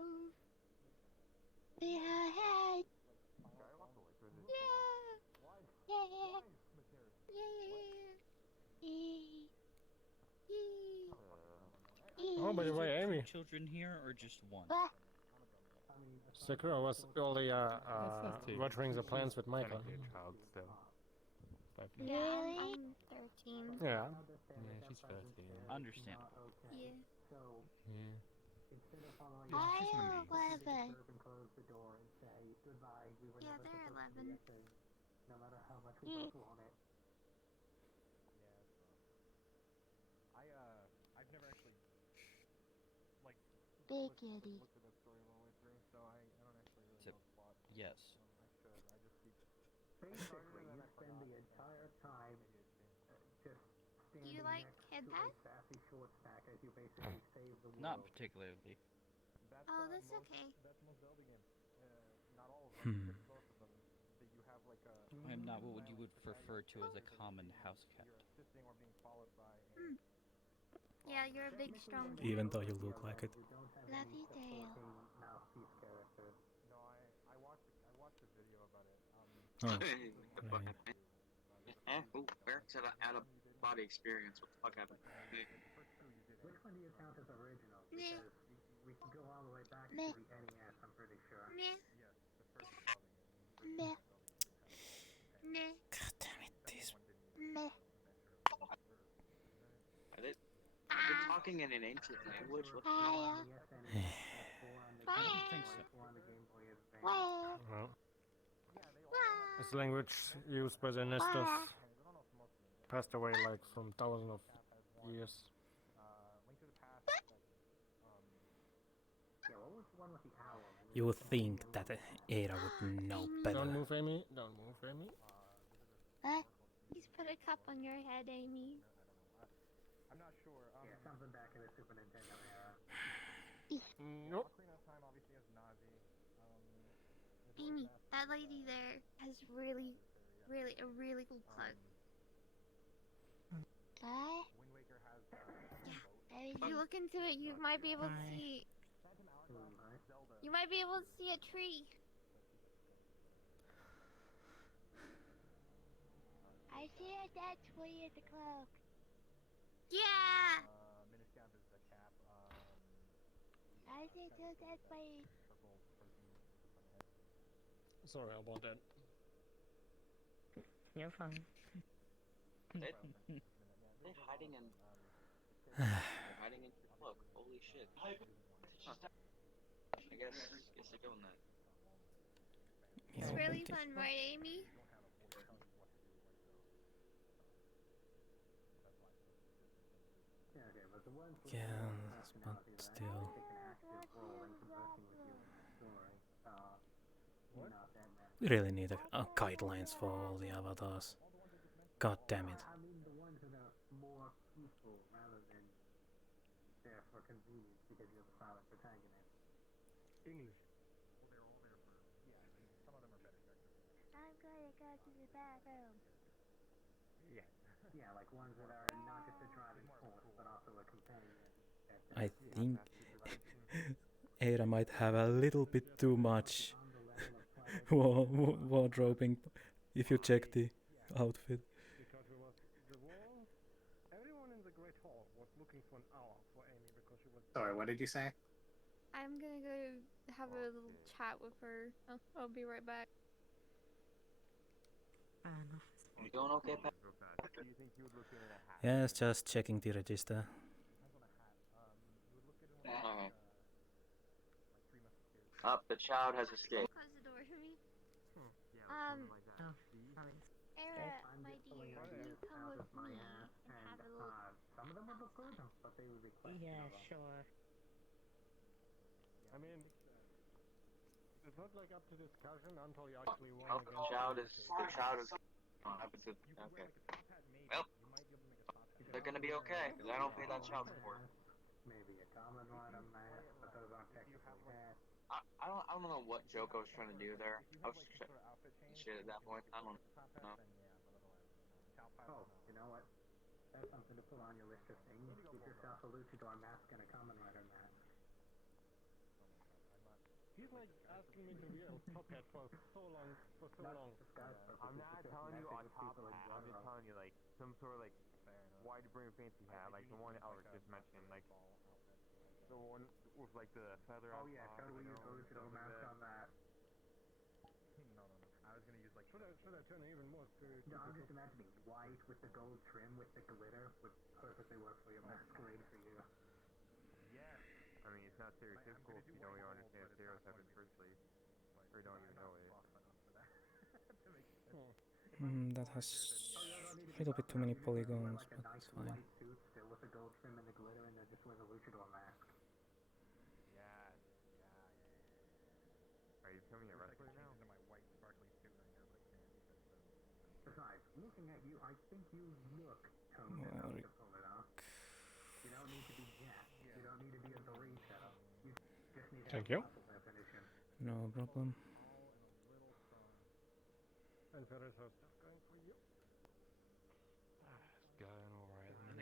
Yeah. Yeah. Oh, by the way, Amy. Children here or just one? Sakura was only watering the plants with Michael. Technically a child still. Yeah, I'm 13. Yeah. Yeah, she's 13. Understandable. Yeah. Yeah. I am 11. Yeah, they're 11. I've never actually like Big kitty. looked at that story all the way through, so I don't actually really know the plot. Yes. I should. I just keep. Basically, you spend the entire time just Do you like Kid Hat? sassy short stack as you basically save the world. Not particularly. Oh, that's okay. That's most Zelda games. Not all of them, but most of them. That you have like a. I am not what you would refer to as a common house cat. You're assisting or being followed by. Yeah, you're a big strong cat. Even though you look like it. Fluffy tail. No, I watched a video about it. Oh, The fuck right. happened? Oh, Eric's had out of body experience. What the fuck happened? Which one do you count as original? Meh. Because we can go all the way back Meh. to the NES, I'm pretty sure. Meh. Meh. Meh. God damn it, these. Meh. Are they talking in an ancient language? What the hell? I don't think so. Well, it's a language used by the Nestos. Passed away like from thousands of years. You would think that Ada would know better. Don't move, Amy. Don't move, Amy. He's put a cup on your head, Amy. I'm not sure. Yeah, something back in the Super Nintendo era. Nope. Ocarina of Time obviously has Navi. Amy, that lady there has really a really cool plug. What? Wind Waker has. Yeah. If you look into it, you might be able to see. You might be able to see a tree. I see a dead tree at the cloak. Yeah. Miniscap is the cap. I see two dead trees. Sorry about that. You're fine. They're hiding in. They're hiding in your cloak. Holy shit. Huh. I guess they're doing that. It's really fun, right, Amy? Yeah, but still. We really need guidelines for all the avatars. God damn it. I mean the ones that are more peaceful rather than go to the bathroom. Yeah. Yeah, like ones that are not just a driving force, but also a companion. I think Ada might have a little bit too much wardrobing if you check the outfit. Because the wall, everyone in the Great Hall was looking for an hour for Amy because she was. Sorry, what did you say? I'm gonna go have a little chat with her. I'll be right back. You doing okay, Pat? Do you think you would look in a hat? Yes, just checking the register. Alright. Up, the child has escaped. Close the door for me. Oh, Era, my dear, can you come with me and have a little... some of them would look good, but they would be questionable. Yeah, sure. I mean, it's not like up to discussion until you actually won Oh, the child is. Okay. Well, they're gonna be okay, because I don't pay that child support. Maybe a common one on that, but those aren't technically bad. I don't know what Joko was trying to do there. I was shit at that point. I don't know. Oh, you know what? That's something to put on your list of things. Give yourself a luchador mask and a common rider mask. He's like asking me to wear a top hat for so long. I'm not telling you a top hat. I'm just telling you like some sort of like wide brim fancy hat, like the one Alex just mentioned, like the one with like the feather. Oh yeah, totally use a luchador mask on that. No. I was gonna use like. Should I turn it even more stereotypical? No, I'm just imagining white with the gold trim with the glitter would perfectly work for your masquerade for you. Yes. I mean, it's not stereotypical if you don't even understand stereotype in the first place, or don't even know it. That has a little bit too many polygons, but it's fine. White suit still with the gold trim and the glitter, and they're just wearing a luchador mask. Yeah. Are you becoming a wrestler now? Besides, looking at you, I think you look toned enough to pull it off. You don't need to be jacked. You don't need to be a burrito. You just need to have muscle definition. No problem. And Ferris, how's stuff going for you? It's going alright. I've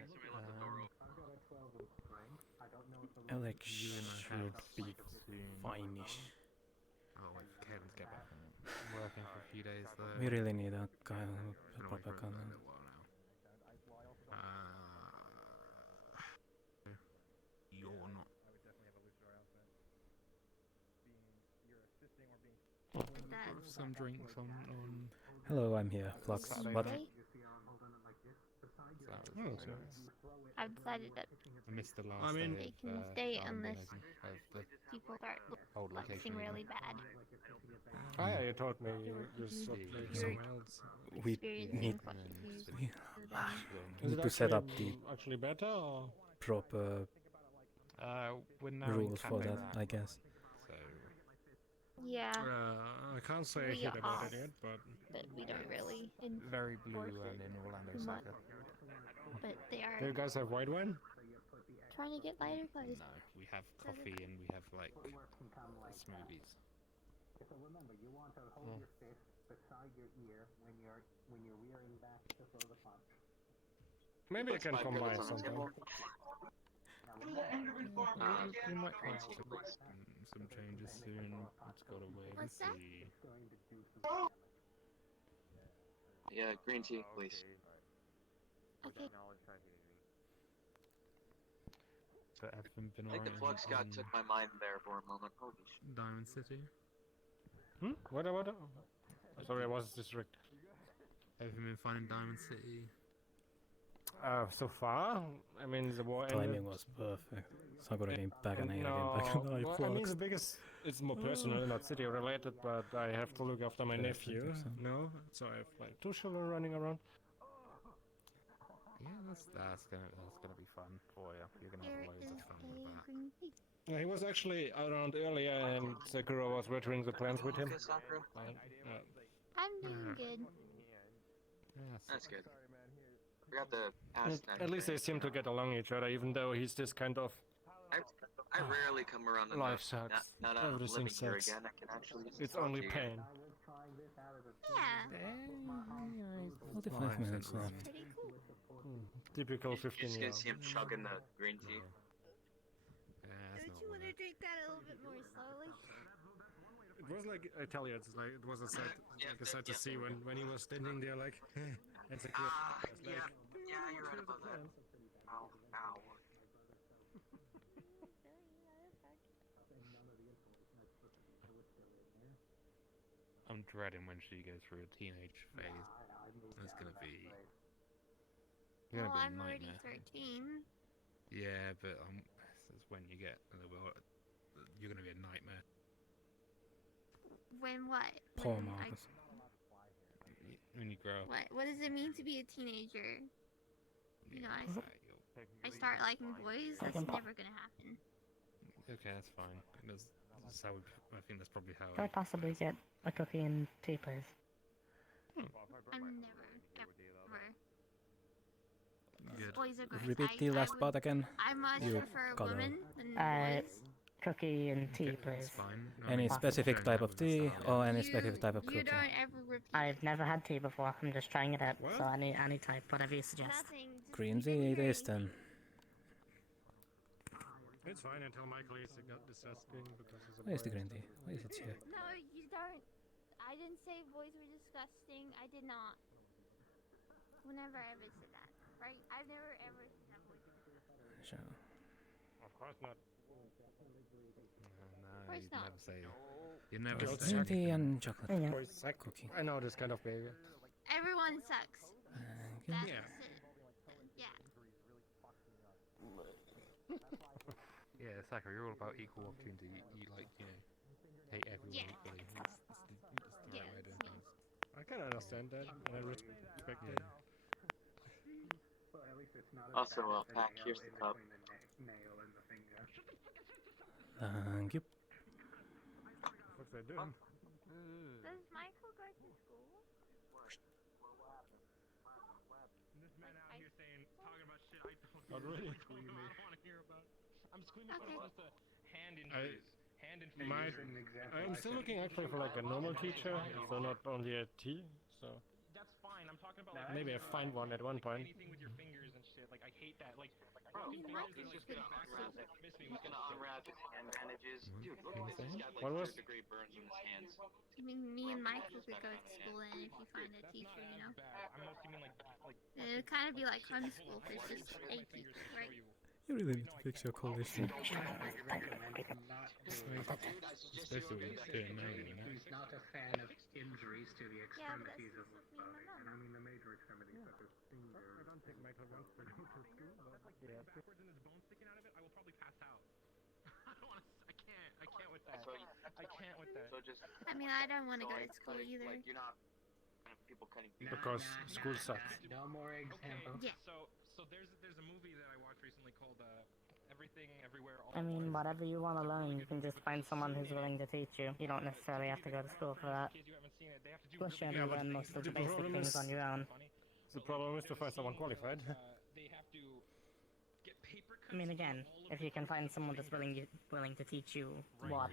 got a 12 in strength. I don't know if the Alex should be fine-ish. Oh, wait for Kevin to get back on it. Working for a few days though. We really need a guy who Been away proper for a content. little while now. You're not. Some drinks on. Hello, I'm here. Flux. What? I've decided that I missed the last they day can of, stay the unless the people start old flexing location. really bad. Oh yeah, you told me you swapped somewhere else. We need Is it to set up the actually better or? proper We're now rules for in that, Canada, I guess. So Yeah. I can't say We shit about are, it yet, but we don't really very blue enforce and it in Orlando too much. soccer. But they do are you guys have white wine? trying to get lighter clothes. No, we have coffee and we have like smoothies. So remember, you want to hold your fist beside your ear when you're rearing back to throw the punch. Maybe I can combine something. We might want some changes soon. Let's go to wait and What's that? see. Yeah, green tea, please. Okay. So everything been I think the alright flux god in took my mind there for a moment. Holy shit. Diamond City? What? Sorry, I was distracted. Everything been fine in Diamond City? So far, I mean, the war ended. Timing was perfect. Sakura came back and Ada came No, back and I well, I mean, flux. the biggest, it's more personal, not city related, but I have to look after my Yeah, nephew, 100%. no? So I have like 2 children running around. Yeah, that's gonna be fun for you. You're gonna have loads of fun with that. Green tea. Yeah, he was actually around earlier and Sakura was watering the plants with him. I'm doing good. That's good. Forgot to ask that. At least they seem to get along each other, even though he's this kind of I rarely come around the life sucks. Now that I'm Everything living here sucks. again, I can actually just It's talk only to you. pain. Yeah. 45 5% minutes room. left. Pretty cool. Typical You're 15 just year gonna see him chugging the green tea. that's Don't you want to drink that a little bit more slowly? It was like, I tell you, it's like, it was a sight, like a sight to see when he was standing there like, that's a clip. It's like, Yeah, you're right about that. Ow, ow. I'm dreading when she goes through a teenage phase. It's gonna be. Well, a I'm already nightmare. 13. Yeah, but this is when you get a little bit. You're gonna be a nightmare. When what? Poor When Marcus. When you grow up. What does it mean to be a teenager? You know, I start liking boys. That's never gonna happen. Okay, that's fine. That's how I think that's probably how. Could I possibly get a cookie and tea, please? I'm never, ever. Good. Boys are great. Repeat the last part again. I much You prefer got women than boys. Cookie and tea, please. Any specific type of tea or any specific type of cookie? You don't ever repeat. I've never had tea before. I'm just trying it out. So any type, whatever you suggest. Nothing. Just Green tea it is then. It's fine until Michael is disgusting because he's a Where's the boy. green tea? Where is it here? No, you don't. I didn't say boys were disgusting. I did not. Whenever I ever said that, right? I've never ever said that boys were disgusting. Sure. Of course not. No, course you'd not. never say. You never Green say. tea and chocolate Boys suck. cookie. I know this kind of behavior. Everyone sucks. That's Yeah. yeah. Yeah, Sakura, you're all about equal opportunity. You like, hate everyone Yeah. equally. It's the right way of doing things. I can understand that, and I respect it. Also, Pack, here's the cup. Thank you. What's they doing? Does Michael go to school? This man out here talking about shit I don't Not really. want to hear about. I'm screaming Okay. about the hand injuries. Hand and My, I'm still looking actually for like a normal teacher, so not only a T. So That's fine. I'm talking about like maybe I find one at one point. anything with your fingers and shit. Like I hate that. Like Bro, broken bro, fingers he's are, just gonna unwrap it. He's gonna unwrap his hand bandages. Dude, look at this. He's got What like was- 3rd-degree burns in his hands. I mean, me and Michael could go to school, and if you find a teacher, you know, bad. I'm mostly mean like it would kind of be like homeschool, but it's just a teacher, right? You really need to fix your condition. Especially what you're doing now, you know? He's not a fan of injuries to the extremities of the body, and I mean the major extremities such as fingers. I don't think Michael wants to go to school. Yeah. backwards and there's bone sticking out of it. I will probably pass out. I don't want to. I can't with that. So, I can't with that. so just. I mean, I don't want to so go to like school cutting, either. Like you're not people cutting. Because school sucks. No more examples. Yeah. So there's a movie that I watched recently called Everything Everywhere All I at mean, Once. whatever you want to learn, you can just find someone who's willing to teach you. You don't necessarily have to go to school for that. In case you haven't seen it, they have to do Plus, you're really gonna but learn most of the the basic problem things is- on your own. The problem is to find someone qualified. They have to get paper I mean, again, if you can find someone that's willing to teach you what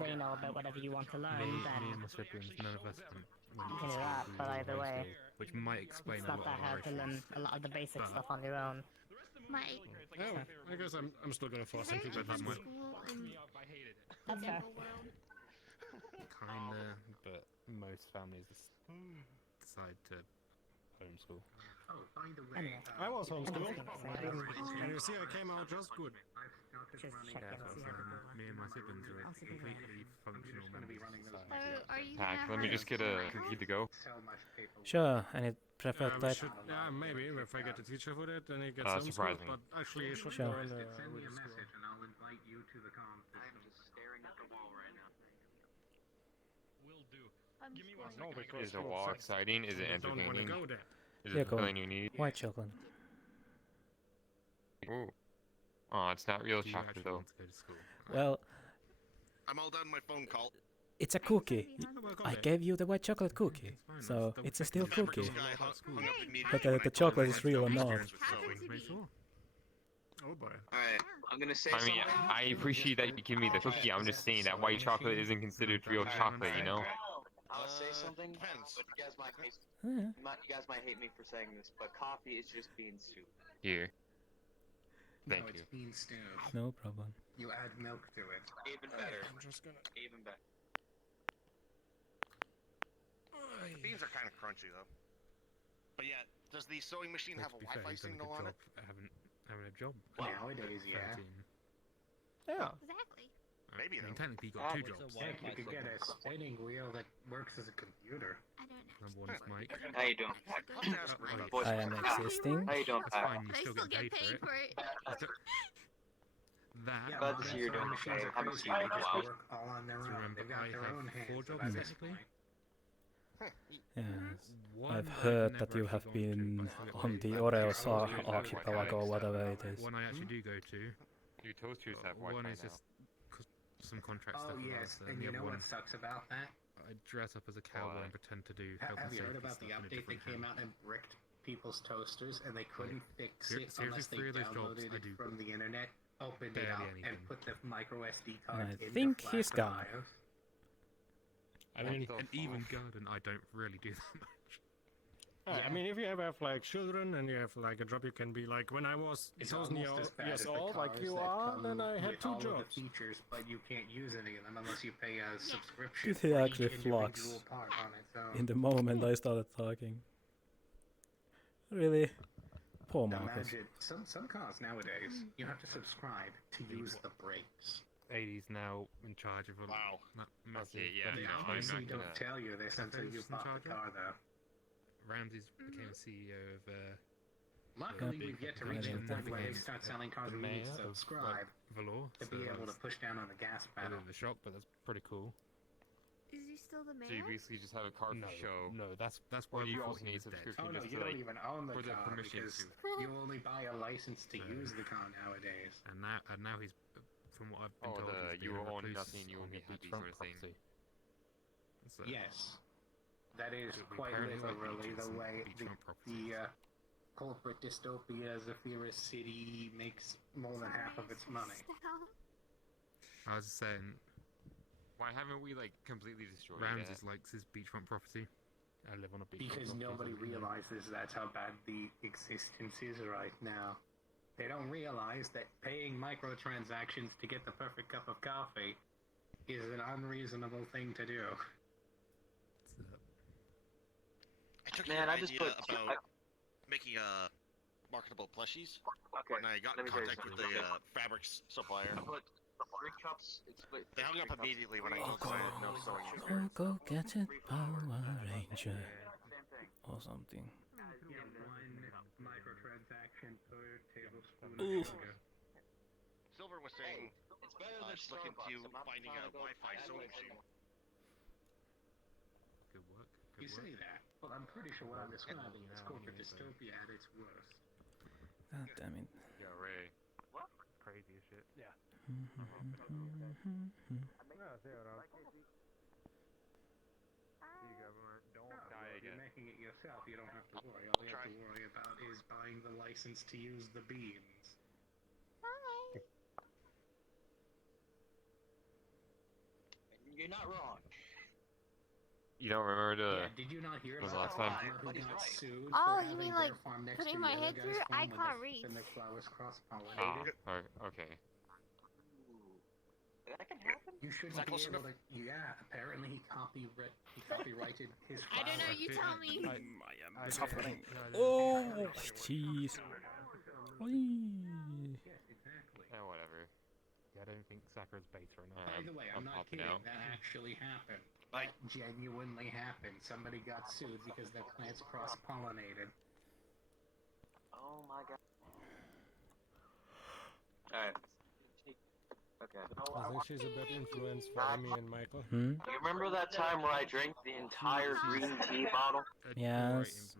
they know about whatever you want to learn, Me then and my siblings, none of us went you can do that. But either way, which might explain it's a not lot that of hard to learn a lot of the basic stuff on your own. My Yeah, I guess I'm still gonna force him to go to school. school in That's fair. the world. Kinda, but most families decide to homeschool. Oh, by the way, Anyway, I was homeschooled, Oh. and you see, I came out just good. Just check Yeah, in, so see how they me and my siblings are completely functional members of So, society. are you Pack, gonna let me hurt just get a Michael? cookie to go. So much paperwork. Sure, any preferred type? Yeah, maybe if I get a teacher for that, then he gets homeschooled. surprising. But actually, he should Sure. go in Send me with a the school. message and I'll invite you to the comm I'm system. just staring at the wall right now. Will do. I'm Give me just one going- No, because Is the school wall sucks. exciting? Is it I don't want to entertaining? go there. Is Yeah, it go the on. feeling you need? White chocolate. Ooh. Oh, it's not real Do you chocolate actually though. want to go to school? Well, I'm all done my phone call. it's a cookie. Well, go I there. gave you the white chocolate cookie, fine, so that's it's a still double cookie. This guy hung up immediately But when I the told chocolate him is I had real no or not? experience with Happened sewing. to Make be. sure. Oh boy. Alright, I'm gonna say I mean, something. I appreciate that you give me the cookie. I'm just saying that white chocolate isn't considered real chocolate, you know? I'll say something, Depends. but you guys might hate Yeah. you guys might hate me for saying this, but coffee is just bean soup. Here. No, Thank it's you. bean stew. No problem. You add milk to it. Even better. I'm just gonna. Even better. The beans are kind of crunchy though. But yeah, does the sewing machine Well, have to a be fair, Wi-Fi he's done a signal good on job it? having a job. Nowadays, yeah. 13. Yeah. Exactly. Maybe I mean, though. technically, he got two What's a jobs. Heck, you Wi-Fi could get a signal? spinning wheel that works as a computer. I don't know. Number one is Mike. How you doing? I'll have to ask Ray about Voice I am message. existing. How you doing? That's fine. You But I still still get get paid for it. Glad to modern see you're doing sewing machines okay. are Haven't crazy. seen you They in a just while. work all on their Do you own. remember They've got I their have own hands 4 jobs at this technically? point. Yes. One I've I've heard that never you actually have gone to, been but I still get on paid. the But Oreo they're always archipelago or whatever it is. One I actually do go to. You toasters have One Wi-Fi is now. just some contract Oh stuff. with yes, us, and the you other know one, what sucks about that? I dress up as a cowboy and pretend to do health Have and you heard safety about stuff the in a update that different came hand. out and bricked people's toasters, and they couldn't fix Ser- it seriously, unless they 3 of those jobs downloaded I it do from the internet, opened it barely up, anything. and put the micro SD And card I in think to he's flash the gone. BIOS. I mean, And even garden, I don't really do that much. I mean, if you ever have like children and you have like a job, you can be like, when I was It's 1,000 almost as bad years as the old, like cars you that are, come then I had with 2 all of the jobs. features, but you can't use any of them unless you pay a subscription Did he for actually each flux individual part on its own. in the moment I started talking? Really? Poor Marcus. Imagine some cars nowadays, you have to subscribe to use the brakes. 80's now in charge of a that massive bloody They obviously chain. don't tell you this until you Cafe in bought charge the of. car, though. Ramsey's became CEO of. Luckily, big we've yet to company. reach the And point then where they became start selling cars the where you need mayor to of, subscribe Valor, to be able to that's push down on the gas a bit pedal. of a shock, but that's pretty cool. Is he still the mayor? So you basically just have a car No, for show. no, that's Or why you I also thought he need was dead. subscription Oh no, just you to don't like even own the for the car permission because to. you only buy a license to use the car nowadays. And now he's, from what I've been Oh, told, the he's you doing a own recluse nothing, you on will be his happy beachfront sort of thing. property. So, Yes, that is It would be quite apparently like literally beaches the and way beachfront the corporate dystopia Zephyros City makes more than half of its money. I was saying, Why haven't we like completely destroyed Ramses it? likes his beachfront property. I live on a beachfront Because property. nobody so, you know. realizes that's how bad the existence is right now. They don't realize that paying microtransactions to get the perfect cup of coffee is an unreasonable thing to do. I took Man, your I just idea put- about making marketable plushies, Okay. and I got in let me tell you contact with something. the Okay. fabrics supplier. I put 3 cups. It's split. They hung up 3 cups, immediately when I 3 told them I had no cups, sewing sugar, instructions. Go get it, Power Ranger. Same thing. Or something. Yeah, one microtransaction per tablespoon Ooh. of sugar. Silver was saying It's better than just look into Starbucks. I'm not finding trying a to go Wi-Fi that sewing way. machine. Good work. You Good work. say that, but I'm pretty sure what I'm describing is now corporate anyway, so- dystopia at its worst. God damn it. Yeah, Ray. Crazy as shit. Yeah. No, see what else. See, government, don't die If you're again. making it yourself, you don't have to worry. All you have to worry about is buying the license to use the beans. Hi. You're not wrong. You don't remember the? Yeah, did you not hear was about the last the time? farmer who Buddy's got right. sued Oh, for you having mean, their like, farm next putting to my the head other through? guy's I farm when can't the- reach. when the flowers Ah, cross-pollinated? okay. That can happen. You shouldn't Is that be close able enough? to. Yeah, apparently he copyrighted his flowers. I don't know, you tell me. I am suffering. Yeah, Oh, jeez. Whee. Yes, exactly. Yeah, whatever. Yeah, I don't think Sakura's beta enough. By the way, I'm not popping kidding. out. That actually happened. Like, That genuinely happened. Somebody got sued because their plants cross-pollinated. Oh my god. Alright. Okay. I think she's a bit influenced by Amy and Michael. Hmm? You remember that time where I drank the entire green tea bottle? Yes.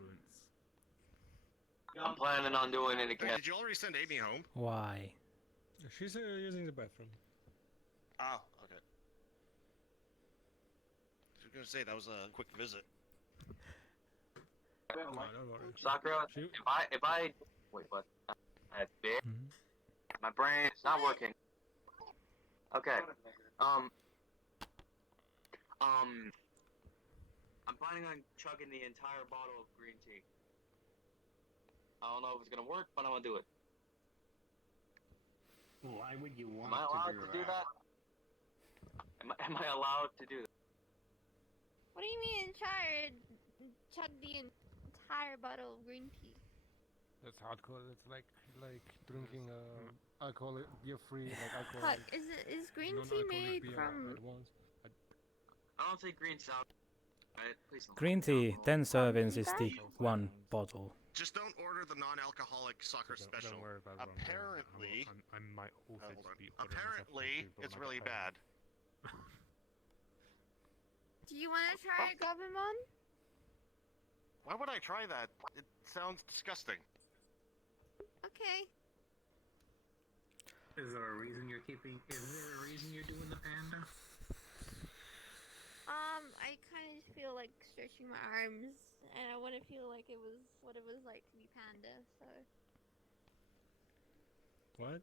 I'm planning on doing it hey, again. did you already send Amy home? Why? She's using the bathroom. Oh, okay. I was gonna say that was a quick visit. No, don't worry. Sakura, She- if I wait, what? I bit. My brain is not working. I'm planning on chugging the entire bottle of green tea. I don't know if it's gonna work, but I'm gonna do it. Why would you want Am I allowed to do that? Am I allowed to do that? What do you mean chug the entire bottle of green tea? That's hardcore. It's like drinking alcoholic beer-free, like alcohol. Fuck, is green tea made from? I don't take green sour. Right? Please don't. Green tea, 10 servings is the one bottle. Just don't order the non-alcoholic soccer special. Don't worry about it. Apparently, I might also hold just on. be ordering myself Apparently, food, but it's I'm really like, bad. Do you want to try Gabumon? Why would I try that? It sounds disgusting. Okay. Is there a reason you're keeping? Is there a reason you're doing the panda? I kind of just feel like stretching my arms, and I want to feel like it was what it was like to be panda. So. What?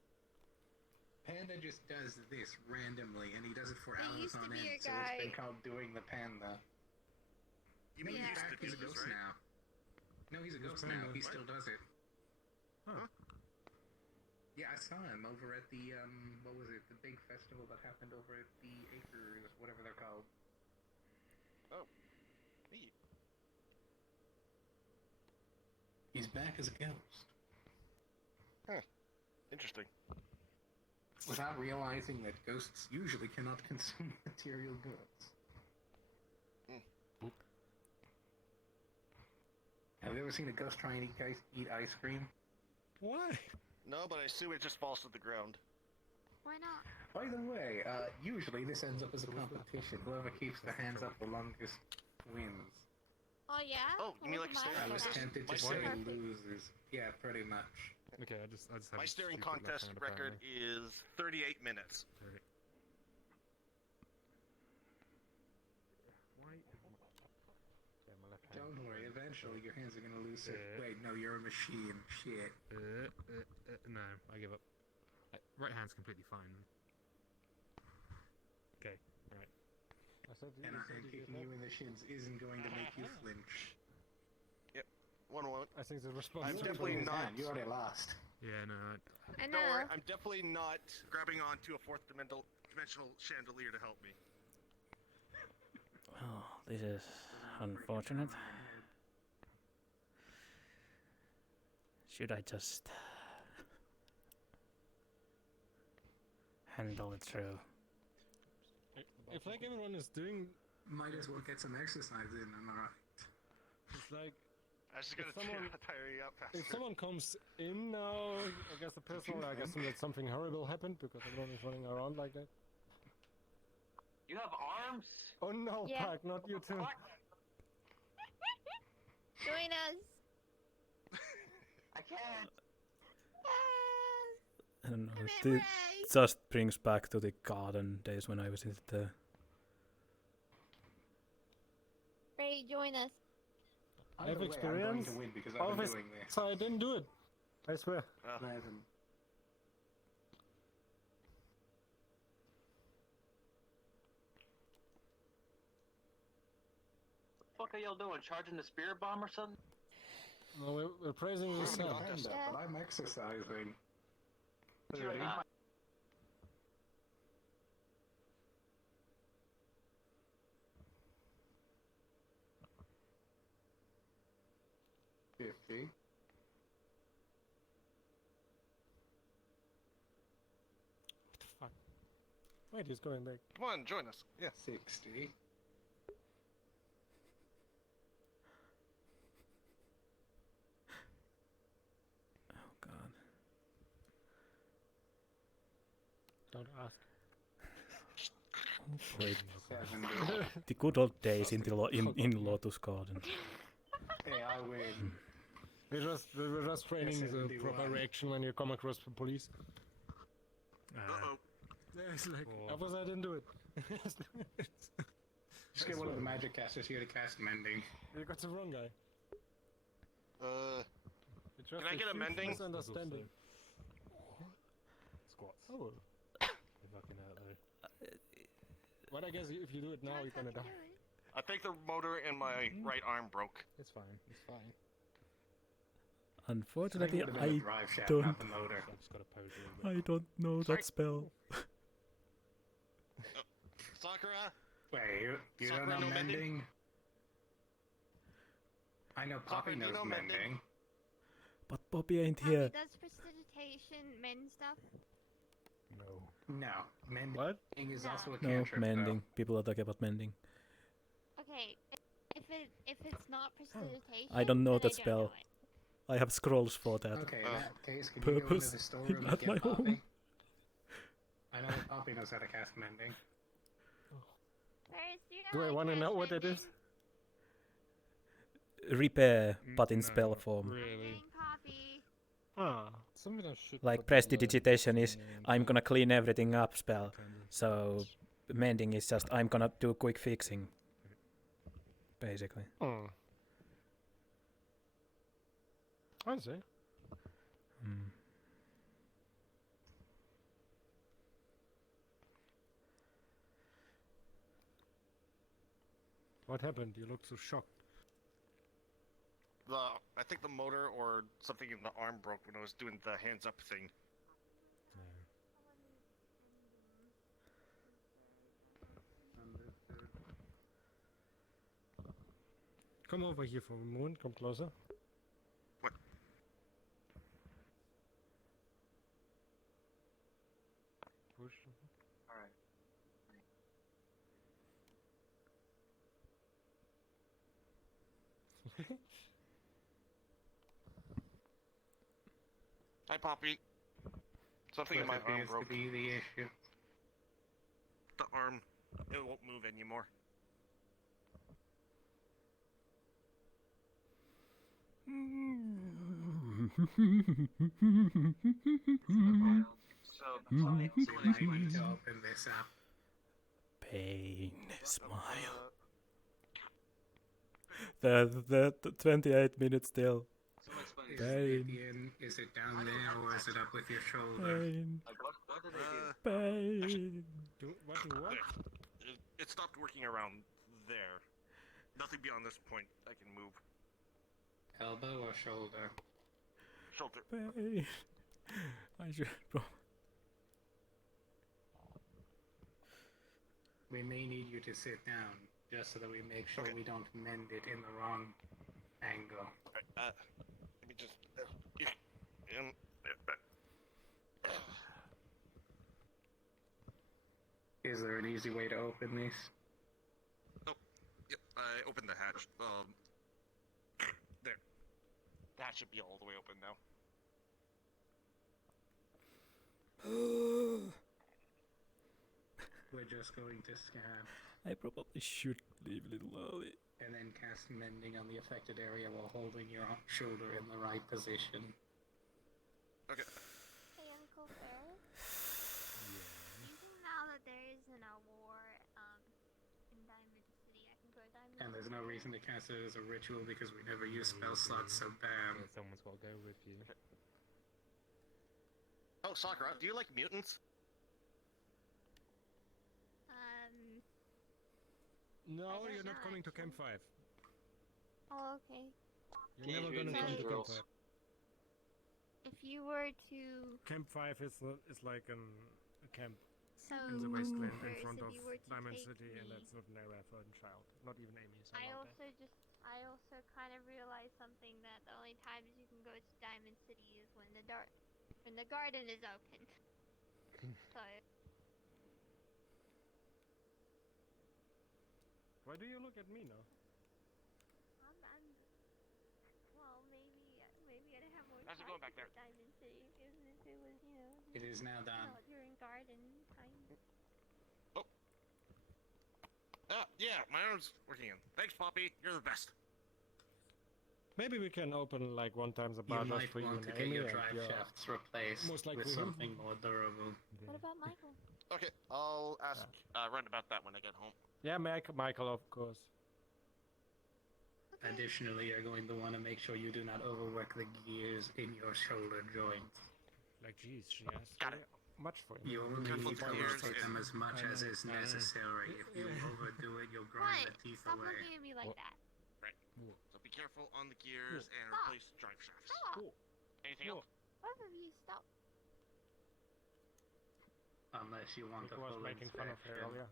Panda just does this randomly, and he does it for There hours used to on be end. a So it's been guy- called doing the panda. You mean Yeah. used to He's a do this, ghost right? now. No, he's a ghost panda. now. He What? still does it. Huh. Yeah, I saw him over at the what was it? The big festival that happened over at the Acres, whatever they're called. Oh, neat. He's back as a ghost. Huh. Interesting. Without realizing that ghosts usually cannot consume material goods. Have you ever seen a ghost try and eat ice cream? What? No, but I assume it just falls to the ground. Why not? By the way, usually this ends up as a competition. Whoever keeps their hands up the longest wins. Oh yeah. Oh, you mean Look like at staring I was contest? tempted My to say staring- losers. Yeah, pretty much. Okay, I just have My a staring stupid left contest hand, record apparently. is 38 minutes. Okay. Don't worry, eventually your hands are gonna lose it. Yeah. Wait, no, you're a machine. Shit. No, I give up. Right hand's completely fine. Okay, right. And kicking you in the shins isn't going to make you flinch. Yep. 1-1. I think the response. I'm definitely not. You already lost. Yeah, no. I Don't worry, know. I'm definitely not. Grabbing onto a fourth dimensional chandelier to help me. Oh, this is unfortunate. Should I just handle it through? If like everyone is doing, Might as well get some exercise in, am I right? it's like I was just gonna someone- tire you out faster. if someone comes in now, I guess the person, I guess that something horrible happened because everyone is running around like that. You have arms? Oh no, Yeah. Pack, not you too. Join us. I can't. I don't know. Come here, It Ray. just brings back to the garden days when I was in the. Ray, join us. I have Either way, I'm going experience. to win because I've been Always, doing this. so I didn't do it. I swear. Eleven. What the fuck are y'all doing? Charging the spirit bomb or something? No, we're praising the I'm sun. not panda, but I'm exercising. 30. 50. Fuck. Wait, he's going back. Come on, join us. Yeah. 60. Oh God. Don't ask. Wait. 70. The good old days in the in Lotus Garden. Hey, I win. We were just training the 71. proper reaction when you come across the police. Uh-oh. It's like, obviously I didn't do it. Just get one of the magic casters here to cast mending. You got the wrong guy. It's just Can I get a huge mending? misunderstanding. Squats. Oh. You're fucking out though. But I guess if you do it now, you're gonna die. I think the motor in my right arm broke. It's fine. It's fine. Unfortunately, would've been I a drive shaft, don't. not the motor. I've just got to pose a little bit. I don't know that spell. Sakura? Wait, you Sakura don't know know mending? mending? I know Poppy Sakura, do you knows know mending? mending. But Poppy ain't Poppy, here. does prestidigitation mend stuff? No. No, mending No. is also a No, cantrip. mending. People are talking about mending. Okay, if it's not prestidigitation, I don't know then that I don't spell. know it. I have scrolls for that. Okay, in that case, can you go into Purpose the storeroom at and my get Poppy? home. I know that Poppy knows how to cast mending. Whereas, you Do I know, want to know what it is? Repair, but in No, spell form. Really? Poppy. Ah. Something I should Like put that prestidigitation is, in I'm gonna kind clean everything up spell. of- So mending is just, I'm gonna do quick fixing. Basically. Hmm. I see. Mm. What happened? You look so shocked. I think the motor or something in the arm broke when I was doing the hands up thing. Come over here for a moment. Come closer. What? Push. Alright. Hi, Poppy. Something in my What arm appears broke. to be the issue. The arm, it won't move anymore. So, We might need to open this up. Pain, smile. The 28 minutes still. Is Pain. is it down there or is it up with your shoulder? Pain. like, what did they do? Pain. What? It stopped working around there. Nothing beyond this point I can move. Elbow or shoulder? Shoulder. Pain. I should. We may need you to sit down, just so that we make sure we don't mend it in the wrong angle. Let me just. Is there an easy way to open this? Oh, yep. I opened the hatch. There. The hatch should be all the way open now. We're just going to scan. I probably should leave a little early. And then cast mending on the affected area while holding your shoulder in the right position. Okay. Hey, Uncle Ferris. Even now that there isn't a war in Diamond City, I can go to Diamond And there's City. no reason to cast it as a ritual because we never use spell slots, so bam. Yeah, someone's got to go with you. Oh, Sakura, do you like mutants? No, I you're don't not know, coming to Camp 5. Oh, okay. You're never gonna come to Camp 5. If you were to... Camp 5 is like a camp So, in the wasteland in Ferris, front if of you were to Diamond take City, and me- that's not an area for a child. Not even Amy is I allowed there. also kind of realized something, that the only times you can go to Diamond City is when the garden is open. So Why do you look at me now? well, maybe I'd have more How's it going back there? Diamond City if it was, It is now done. during garden time. Yeah, my arm's working in. Thanks, Poppy. You're the best. Maybe we can open like one time the You bar just might for you want and to get Amy, your and drive you're shafts replaced most likely with him. something more durable. What about Michael? Okay, I'll ask Ren about that when I get home. Yeah, Michael, of course. Additionally, you're going to want to make sure you do not overwork the gears in your shoulder joints. Like, geez, she asked. Got it. much for You him. only need to gears rotate them as much as is I know. necessary. If you overdo it, you'll grind the teeth Stop away. looking at me like that. Right. So be careful on the gears and Stop. replace drive shafts. Stop. Anything else? Both of you, stop. Unless you want Nick a was full making fun of her inspection. earlier.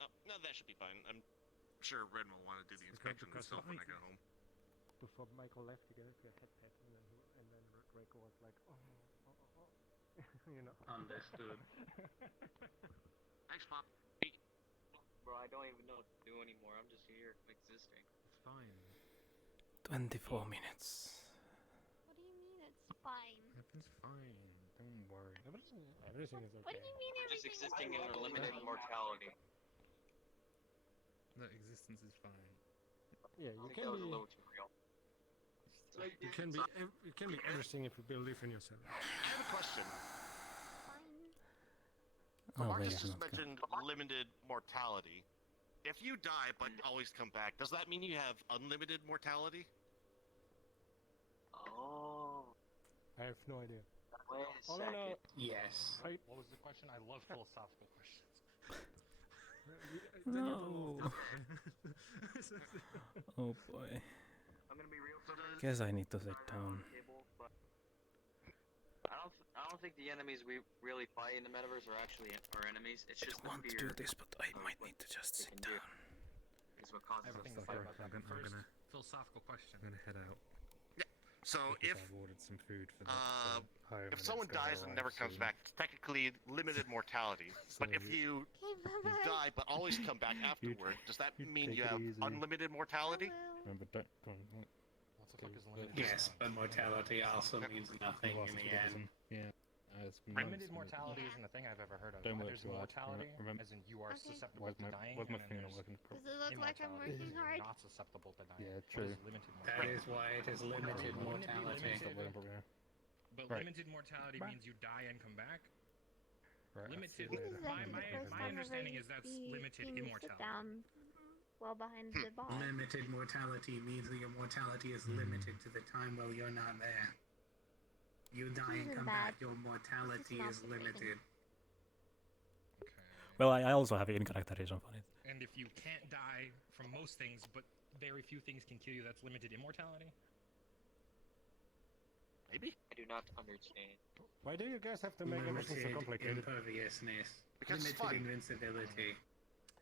Oh, no, that should be fine. I'm sure Ren will want to do the inspection himself when I get home. Before Michael left, you gave your head pat, and then Draco was like, oh. You know. Understood. Thanks, Pop. Bro, I don't even know what to do anymore. I'm just here existing. It's fine. 24 minutes. What do you mean it's fine? Everything's fine. Don't worry. Everything is okay. What do you mean Just everything existing is in a limited mortality. The existence is fine. Yeah, I you think can that was a be. little too real. You can be everything if you believe in yourself. I have a question. Oh, Marcus wait, just I'm not mentioned limited mortality. If you die but always come back, does that mean you have unlimited mortality? Oh. I have no idea. Wait a All I know, Yes. What was the question? I love philosophical questions. No. Oh boy. I'm gonna be real. Guess I need to sit down. I don't think the enemies we really fight in the metaverse are actually our enemies. It's just I want the to fear. do this, but I might need to just sit down. Is what causes Everything us to to say fight. about that. I'm First, gonna philosophical question. I'm gonna head out. So because if I've ordered some food for the home and if it's someone gonna dies and arrive never comes soon. back, it's technically limited mortality. But if you die but always come back afterward, does that mean you take it have easy. unlimited mortality? Remember, don't. What the fuck is limited? Yes, but mortality also means nothing in the end. Yeah. Limited mortality isn't a thing I've ever heard of. Don't work There's too hard. mortality, Remember- as in you are susceptible Why's to my dying, why's my and then finger not there's working? Does it look like I'm immortality, working as in hard? you're not susceptible to dying. Yeah, What true. is limited That mortality? is why it is limited mortality. But Right. limited mortality Right. means you die and come back. Right, I'll Limited. see you later. This is actually the first My time understanding I've is that's ever limited seen you sit immortality. down well behind the bar. Limited mortality means that your mortality is limited to the time while you're not there. You die and isn't come bad. back, your mortality This is is not the limited. Well, I also have in-character reason for it. And if you can't die from most things, but very few things can kill you, that's limited immortality? Maybe. I do not understand. Why do you guys have to make everything so Limited complicated? imperviousness. Because it's Limited fun. invincibility.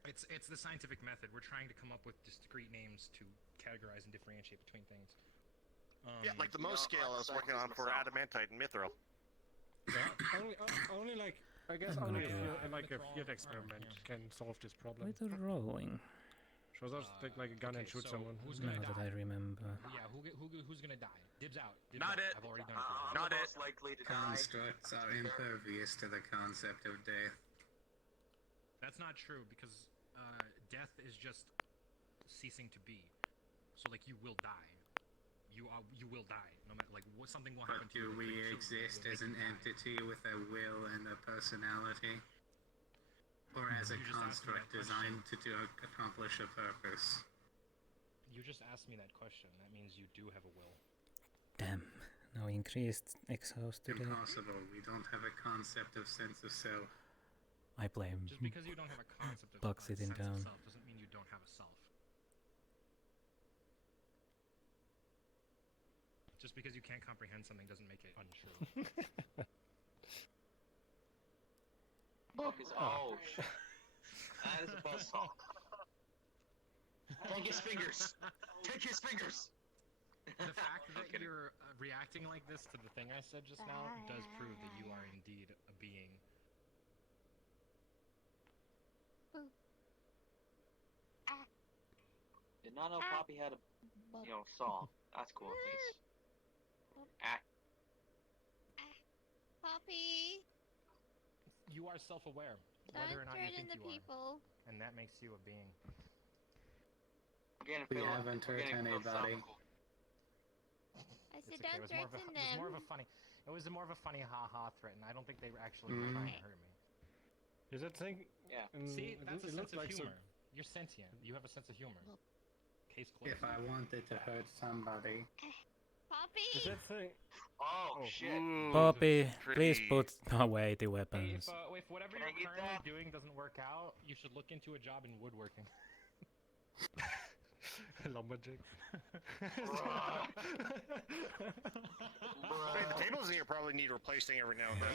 It's the scientific method. We're trying to come up with discrete names to categorize and differentiate between things. Yeah, like the most scale I was working on for adamantite and mithril. Only like I guess I'm only gonna if go. you, like a field experiment can solve this problem. Why the rolling? So just take like a gun and shoot so someone. who's Now gonna that I die? remember. Yeah, who's gonna die? Dibs out. Dibs Not out. it. I've already done I'm it. Not the it. most likely to die. Constructs are impervious to the concept of death. That's not true because death is just ceasing to be. So like you will die. You will die. No matter like what something will happen But to you. do we exist as an entity with a will and a personality? Or as a You just asked me construct that designed to accomplish a purpose? You just asked me that question. That means you do have a will. Damn. Now increased exhaust today. Impossible. We don't have a concept of sense of self. I blame Just because you don't have a concept of Buck sitting sense down. of self doesn't mean you don't have a self. Just because you can't comprehend something doesn't make it untrue. Fuck is shit. That is a buzzsaw. Take his fingers. Take his fingers. The fact that you're reacting like this to the thing I said just now does prove that you are indeed a being. Did not know Poppy had a, saw. That's cool, at least. Poppy, You are self-aware, don't whether or not you turn think into you people. are, and that makes you a being. We haven't hurt anybody. I said It's okay. don't It was more of a, threaten it was more of them. a funny. It was more of a funny ha-ha threat, and I don't think they were actually trying to hurt me. Is that thing? Yeah. See, that's a it sense looks of like humor. You're sentient. You have a sense of humor. Case closed. If I wanted to hurt somebody, Poppy, Is that thing? Oh, shit. Poppy, please put away the weapons. If whatever you're currently doing doesn't work out, you should look into a job in woodworking. Lumberjack. Wait, the tables in here probably need replacing every now and then.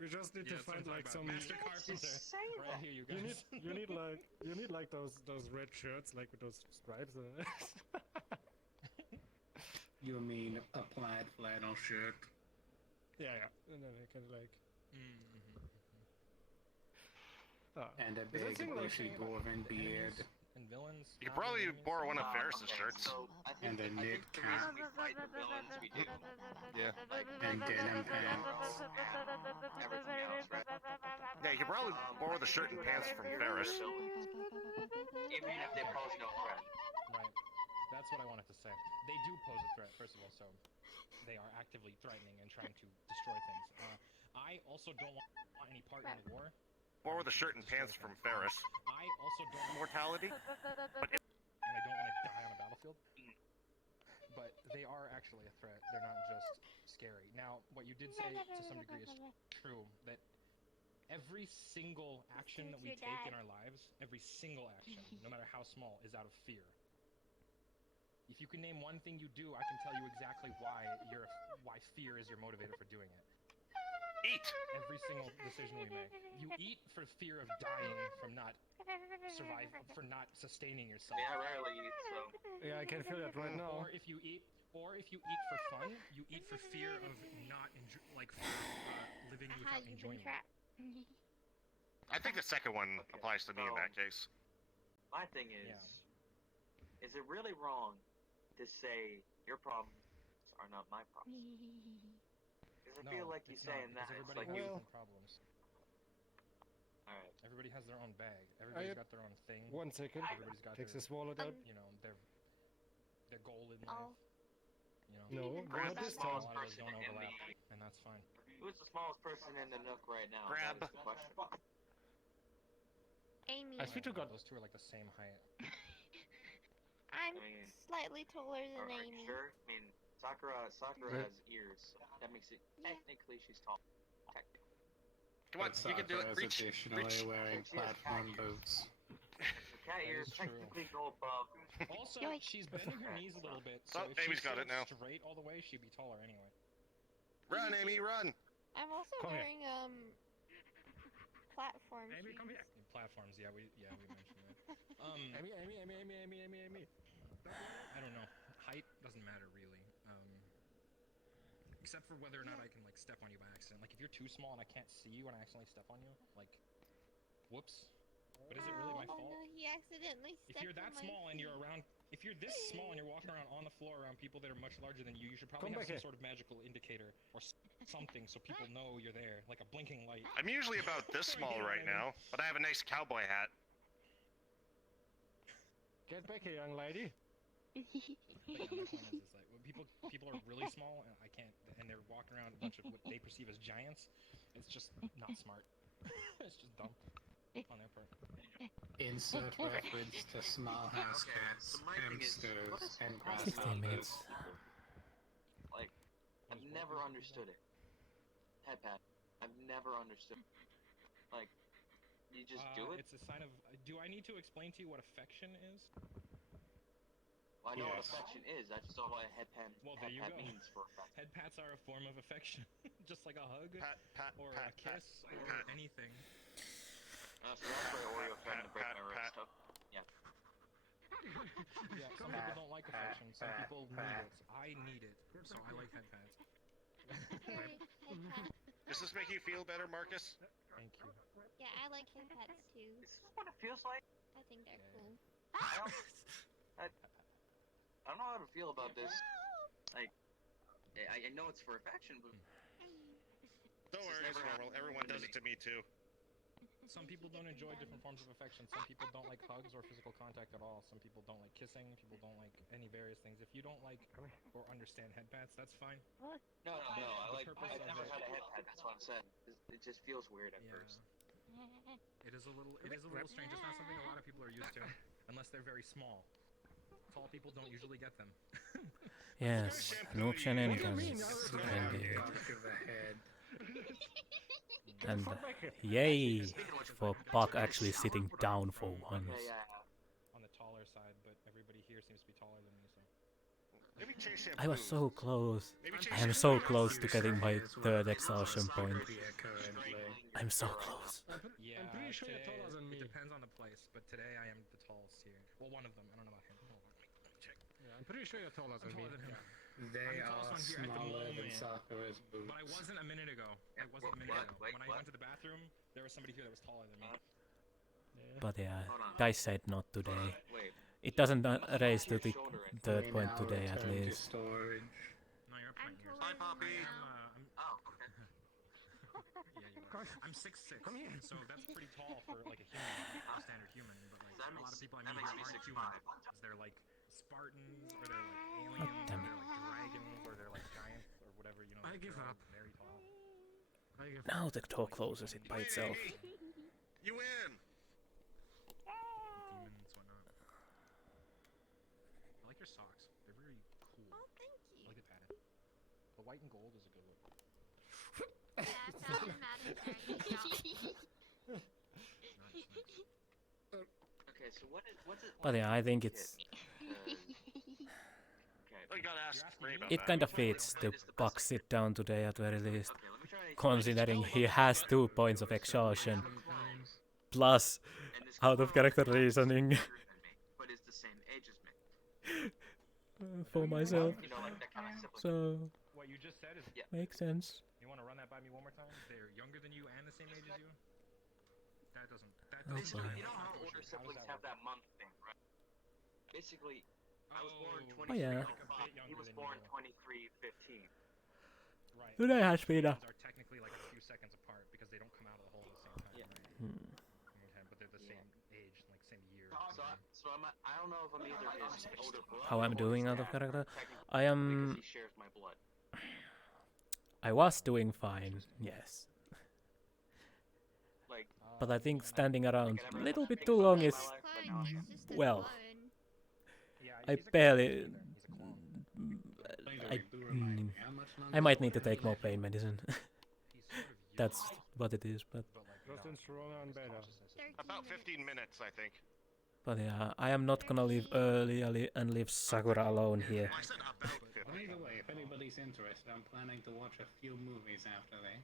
We just need to find like some Master Carpenter. Right here, you guys. You need like those red shirts like with those stripes. You mean a plaid flannel shirt? Yeah, and then I can like. And a big bushy dwarven beard. And villains. You could probably borrow one of Ferris's shirts. And a knit cap. Yeah. And denim pants. Yeah, you could probably borrow the shirt and pants from Ferris. Even if they pose no threat. Right. That's what I wanted to say. They do pose a threat, first of all, so they are actively threatening and trying to destroy things. I also don't want any part in the war. Borrow the shirt and pants from Ferris. I also don't Mortality? But and I don't want to die on a battlefield. But they are actually a threat. They're not just scary. Now, what you did say to some degree is true, that every single action that we take in our lives, every single action, no matter how small, is out of fear. If you can name one thing you do, I can tell you exactly why fear is your motivator for doing it. Eat! Every single decision we make. You eat for fear of dying from not for not sustaining yourself. Yeah, I rarely eat, so. Yeah, I can feel that right now. Or if you eat for fun, you eat for fear of not living without enjoyment. I think the second one applies to me in that case. My thing is it really wrong to say your problems are not my problems? Because I feel like you're saying that. It's like everybody has different problems. Alright. Everybody has their own bag. Everybody's got their own thing. 1 second. Everybody's got Takes their, his wallet out. You know, their goal in life. You No, know. Grab not the this time. smallest person Don't in overlap, the... and that's fine. Who's the smallest person in the Nook right now? Grab. That is the question. Amy. I swear to God. Those two are like the same height. I'm slightly taller than Are Amy. you sure? I mean, Sakura has ears. That makes it technically she's tall. Technically. Come on, you can do it. Reach. Additionally wearing platform boots. The cat ears technically go above. Also, she's bending her knees a little bit, so if Amy's she got it now. straight all the way, she'd be taller anyway. Run, Amy, run! I'm also Come here. wearing platform Amy, shoes. come here. Platforms, yeah, we mentioned that. Amy. I don't know. Height doesn't matter really. Except for whether or not I can like step on you by accident. Like if you're too small and I can't see you and I accidentally step on you, like, whoops. But is it really my fault? Oh no, he accidentally stepped If you're that on my small and you're around, if you're this small and you're walking around on the floor around people that are much larger than you, you should probably have some sort of magical indicator or something so people know you're there, like a blinking light. I'm usually about this small right now, but I have a nice cowboy hat. Get back here, young lady. But yeah, my point is like when people are really small and I can't, and they're walking around a bunch of what they perceive as giants. It's just not smart. It's just dumb on their part. Insert reference to small house cats, hamsters, and 16 minutes. Like, I've never understood it. Head pat. I've never understood. Like, you just do it? It's a sign of. Do I need to explain to you what affection is? Well, I know what affection is. I just don't know what a head pat, means for affection. Head pats are a form of affection, just like a hug, or a kiss, or anything. So that's why Oreo trying to break my wrist. Yeah. Yeah, some people don't like affection. Some people need it. I need it, so I like head pats. Does this make you feel better, Marcus? Thank you. Yeah, I like head pats too. Is this what it feels like? I think they're cool. I don't know how to feel about this. Like, I know it's for affection, but... Don't worry, it's normal. Everyone does it to me too. Some people don't enjoy different forms of affection. Some people don't like hugs or physical contact at all. Some people don't like kissing. People don't like any various things. If you don't like or understand head pats, that's fine. No. I've never had a head pat. That's what I'm saying. It just feels weird at first. It is a little strange. It's not something a lot of people are used to, unless they're very small. tall people don't usually get them. Yes, Nook shenanigans. Indeed. And yay for Pakk actually sitting down for once. On the taller side, but everybody here seems to be taller than me, so. Maybe chase I was shampoo. so close. Maybe chase I am so close to getting my third exhaustion point. I'm so close. Yeah, I'm pretty sure you're taller than me. It depends on the place, but today I am the tallest here. Well, one of them. I don't know about him. Hold on, let me check. Yeah, I'm pretty sure you're taller than me. They I'm the are tallest one here at the smaller than moment. Sakura's boots. But I wasn't a minute ago. I wasn't a minute ago. When I went to the bathroom, there was somebody here that was taller than me. But yeah, guys said not today. It doesn't raise to the third point today at least. No, you're playing yours. Hi, Poppy. Yeah, you are. I'm 6'6", so that's pretty tall for like a human, a standard human. But like a lot of people I meet aren't human. They're like Spartans, or they're like aliens, or they're like dragons, or they're like giants, or whatever. You know. I give up. Very tall. Now the door closes it by itself. You win. Demons, whatnot. I like your socks. They're very cool. Oh, thank you. I like the pattern. The white and gold is a good look. Yeah, Falcon Madden's very good job. Okay, so what's it? But yeah, I think it's Oh, you gotta ask Ray about it that. kind of fits the Pakk sit down today at very least, considering he has 2 points of exhaustion, plus out of character reasoning But it's the same age as me. for myself. You know, like that kind of sibling. So What you just said is. Yeah. makes sense. You want to run that by me one more time? They're younger than you and the same age as you? That doesn't. Basically, fine. you know how older siblings have that month thing, right? Basically, I was born Oh, yeah. 23. He was born 23/15. Right. Today has been a Are technically like a few seconds apart because they don't come out of the hole at the same time. Yeah. Right? Okay, but they're the same age, like same year. I don't know if I'm either his older brother. how I'm or doing his out of dad, character. technically, I am. Because he shares my blood. I was doing fine, yes. Like, But I think standing around a little bit too long is, well, I barely. I might need to take more pain medicine. That's what it is, but About 15 minutes, I think. yeah, I am not gonna leave early and leave Sakura alone here. I said about 50. By the way, if anybody's interested, I'm planning to watch a few movies after they.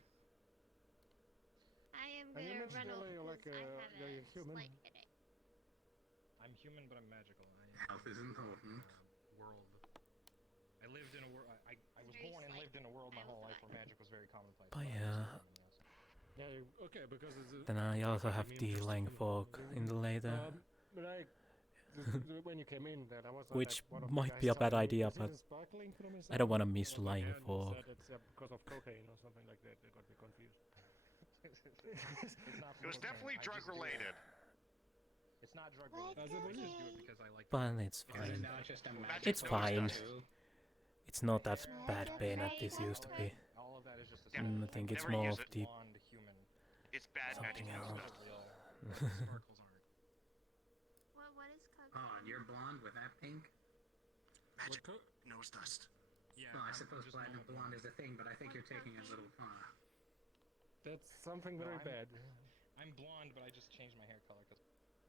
I am And you gonna mentioned run over earlier, like, because I you're have a human. slight headache. I'm human, but I'm magical. Health is important. World. I lived in a world. I was born and lived in a world my whole life where magic was very commonplace. But yeah, Yeah, okay, because it's then I also have dealing fog in the later, like when you came in, there was which like, one of the might guys be a bad telling me, idea, "This but isn't sparkling from his I don't want to side?" miss I was like, lying "Yeah," and he fog. said it's because of cocaine or something like that. They got me confused. It was definitely drug related. It's not drug related. I just do it because I like. But it's Is it fine. now just a magic It's knows fine. too? It's not as bad pain as this used to be. All of that is just a I think it's Never more use of it. the blonde human. It's bad magic something knows else. stuff. Sparkles aren't. What is cocaine? Oh, and you're blonde with that pink? Magic nose dust. Yeah. Well, I I'm suppose just platinum normal blonde is a thing, but I think you're taking it a little far. That's something No, very I'm- bad. I'm blonde, but I just changed my hair color because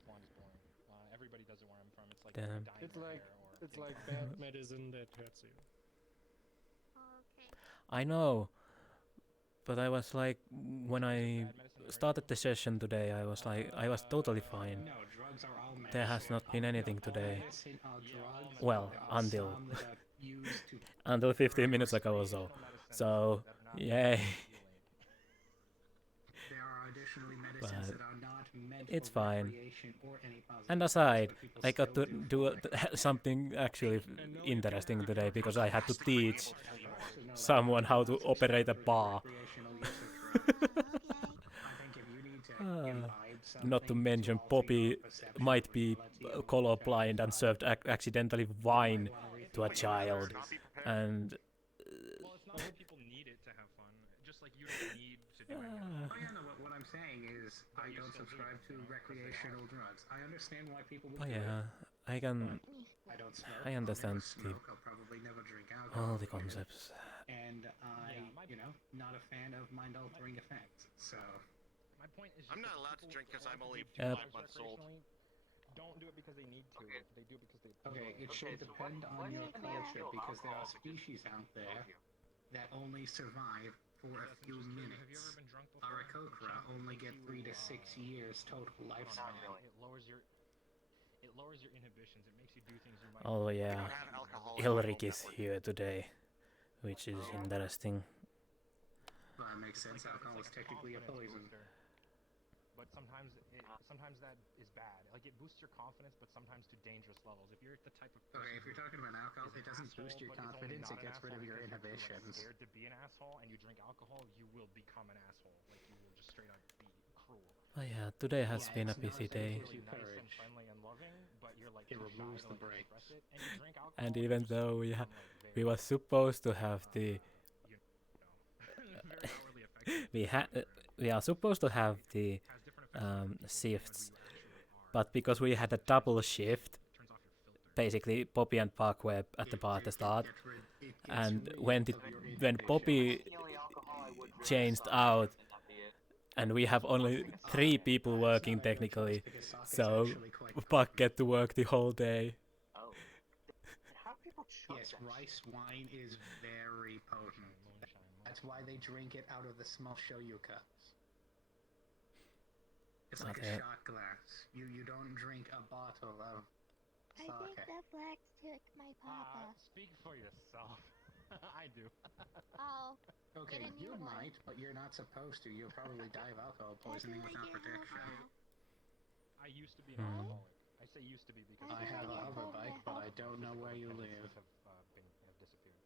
blonde is boring. Everybody does it where I'm from. It's like Damn. dyeing It's your like hair or it's getting like color. bad medicine that hurts you. Okay. I know, but I was like, when I started the session today, I was like, I was totally fine. No, drugs are all medicine. There has not been anything today. Medicine are drugs. Well, There are until some that are used to until 15 minutes ago or so. So, yay. There are additionally medicines But that are not meant it's for fine. recreation or any positive And use, aside, but people I got still to do something actually interesting today because I had to teach someone how to operate a bar. recreational use of drugs. I think if you need to imbibe Not to something mention, alter Poppy your perception might of be reality or colorblind and served accidentally wine to a child, and Well, it's not that people need it to have fun. Just like you don't need to do any of Oh it. yeah, no, what I'm saying is I don't subscribe to recreational drugs. I understand why people would but do yeah, it. I can. I don't smoke. I understand Smoke. I'll probably never drink all alcohol. the concepts. And not a fan of mind-altering effects. So. My point is, I'm not allowed to drink because I'm only Yep. 5 months old. Don't do it because they need to. Okay. They do it because they. Okay, it should depend on your culture because there are species out there that only survive for a few minutes. Aarakocra only get 3 to 6 years total lifespan. It lowers your inhibitions. It makes you do things you might. Oh yeah, Elric is here today, which is interesting. Well, it makes sense. Alcohol is technically a poison. But sometimes that is bad. Like it boosts your confidence, but sometimes to dangerous levels. If you're the type of person Okay, if you're talking about alcohol, it doesn't boost your confidence. It gets rid of your inhibitions. Scared to be an asshole, and you drink alcohol, you will become an asshole. Like you will just straight up be cruel. Oh yeah, today has been a busy day. Really nice and friendly and loving, but you're like it removes the brakes. And you drink alcohol. And even though we were supposed to have the we are supposed to have the shifts, but because we had a double shift, basically Poppy and Pakk were at the bar at the start, and when Poppy changed out, and we have only 3 people working technically, so Pakk get to work the whole day. Yes, rice wine is very potent. That's why they drink it out of the small shoyu cups. It's like a shot glass. You don't drink a bottle of sake. I think the blacks took my papa. Speak for yourself. I do. Oh. Okay, you might, but you're not supposed to. You'll probably die of alcohol poisoning without protection. I used to be an alcoholic. I say used to be because I have a hoverbike, but I don't know where you live. Have disappeared.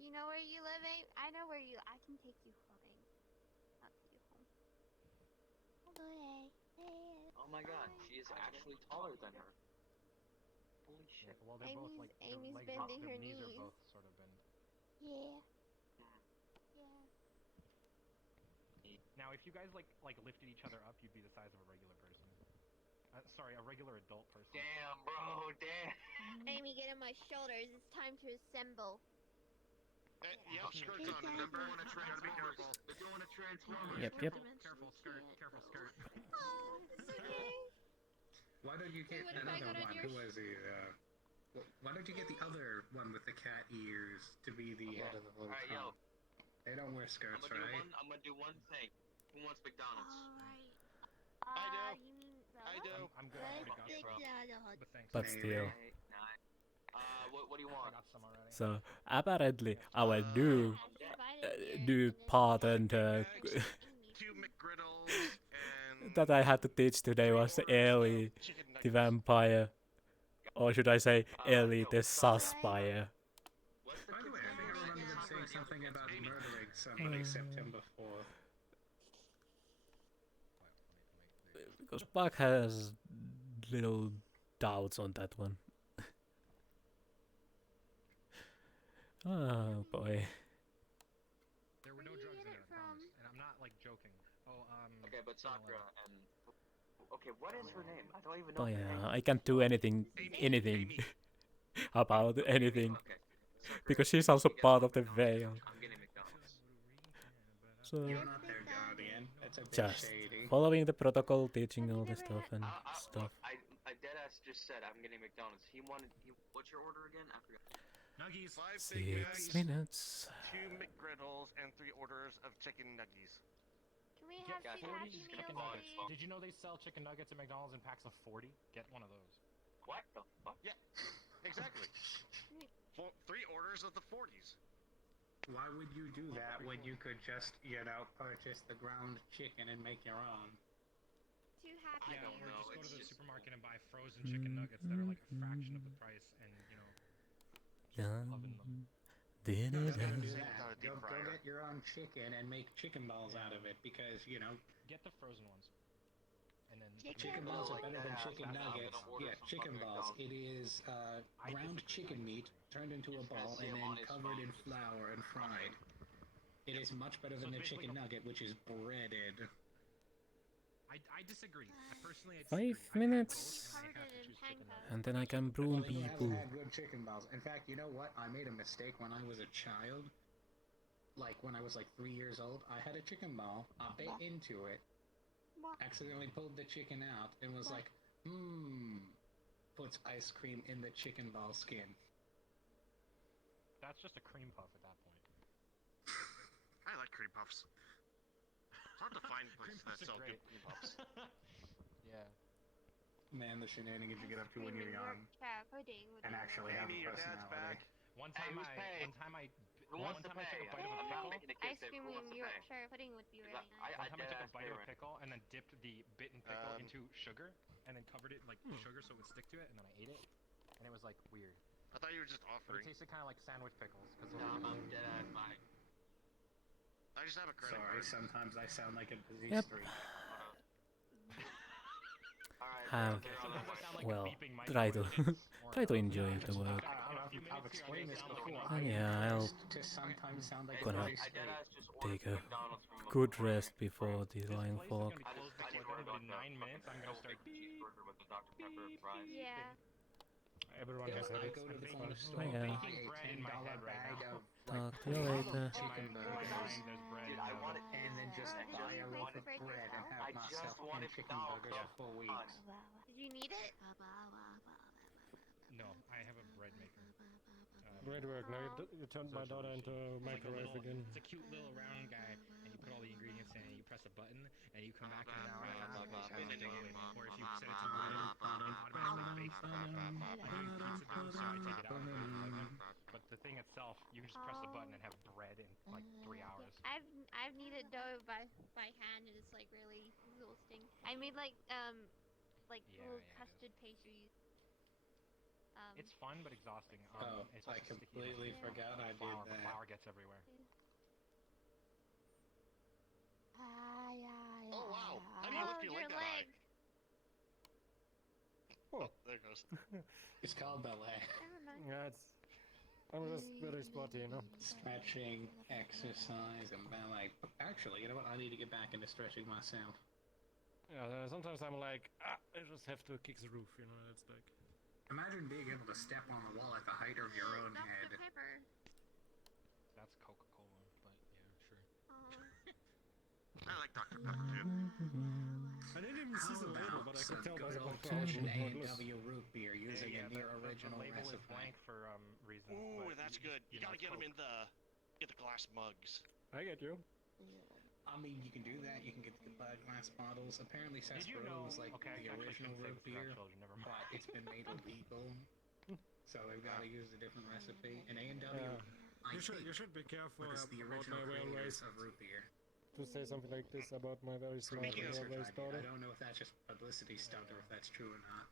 You know where you live, eh? I know where you. I can take you home. I'll take you home. Oh my god, she is actually taller than her. Holy shit. Well, they're both like Amy's their bending her knees are knees. both sort of bent. Yeah. Yeah. Now, if you guys like lifted each other up, you'd be the size of a regular person. Sorry, a regular adult person. Damn, bro, damn. Amy, get on my shoulders. It's time to assemble. Yep, skirts on. Remember, want to be careful. They're doing a transformer. Yep. Careful, skirt. Oh, it's okay. Why don't you get What if I another got on one? your Who was he? Why don't you get the other one with the cat ears to be the head of the whole Alright, club? yo. They don't wear skirts, right? I'm gonna do one thing. Who wants McDonald's? Alright. I do. You mean I do. I'm good. I got Let's bro. McDonald's. But thanks. But still. What do you want? I got some already. So apparently our new part and 2 McGriddles and that I had to teach today was Ellie the vampire, or should I say Ellie the suspire? By the way, I think I remember them saying something about murdering somebody September 4th. Because Pakk has little doubts on that one. Oh boy. There were no drugs in there, I promise. And I'm not like joking. Okay, but Sakura and okay, what is her name? I don't even know. Oh yeah, I can't do anything about anything because she's also part of the veil. I'm getting McDonald's. So You're not their guardian. That's a bit just shady. following the protocol, teaching all the stuff and stuff. I deadass just said I'm getting McDonald's. What's your order again? I forgot. Nuggies. 5 Big Macs, 6 minutes. 2 McGriddles, and 3 orders of chicken nuggies. Can we have 2 Happy Meals, please? Did you know they sell chicken nuggets at McDonald's in packs of 40? Get one of those. What the fuck? Yeah, exactly. 3 orders of the 40s. Why would you do that when you could just, purchase the ground chicken and make your own? 2 Happy I Meals. don't know. Just go to the supermarket and buy frozen chicken nuggets that are like a fraction of the price, and oven them. Do that. Go get your own chicken and make chicken balls out of it because, Get the frozen ones. And then chicken balls are better than chicken nuggets. Yeah, chicken balls. It is ground chicken meat turned into a ball and then covered in flour and fried. It is much better than a chicken nugget, which is breaded. I I disagree. Personally, I 5 disagree. minutes, I have to choose chicken balls. and then I can broom people. I've had good chicken balls. In fact, you know what? I made a mistake when I was a child. Like when I was like 3 years old, I had a chicken ball. I bit into it, accidentally pulled the chicken out, and was like, puts ice cream in the chicken ball skin. That's just a cream puff at that point. I like cream puffs. It's hard to find places that sell good cream puffs. Yeah. Man, the shenanigans you get up to when you're young. And actually have a personality. One time I took a bite of a pickle. Ice cream in Yorkshire pudding would be really nice. One time I took a bite of a pickle and then dipped the bitten pickle into sugar and then covered it in like sugar so it would stick to it, and then I ate it, and it was like weird. I thought you were just But offering. it tasted kind of like sandwich pickles. I'm dead ass fine. I just have a credit Sorry, card. sometimes I sound like a busy Yep. street. Have, well, try to try to enjoy the work. I've explained this before. Yeah, I'll To sometimes sound like gonna a busy street. take a good rest before the line fog. But in 9 minutes I'm gonna start. Yeah. Everyone Yeah, has I it. go to the It's corner fine. store, Okay. buy a $10 bag of Talk to you later. chicken burgers, Dude, I wanted, and then just buy a loaf of bread and have myself 10 chicken burgers for 4 weeks. Did you need it? No, I have a bread maker. Great work. Now you turned my daughter into a microwave again. It's a cute little round guy, and you put all the ingredients in, and you press a button, and you come back in an hour and a half, and then or if you set it to bread, it automatically bakes the bread. I use pizza dough, so I take it out and put it in. But the thing itself, you can just press the button and have bread in like 3 hours. I've kneaded dough by hand, and it's like really exhausting. I made like little custard pastries. It's fun but exhausting. It's I also sticky, completely like, forgot I did flour. that. Flour gets everywhere. Oh wow! How do you lift your leg that high? Oh, there it goes. It's called ballet. Yeah, I'm just very sporty, you know. Stretching, exercise, and ballet. Actually, you know what? I need to get back into stretching myself. Yeah, sometimes I'm like, I just have to kick the roof, you know. It's like. Imagine being able to step on the wall at the height of your own head. That's Coca-Cola, but yeah, sure. I like Dr. Pepper too. I didn't even see the label, but I could tell by the old-fashioned A&W root beer using a near original the label is recipe. blank for reasons. Ooh, but that's good. You gotta get them in the glass mugs. I get you. I mean, you can do that. You can get the glass bottles. Apparently, Did you sarsaparilla know? was like Okay, the I original shouldn't root say beer, this to children, never mind. but it's been made illegal. So they've got to use a different recipe. And A&W, You should be careful but it's the about original my creators railways of root beer. to say something like this about my very smart railways daughter. I don't know if that's just publicity stunt or if that's true or not.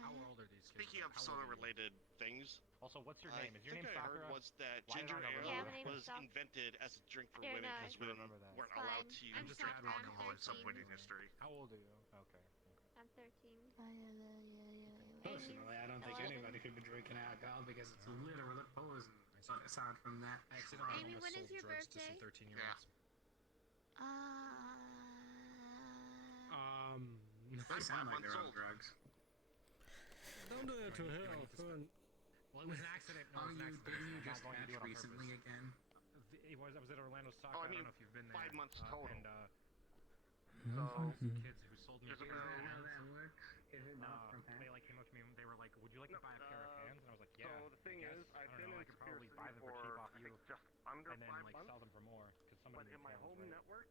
How old are these kids? Speaking of soda-related things, Also, what's your name? Is your I name think I heard Sakura? was that Why did ginger I not ale remember that? was invented as a drink for I don't women know. because women remember that. weren't It's allowed fine. to I'm use sorry, alcohol I'm at some point in 13. history. How old are you? Okay. I'm 13. Personally, I don't think anybody should be drinking alcohol because it's literally poison. But aside from that, I accidentally Amy, when is almost sold your drugs to birthday? some 13-year-olds. they sound like they're on drugs. Don't do it to her. Well, it was an accident. No, it was an accident. Didn't you I'm just not going to hatch do it on recently purpose. again? I was at Orlando Soccer. Oh, I I mean, don't know if you've been there. 5 months total. And Some kids who sold me Is beer. that how that works? Is it not from they like came up to me and they were like, "Would you like to buy a pair of hands?" And I was like, "Yeah." So the thing I is, guess. I've I been don't know, in I could probably buy them for for cheap off I you, think just under and then 5 like months. sell them for more because But somebody in my needs home hands, right? network,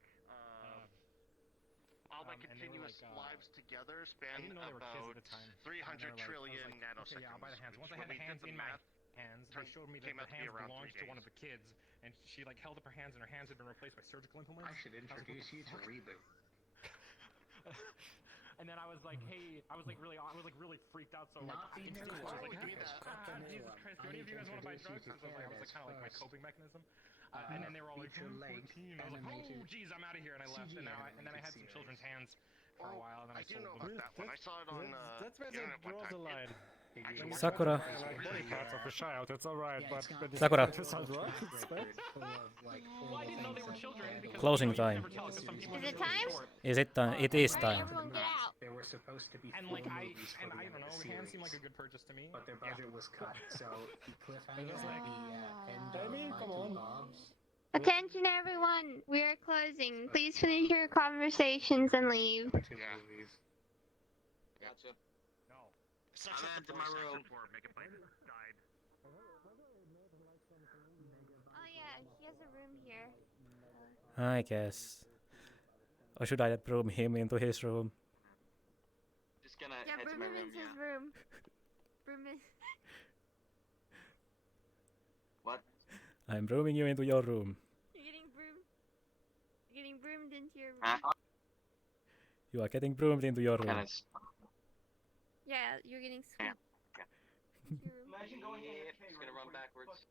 all my and they were continuous like, lives together I span didn't know they were kids about at the time. 300 And they were like- I was trillion like, nanoseconds. Okay, yeah, I'll buy the hands. Once I which had the when we hands did in the my math, hands, they showed me that came the out to be hands around belonged 3 to one of days. the kids, and she like held up her hands, and her hands had been replaced by surgical implements. I should introduce you to Reboot. And then I was like, hey, I was like really freaked out. So Not like, the instantly, new I was one. like, Jesus Christ, do any of you guys want to buy drugs? Because I was like, it was kind of like my coping mechanism. And then they were all like, feature 14. length I was like, oh, animated geez, I'm out of here, and I left. And then I had some children's hands for a while, and then I I do sold know them. about that one. I saw it on That's where the they internet one draw time. the line. Sakura. Body parts of a child, it's alright, but Sakura. this sounds right. Well, I didn't know they were children because Closing you time. never tell us some people Is it are time? short. Is it time? It is Alright, time. everyone get out. There were supposed to be And four like I movies for the don't end of know, the hands series, seem like a good purchase to me. but their budget was cut, so the cliffhanger It's at like- the end Baby, of come My on. Two Bobs. Attention everyone, we are closing. Please finish your conversations and leave. Two movies. Gotcha. No. Such I'm as at the my voice actor room. for Mega Man died. Oh yeah, he has a room here. I guess. Or should I broom him into his room? Just gonna Yeah, head to broom my him room, into yeah. his room. Broom him. What? I'm brooming you into your room. You're getting broomed. You're getting broomed into your room. Huh? You are getting broomed into your room. Yeah, you're getting swept. into your room. Imagine going AFK. Just gonna run backwards.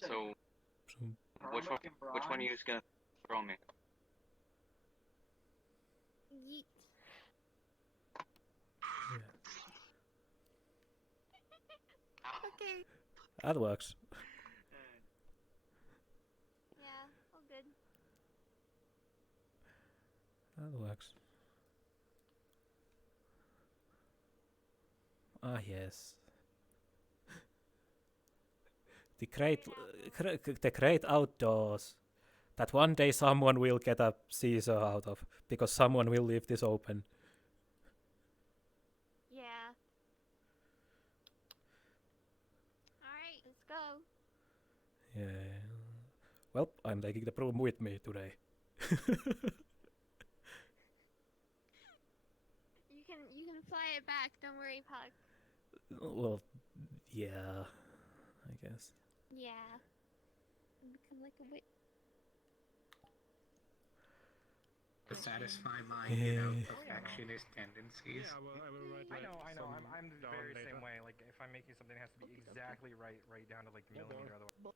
So, which one are you just gonna throw me? Yeet. Okay. That works. Yeah, all good. That works. Ah, yes. The great outdoors that one day someone will get a Caesar out of because someone will leave this open. Yeah. Alright, let's go. Yeah. Well, I'm taking the broom with me today. You can fly it back, don't worry, Puck. Well, yeah, I guess. Yeah. Become like a witch. To satisfy my, perfectionist tendencies. Yeah, well, I will write I like know. some I'm the down very later. same way. Like, if I'm making something, it has to be exactly right down to like the millimeter. Otherwise.